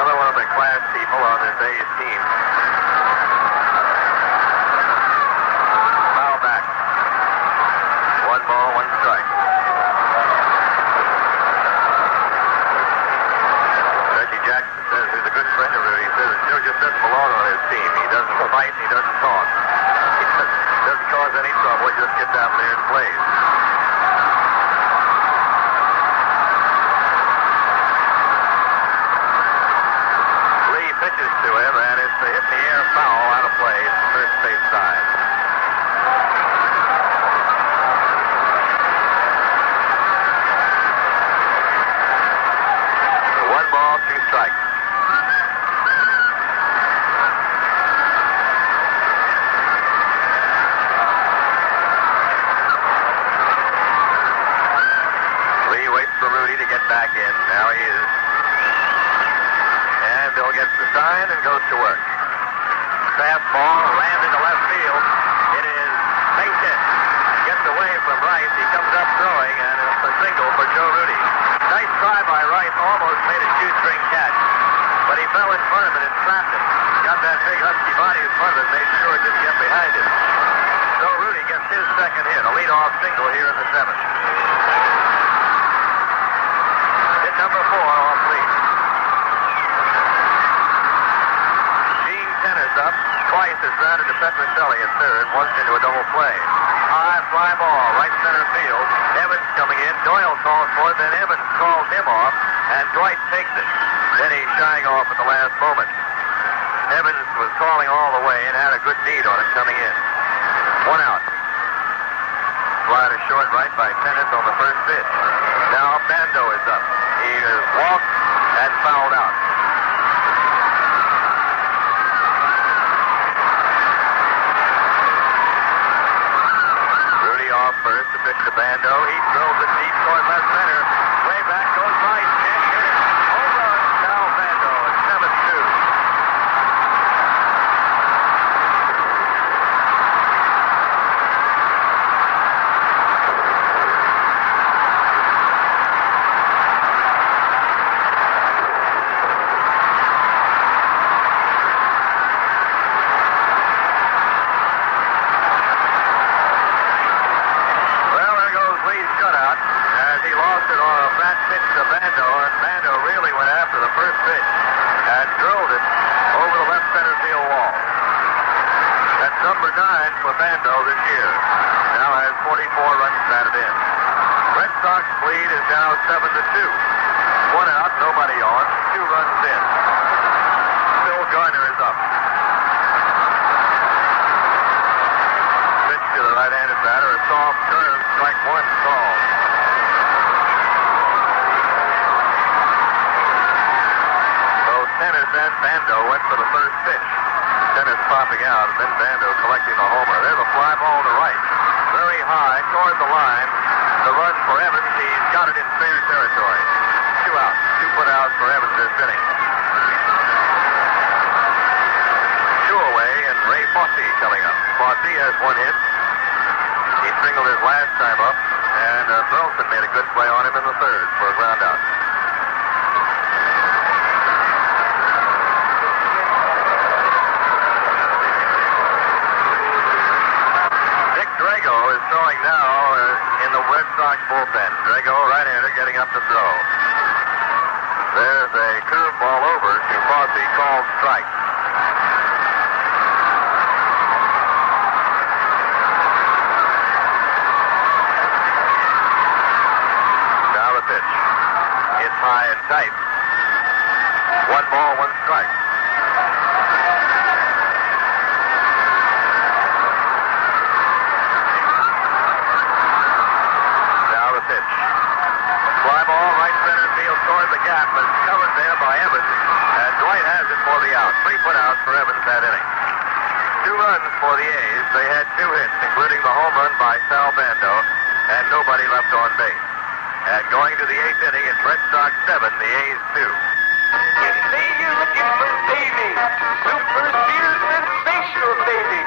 Another one of the class people on this A's team. Foul back. 1 ball, 1 strike. Reggie Jackson says he's a good friend of Rudy. He says Joe just doesn't belong on his team. He doesn't fight, he doesn't talk. He doesn't cause any trouble. He just gets out there and plays. Pitches to him, and it's a hit in the air foul out of play, first base side. So 1 ball, 2 strikes. Lee waits for Rudy to get back in. Now he is. And Bill gets the sign and goes to work. Fastball lands into left field. It is base hit. Gets away from Rice. He comes up throwing, and it's a single for Joe Rudy. Nice try by Rice. Almost made a shoestring catch. But he fell in front of it and trapped it. Got that big husky body in front of it, made sure it didn't get behind him. So Rudy gets his second hit, a leadoff single here in the seventh. Hit number 4 off lead. Gene Tennis up. Twice has grounded to Petrocelli at third, once into a double play. High fly ball, right center field. Evans coming in. Doyle calls for it, then Evans calls him off, and Dwight takes it. Then he's shying off at the last moment. Evans was calling all the way and had a good lead on it coming in. 1 out. Fly to short right by Tennis on the first pitch. Now Bando is up. He is walked and fouled out. Rudy off first to pitch to Bando. He throws it deep toward left center. Way back goes Rice. Can't get it. Home run. Sal Bando. It's 7-2. Number 9 for Bando this year. Now has 44 runs batted in. Red Sox lead is now 7-2. 1 out, nobody on, 2 runs in. Phil Garner is up. Pitch to the right-handed batter, a soft curve, strike 1 called. So Tennis and Bando went for the first pitch. Tennis popping out, and then Bando collecting the homer. There's a fly ball to right. Very high, toward the line. The run for Evans. He's got it in fair territory. 2 out. 2 put outs for Evans this inning. Shewaway and Ray Fosse coming up. Fosse has 1 hit. He singled his last time up, and Burleson made a good play on him in the third for a ground out. Throwing now in the Red Sox bullpen. Drago, right-hander, getting up to throw. There's a curveball over to Fosse, called strike. Now the pitch. It's high and tight. 1 ball, 1 strike. Fly ball, right center field toward the gap, but covered there by Evans. And Dwight has it for the out. 3 put outs for Evans that inning. 2 runs for the A's. They had 2 hits, including the home run by Sal Bando, and nobody left on base. And going to the 8th inning, it's Red Sox 7, the A's 2. You say you're looking for baby. Super Sears sensational baby.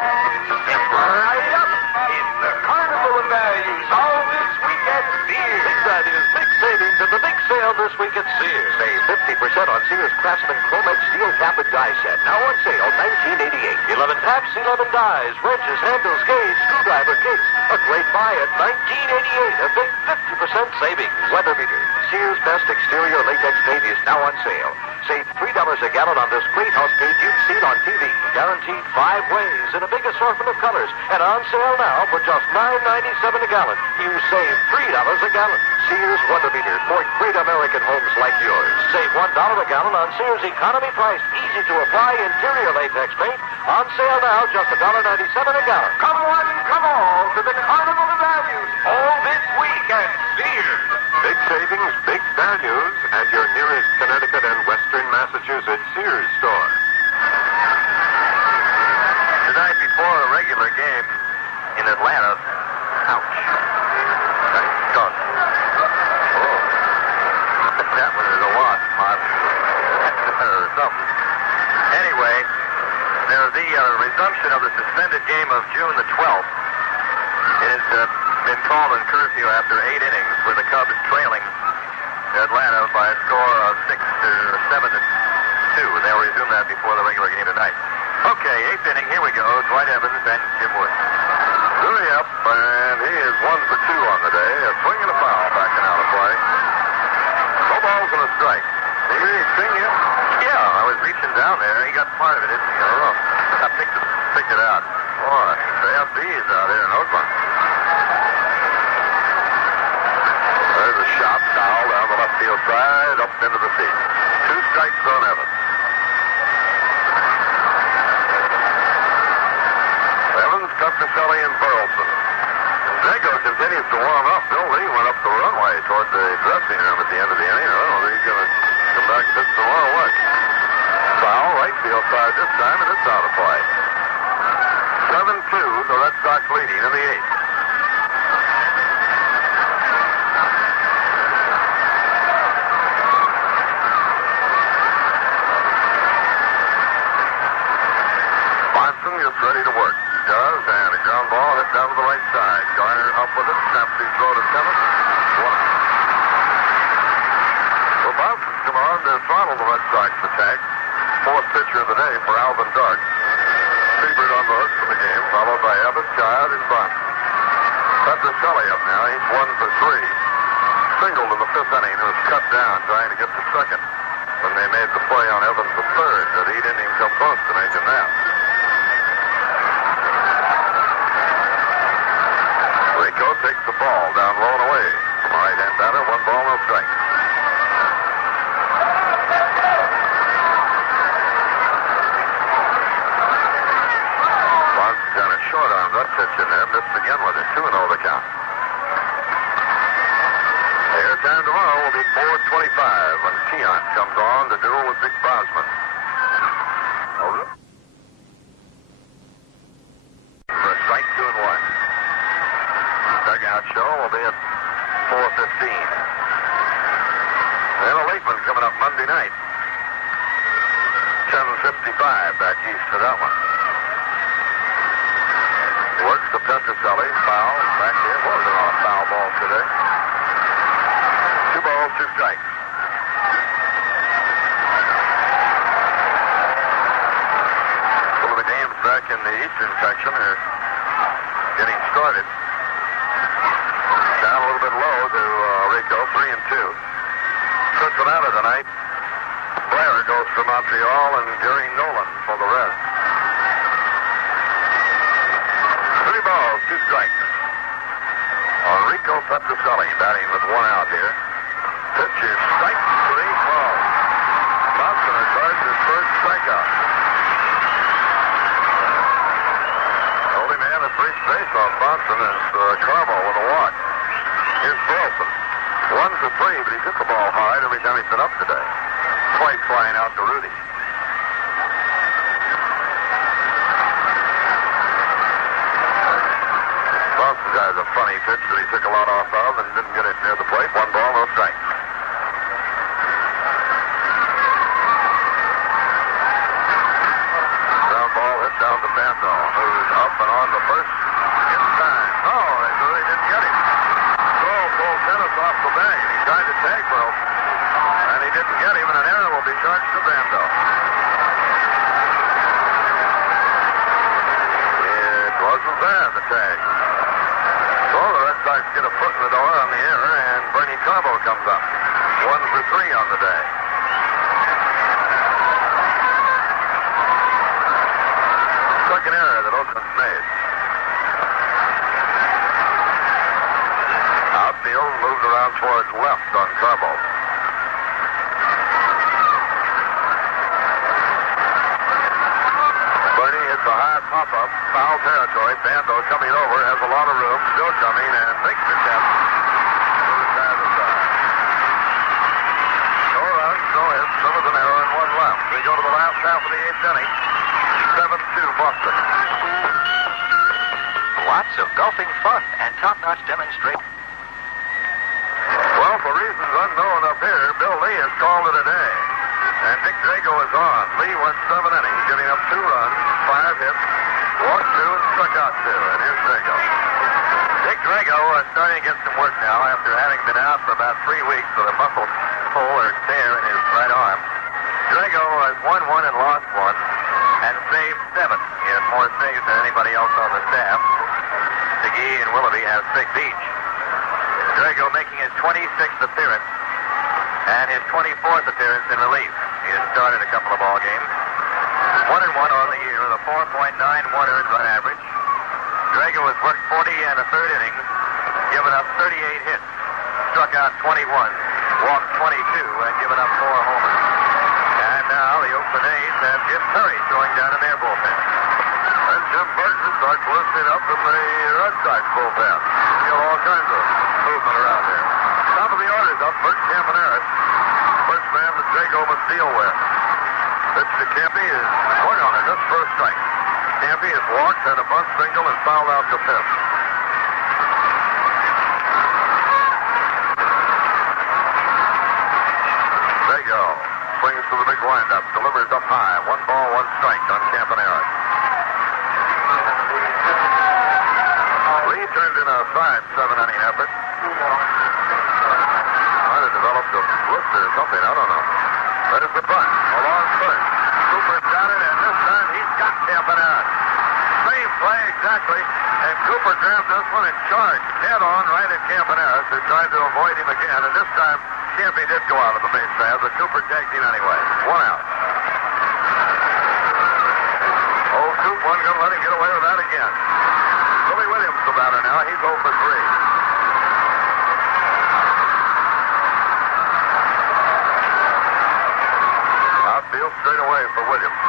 Step right up in the carnival of values all this week at Sears. Big values, big savings at the big sale this week at Sears. Save 50% on Sears Craftsman Chrome Edge Steel Cap and Die Set. Now on sale, $19.88. 11 taps, 11 dies, wrenches, handles, gauge, screwdriver kits. A great buy at $19.88. A big 50% savings. Weather meter. Sears Best Exterior Latex Paint is now on sale. Save $3 a gallon on this great house paint you've seen on TV. Guaranteed 5 ways in a big assortment of colors. And on sale now for just $9.97 a gallon. You save $3 a gallon. Sears Weather Meter for great American homes like yours. Save $1 a gallon on Sears economy priced, easy to apply interior latex paint. On sale now, just $1.97 a gallon. Come one, come all to the carnival of values all this week at Sears. Big savings, big values at your nearest Connecticut and Western Massachusetts Sears store. Tonight before a regular game in Atlanta. Ouch. Gone. Oh. That one is a wasp, Pop. Or something. Anyway, Now, the resumption of the suspended game of June the 12th has been called in curfew after 8 innings, where the Cubs trailing Atlanta by a score of 7-2. They'll resume that before the regular game tonight. Okay, 8th inning. Here we go. Dwight Evans and Jim Wood. Dewey up, and he is 1 for 2 on the day. A swing and a foul, backing out of play. No balls and a strike. Did he sing you? Yeah, I was reaching down there. He got part of it, didn't he? I don't know. I picked it out. Boy, they have bees out here in Oakland. There's a shot, foul down the left field side, up into the seat. 2 strikes on Evans. Evans, Petroselli, and Burleson. Drago continues to warm up. Bill Lee went up the runway toward the dressing room at the end of the inning. I don't know if he's going to come back and pitch tomorrow or what. Foul, right field side this time, and it's out of play. 7-2, the Red Sox leading in the 8th. Bonson gets ready to work. Does, and a ground ball hit down to the right side. Garner up with it, snaps his throw to 7. 1. Well, Bonson's come on to throttle the Red Sox attack. 4th pitcher of the day for Alvin Dark. Siebert on the hook for the game, followed by Abbott, Child, and Bunce. Petroselli up now. He's 1 for 3. Singled in the 5th inning. It was cut down trying to get to second when they made the play on Evans the 3rd, but he didn't even come close to making that. Rico takes the ball down low and away from a right-hand batter. 1 ball, no strike. Kind of short on that pitch in there. Missed again with it. 2-0 the count. Airtime tomorrow will be 4:25 when Keon comes on to duel with Dick Bosman. Over. For a strike, 2-1. Dugout show will be at 4:15. And a late one coming up Monday night. 10:55 back east for that one. Works to Petroselli. Foul. Back here. Wasn't on a foul ball today. 2 balls, 2 strikes. Some of the games back in the eastern section are getting started. Down a little bit low to Rico, 3-2. Cincinnati tonight. Blair goes for Montreal and Gary Nolan for the Reds. 3 balls, 2 strikes. Rico Petroselli batting with 1 out here. Pitch is strike 3 balls. Thompson records his first strikeout. The only man at first base off Thompson is Carbo with a walk. Here's Burleson. 1 for 3, but he's hit the ball hard every time he's been up today. Twice flying out to Rudy. Has a funny pitch that he took a lot off of and didn't get it near the plate. 1 ball, no strikes. Ground ball hit down to Bando, who's up and on the first in time. No, they really didn't get him. Throw pulled tennis off the bag, and he tried to tag Burleson, and he didn't get him, and an error will be charged to Bando. It wasn't there, the tag. So the Red Sox get a foot in the door on the error, and Bernie Carbo comes up. 1 for 3 on the day. Second error that Oakland's made. Outfield moved around towards left on Carbo. Bernie hits a high pop-up, foul territory. Bando coming over, has a lot of room, still coming, and makes the catch. No runs, no hits, there was an error and 1 left. They go to the last half of the 8th inning. 7-2 Boston. Lots of golfing fun and top-notch demonstration. Well, for reasons unknown up here, Bill Lee has called it a day. And Dick Drago is on. Lee went 7 innings, giving up 2 runs, 5 hits, walked 2, and struck out 2. And here's Drago. Dick Drago is starting to get some work now after having been out for about 3 weeks with a muscle pull or tear in his right arm. Drago has won 1 and lost 1 and saved 7. He has more saves than anybody else on the staff. McGee and Willoughby have 6 each. Drago making his 26th appearance and his 24th appearance in relief. He has started a couple of ball games. 1 and 1 on the year with a 4.91 earned run average. Drago has worked 40 and a third innings, given up 38 hits, struck out 21, walked 22, and given up 4 homers. And now the Oakland A's have Jim Perry throwing down in their bullpen. And Jim Burton starts loosening up in the Red Sox bullpen. You feel all kinds of movement around there. Top of the order's up, Bert Campaneris. First man that Drago must deal with. Pitch to Campy is swung on it, just for a strike. Campy has walked, had a bunt single, and fouled out the 5th. Drago swings to the big windup, delivers up high. 1 ball, 1 strike on Campaneris. Lee turned in a fine 7-inning effort. Might have developed a blister or something, I don't know. That is the bunt, along first. Cooper got it, and this time he's got Campaneris. Same play exactly, and Cooper grabbed this one and charged head on right at Campaneris, who tried to avoid him again, and this time Campy did go out of the base path, but Cooper tagged him anyway. 1 out. Old Coop wasn't going to let him get away with that again. Billy Williams the batter now. He's 0 for 3. Outfield straight away for Williams.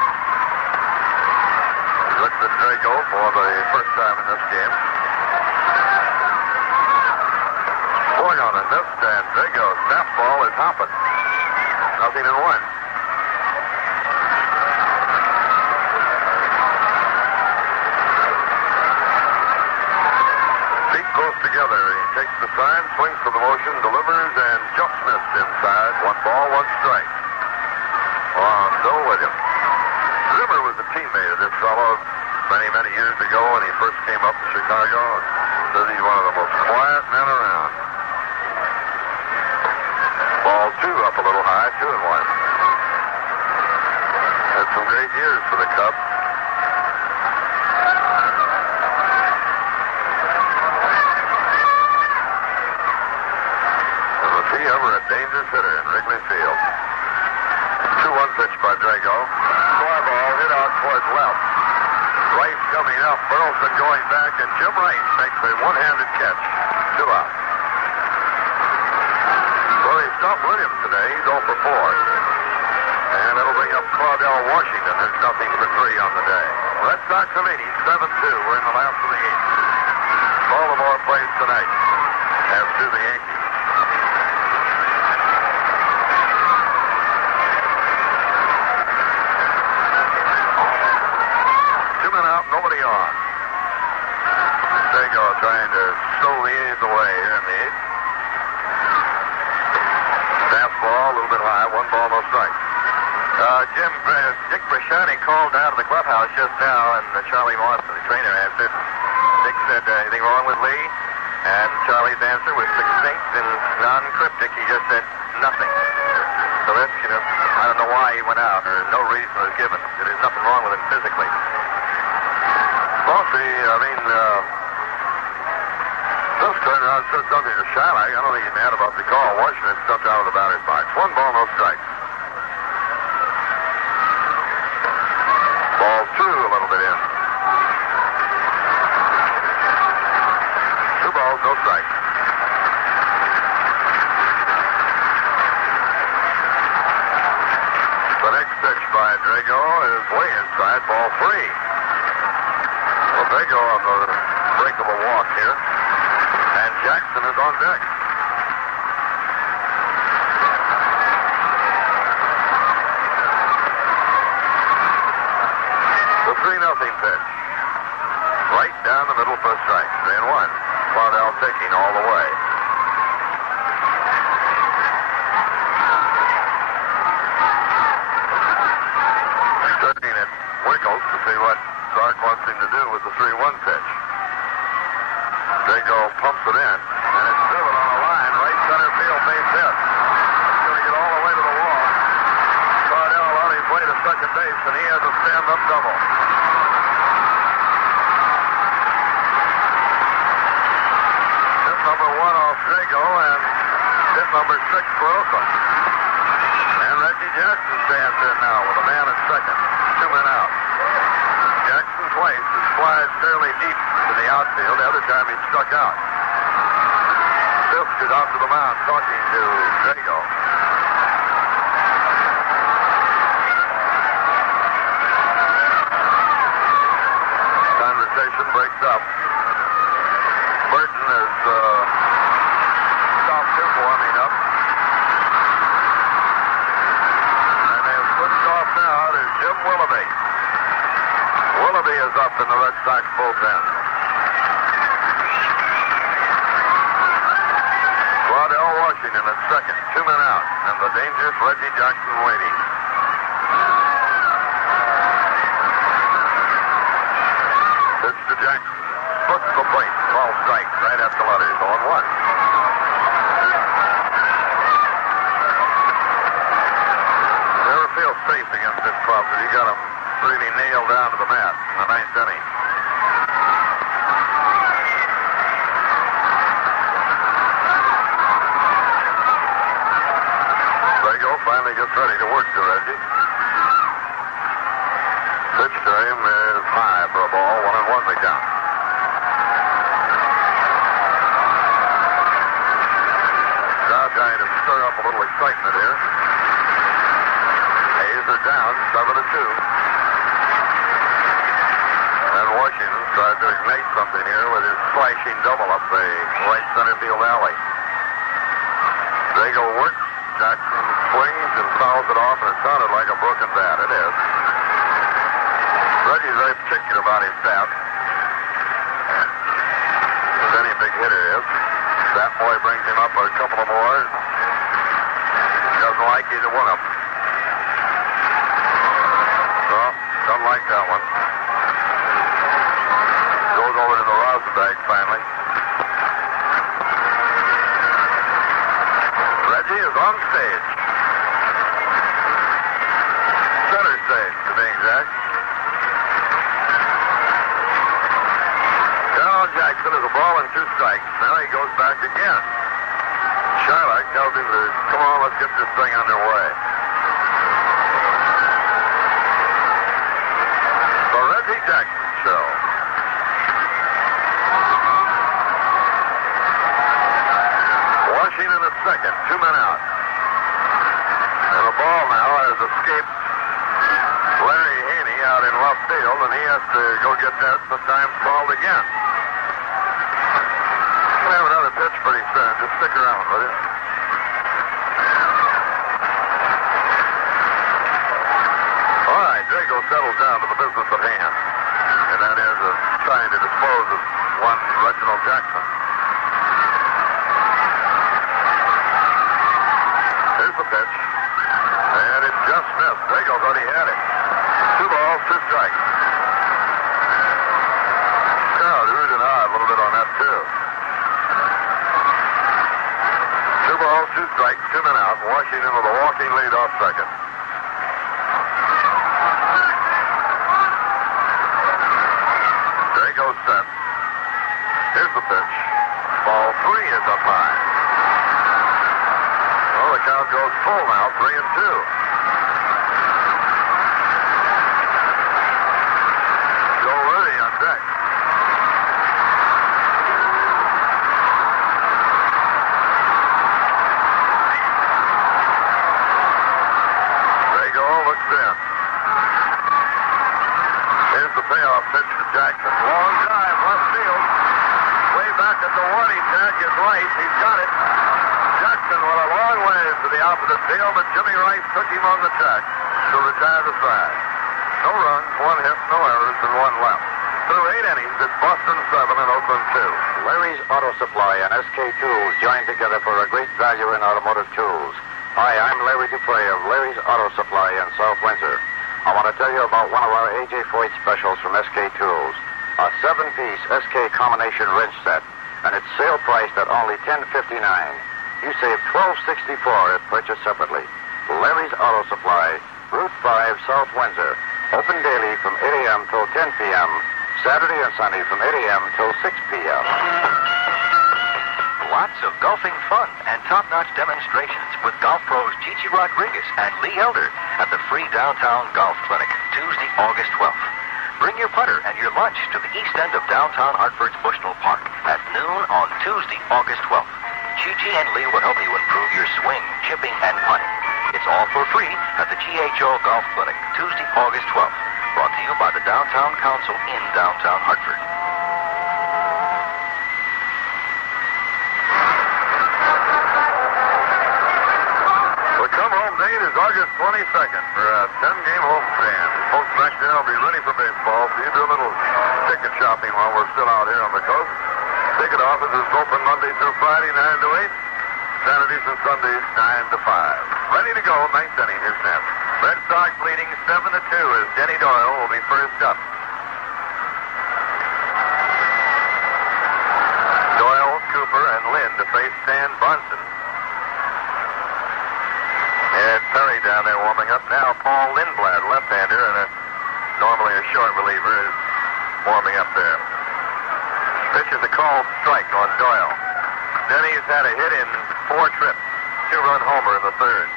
He looks at Drago for the first time in this game. Swung on and missed, and Drago's fastball is hopping. 0-1. Feet close together. He takes the sign, swings for the motion, delivers, and just missed inside. 1 ball, 1 strike. On Bill Williams. Zimmer was a teammate of this fellow many, many years ago when he first came up to Chicago. Says he's one of the most quiet men around. Ball 2 up a little high, 2-1. Had some great years for the Cubs. And was he ever a dangerous hitter in Wrigley Field? 2-1 pitch by Drago. Fly ball hit out towards left. Rice coming up, Burleson going back, and Jim Rice makes a one-handed catch. 2 out. Well, he stopped Williams today. He's 0 for 4. And it'll bring up Claudell Washington. There's 0 for 3 on the day. Red Sox are leading 7-2. We're in the last of the 8th. Baltimore plays tonight, as do the Yankees. 2 men out, nobody on. Drago trying to stow the A's away here in the 8th. Fastball, a little bit high, 1 ball, no strike. Dick Brashani called down to the clubhouse just now, and Charlie Moss, the trainer, answered. Dick said, anything wrong with Lee? And Charlie's answer was succinct and non-cryptic. He just said, nothing. So that's, I don't know why he went out, or no reason was given. There's nothing wrong with him physically. Bossy, this turned around and said something to Shylock. I don't think he's mad about the call. Washington stepped out of the batter's box. 1 ball, no strike. Ball 2 a little bit in. 2 balls, no strike. The next pitch by Drago is way inside, ball 3. Well, Drago on the brink of a walk here. And Jackson is on deck. The 3-0 pitch. Right down the middle for a strike. 3-1. Claudell taking all the way. Drago pumps it in, and it's driven on a line right center field, base hit. It's going to get all the way to the wall. Cardell on his way to second base, and he has a stand-up double. Hit number 1 off Drago, and hit number 6 for Oakland. And Reggie Jackson stands in now with a man at second. 2 men out. Jackson twice has flied fairly deep to the outfield. The other time he struck out. Fisk is out to the mound talking to Drago. Conversation breaks up. Burton has stopped him warming up. And they have switched off now to Jim Willoughby. Willoughby is up in the Red Sox bullpen. Waddell Washington at second. 2 men out. And the dangerous Reggie Jackson waiting. Pitch to Jackson. Hooks the plate. Ball strike right at the letters. 0-1. Never feel safe against this Crawford. He got him really nailed down to the mat in the 9th inning. Drago finally gets ready to work to Reggie. Pitch to him is high for a ball. 1-1 the count. Crowd trying to stir up a little excitement here. A's are down 7-2. Washington tried to ignite something here with his slashing double up the right center field alley. Drago works. Jackson swings and fouls it off, and it sounded like a broken bat. It is. Reggie's very particular about his bat. As any big hitter is. That boy brings him up a couple of more. Doesn't like either one of them. So, don't like that one. Goes over to the rosin bag finally. Reggie is on stage. Center stage, to be exact. Now Jackson is a ball and 2 strikes. Now he goes back again. Shylock tells him to, come on, let's get this thing underway. The Reggie Jackson Show. Washington at second, 2 men out. And the ball now has escaped Larry Haney out in left field, and he has to go get that. The time's called again. We'll have another pitch pretty soon. Just stick around, will you? All right, Drago settles down to the business at hand, and that is trying to dispose of one Reginald Jackson. Here's the pitch, and it just missed. Drago thought he had it. 2 balls, 2 strikes. Crowd oohed and ahed a little bit on that, too. 2 balls, 2 strikes, 2 men out. Washington with a walking lead off second. Drago set. Here's the pitch. Ball 3 is up high. Well, the count goes full now, 3-2. Joe Worthy on deck. Drago looks in. Here's the payoff pitch to Jackson. Long drive, left field. Way back at the 1, he tagged his right. He's got it. Jackson went a long way to the opposite field, but Jimmy Rice took him on the track to retire the side. No runs, 1 hit, no errors, and 1 left. Through 8 innings, it's Boston 7 and Oakland 2. Larry's Auto Supply and SK Tools joined together for a great value in automotive tools. Hi, I'm Larry Dupre of Larry's Auto Supply in South Windsor. I want to tell you about one of our A.J. Foyt specials from SK Tools. A 7-piece SK combination wrench set. and it's sale priced at only $10.59. You save $12.64 if purchased separately. Larry's Auto Supply, Route 5, South Windsor. Open daily from 8 a.m. till 10 p.m. Saturday and Sunday from 8 a.m. till 6 p.m. Lots of golfing fun and top-notch demonstrations with golf pros Gigi Rodriguez and Lee Elder at the free downtown golf clinic, Tuesday, August 12th. Bring your putter and your lunch to the east end of downtown Hartford's Bushnell Park at noon on Tuesday, August 12th. Gigi and Lee will help you improve your swing, chipping, and putting. It's all for free at the GHO Golf Clinic, Tuesday, August 12th. Brought to you by the Downtown Council in downtown Hartford. The come-home date is August 22nd for a 10-game homestand. Folks back there will be ready for baseball, so you do a little ticket shopping while we're still out here on the coast. Ticket office is open Monday through Friday, 9 to 8. Saturdays and Sundays, 9 to 5. Ready to go, ninth inning, here's Ness. Red Sox leading 7-2 as Denny Doyle will be first up. Doyle, Cooper, and Lynn to face Stan Bunsen. And Perry down there warming up. Now Paul Lindblad, left-hander, and normally a short reliever, is warming up there. Pitch is a called strike on Doyle. Denny's had a hit in 4 trips. 2-run homer in the third.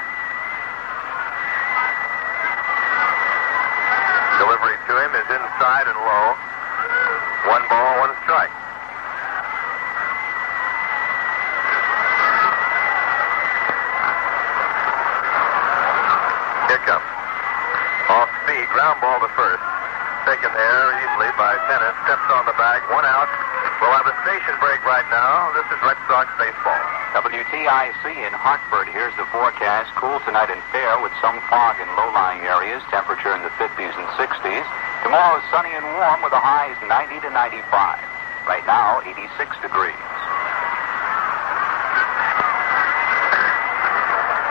Delivery to him is inside and low. 1 ball, 1 strike. Here comes. Off speed, ground ball to first. Taken there easily by Tennis. Steps on the bag, 1 out. We'll have a station break right now. This is Red Sox baseball. WTIC in Hartford. Here's the forecast. Cool tonight and fair with some fog in low-lying areas. Temperature in the 50s and 60s. Tomorrow is sunny and warm with the highs 90 to 95. Right now, 86 degrees.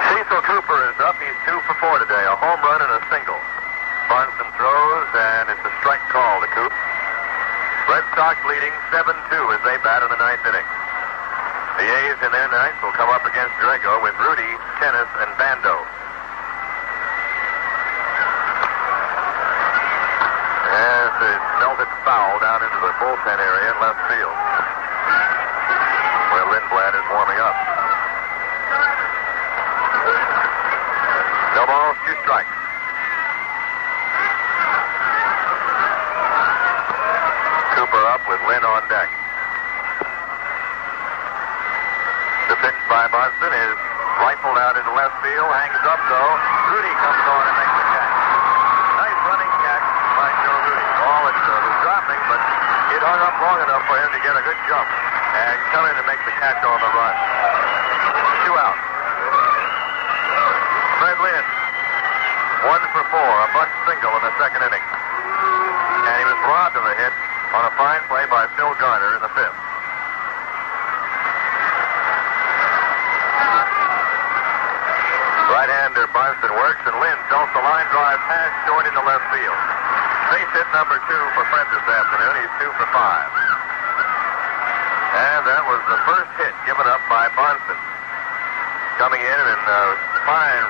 Cecil Cooper is up. He's 2 for 4 today. A home run and a single. Bunsen throws, and it's a strike call to Coop. Red Sox leading 7-2 as they bat in the 9th inning. The A's in their 9th will come up against Grego with Rudy, Tennis, and Bando. And it's melted foul down into the bullpen area in left field, where Lindblad is warming up. No balls, 2 strikes. Cooper up with Lynn on deck. The pitch by Bunsen is rifled out into left field, hangs up though. Rudy comes on and makes the catch. Nice running catch by Joe Rudy. Ball was dropping, but it hung up long enough for him to get a good jump and come in and make the catch on the run. 2 out. Fred Lynn, 1 for 4, a bunt single in the 2nd inning. And he was robbed of a hit on a fine play by Phil Garner in the 5th. Right-hander Bunsen works, and Lynn tilts the line drive past short into left field. Base hit number 2 for Fred this afternoon. He's 2 for 5. And that was the first hit given up by Bunsen. Coming in and a fine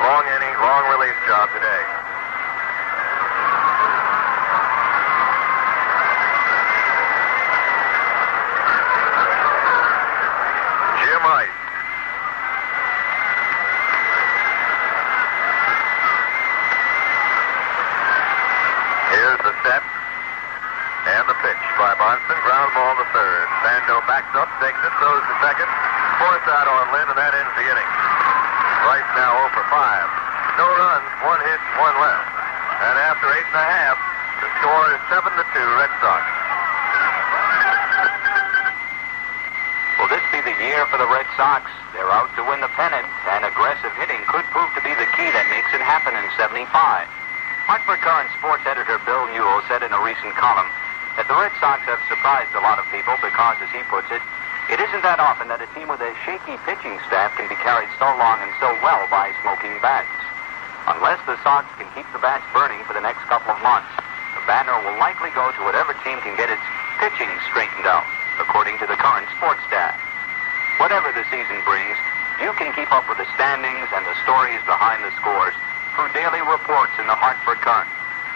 long inning, long release job today. Jim Rice. Here's the set and the pitch by Bunsen. Ground ball to third. Bando backs up, takes it, throws to second. Fourth out on Lynn, and that ends the inning. Rice now 0 for 5. No runs, 1 hit, and 1 left. And after 8 1/2, the score is 7-2 Red Sox. Will this be the year for the Red Sox? They're out to win the pennant, and aggressive hitting could prove to be the key that makes it happen in 75. Hartford Courant sports editor Bill Newell said in a recent column that the Red Sox have surprised a lot of people because, as he puts it, it isn't that often that a team with a shaky pitching staff can be carried so long and so well by smoking bats. Unless the Sox can keep the bats burning for the next couple of months, the banner will likely go to whatever team can get its pitching straightened out. according to the current sports staff. Whatever the season brings, you can keep up with the standings and the stories behind the scores through daily reports in the Hartford Current.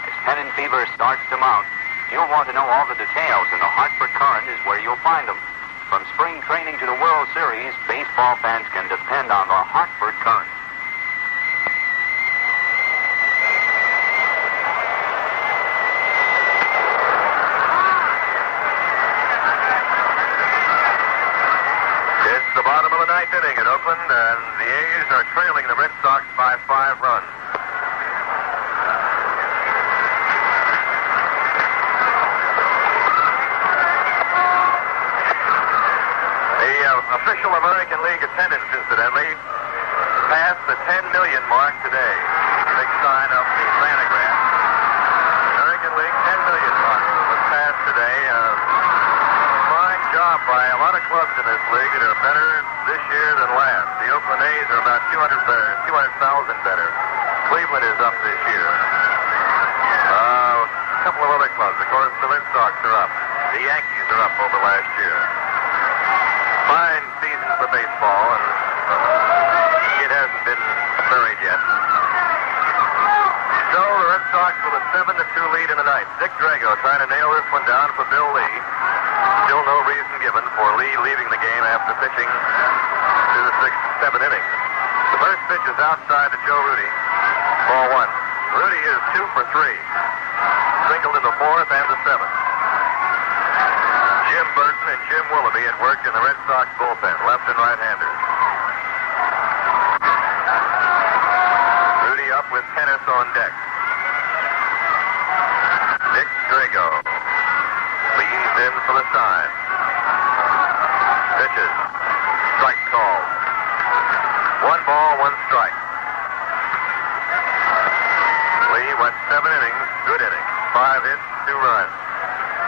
As pennant fever starts to mount, you'll want to know all the details, and the Hartford Current is where you'll find them. From spring training to the World Series, baseball fans can depend on the Hartford Current. It's the bottom of the ninth inning at Oakland, and the A's are trailing the Red Sox by 5 runs. Official American League attendance, incidentally, passed the 10 million mark today. Big sign up the planogram. American League 10 million mark was passed today. Fine job by a lot of clubs in this league that are better this year than last. The Oakland A's are about 200,000 better. Cleveland is up this year. A couple of other clubs. Of course, the Red Sox are up. The Yankees are up over last year. Fine season for baseball, and it hasn't been buried yet. So the Red Sox with a 7-2 lead in the ninth. Dick Drago trying to nail this one down for Bill Lee. Still no reason given for Lee leaving the game after pitching to the 6th and 7th innings. The first pitch is outside to Joe Rudy. Ball 1. Rudy is 2 for 3. Singled in the 4th and the 7th. Jim Burton and Jim Willoughby at work in the Red Sox bullpen, left and right-handers. Rudy up with Tennis on deck. Dick Drago leans in for the sign. Pitches. Strike called. 1 ball, 1 strike. Lee went 7 innings, good inning. 5 hits, 2 runs.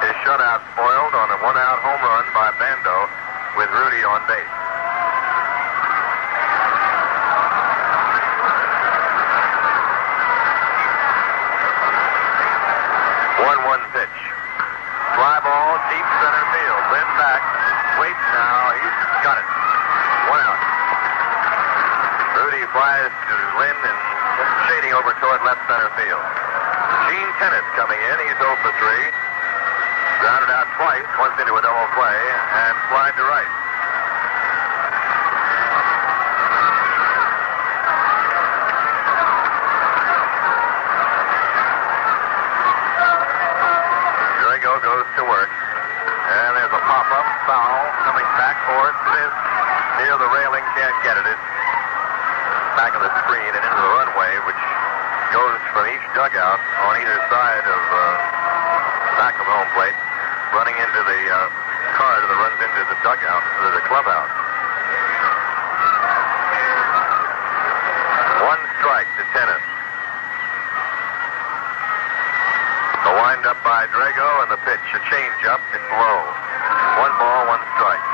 His shutout spoiled on a 1-out home run by Bando with Rudy on base. 1-1 pitch. Fly ball, deep center field. Lynn back. Waits now. He's got it. 1 out. Rudy flies to Lynn and shading over toward left center field. Gene Tennis coming in. He's 0 for 3. Grounded out twice, once into a double play, and flied to right. Drago goes to work, and there's a pop-up foul coming back for it. Smith near the railing, can't get it. It's back of the screen and into the runway, which goes from each dugout on either side of back of home plate, running into the car that runs into the dugout, to the clubhouse. 1 strike to Tennis. The wind-up by Drago and the pitch, a change-up, it's low. 1 ball, 1 strike.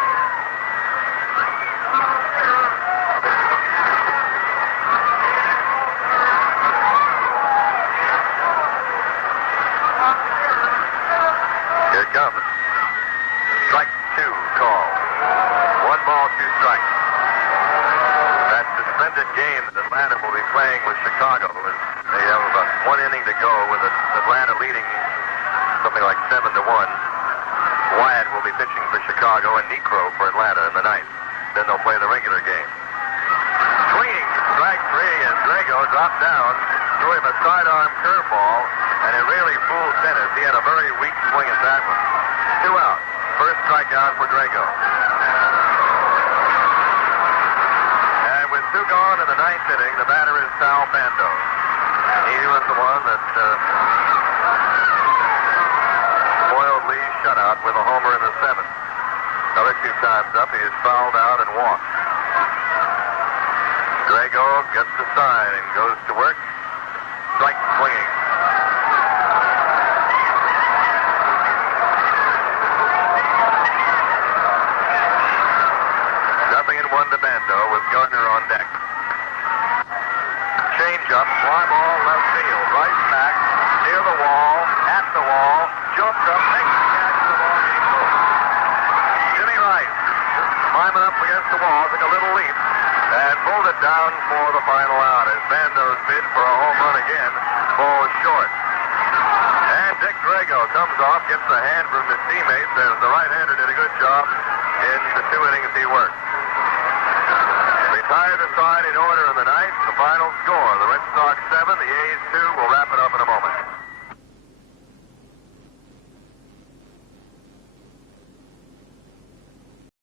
Here it comes. Strike 2 call. 1 ball, 2 strikes. That suspended game that Atlanta will be playing with Chicago, they have about 1 inning to go with Atlanta leading something like 7-1. Wyatt will be pitching for Chicago and Necro for Atlanta in the ninth. Then they'll play the regular game. Swinging, strike 3 as Drago dropped down, threw him a sidearm curveball, and it really fooled Tennis. He had a very weak swing at that one. 2 out. First strikeout for Drago. And with 2 gone in the ninth inning, the batter is Sal Bando. He was the one that spoiled Lee's shutout with a homer in the 7th. Other 2 times up, he is fouled out and walked. Drago gets the sign and goes to work. Strike swinging. Nothing in 1 to Bando with Gardner on deck. Change up, fly ball, left field, right back, near the wall, at the wall, jumps up, makes the catch, and the ball game's over. right. Climbing up against the wall, took a little leap, and pulled it down for the final out. As Bando's bid for a home run again falls short. And Dick Drago comes off, gets a hand from his teammates, as the right-hander did a good job in the 2 innings he worked. We tie the side in order in the ninth. The final score, the Red Sox 7, the A's 2. We'll wrap it up in a moment.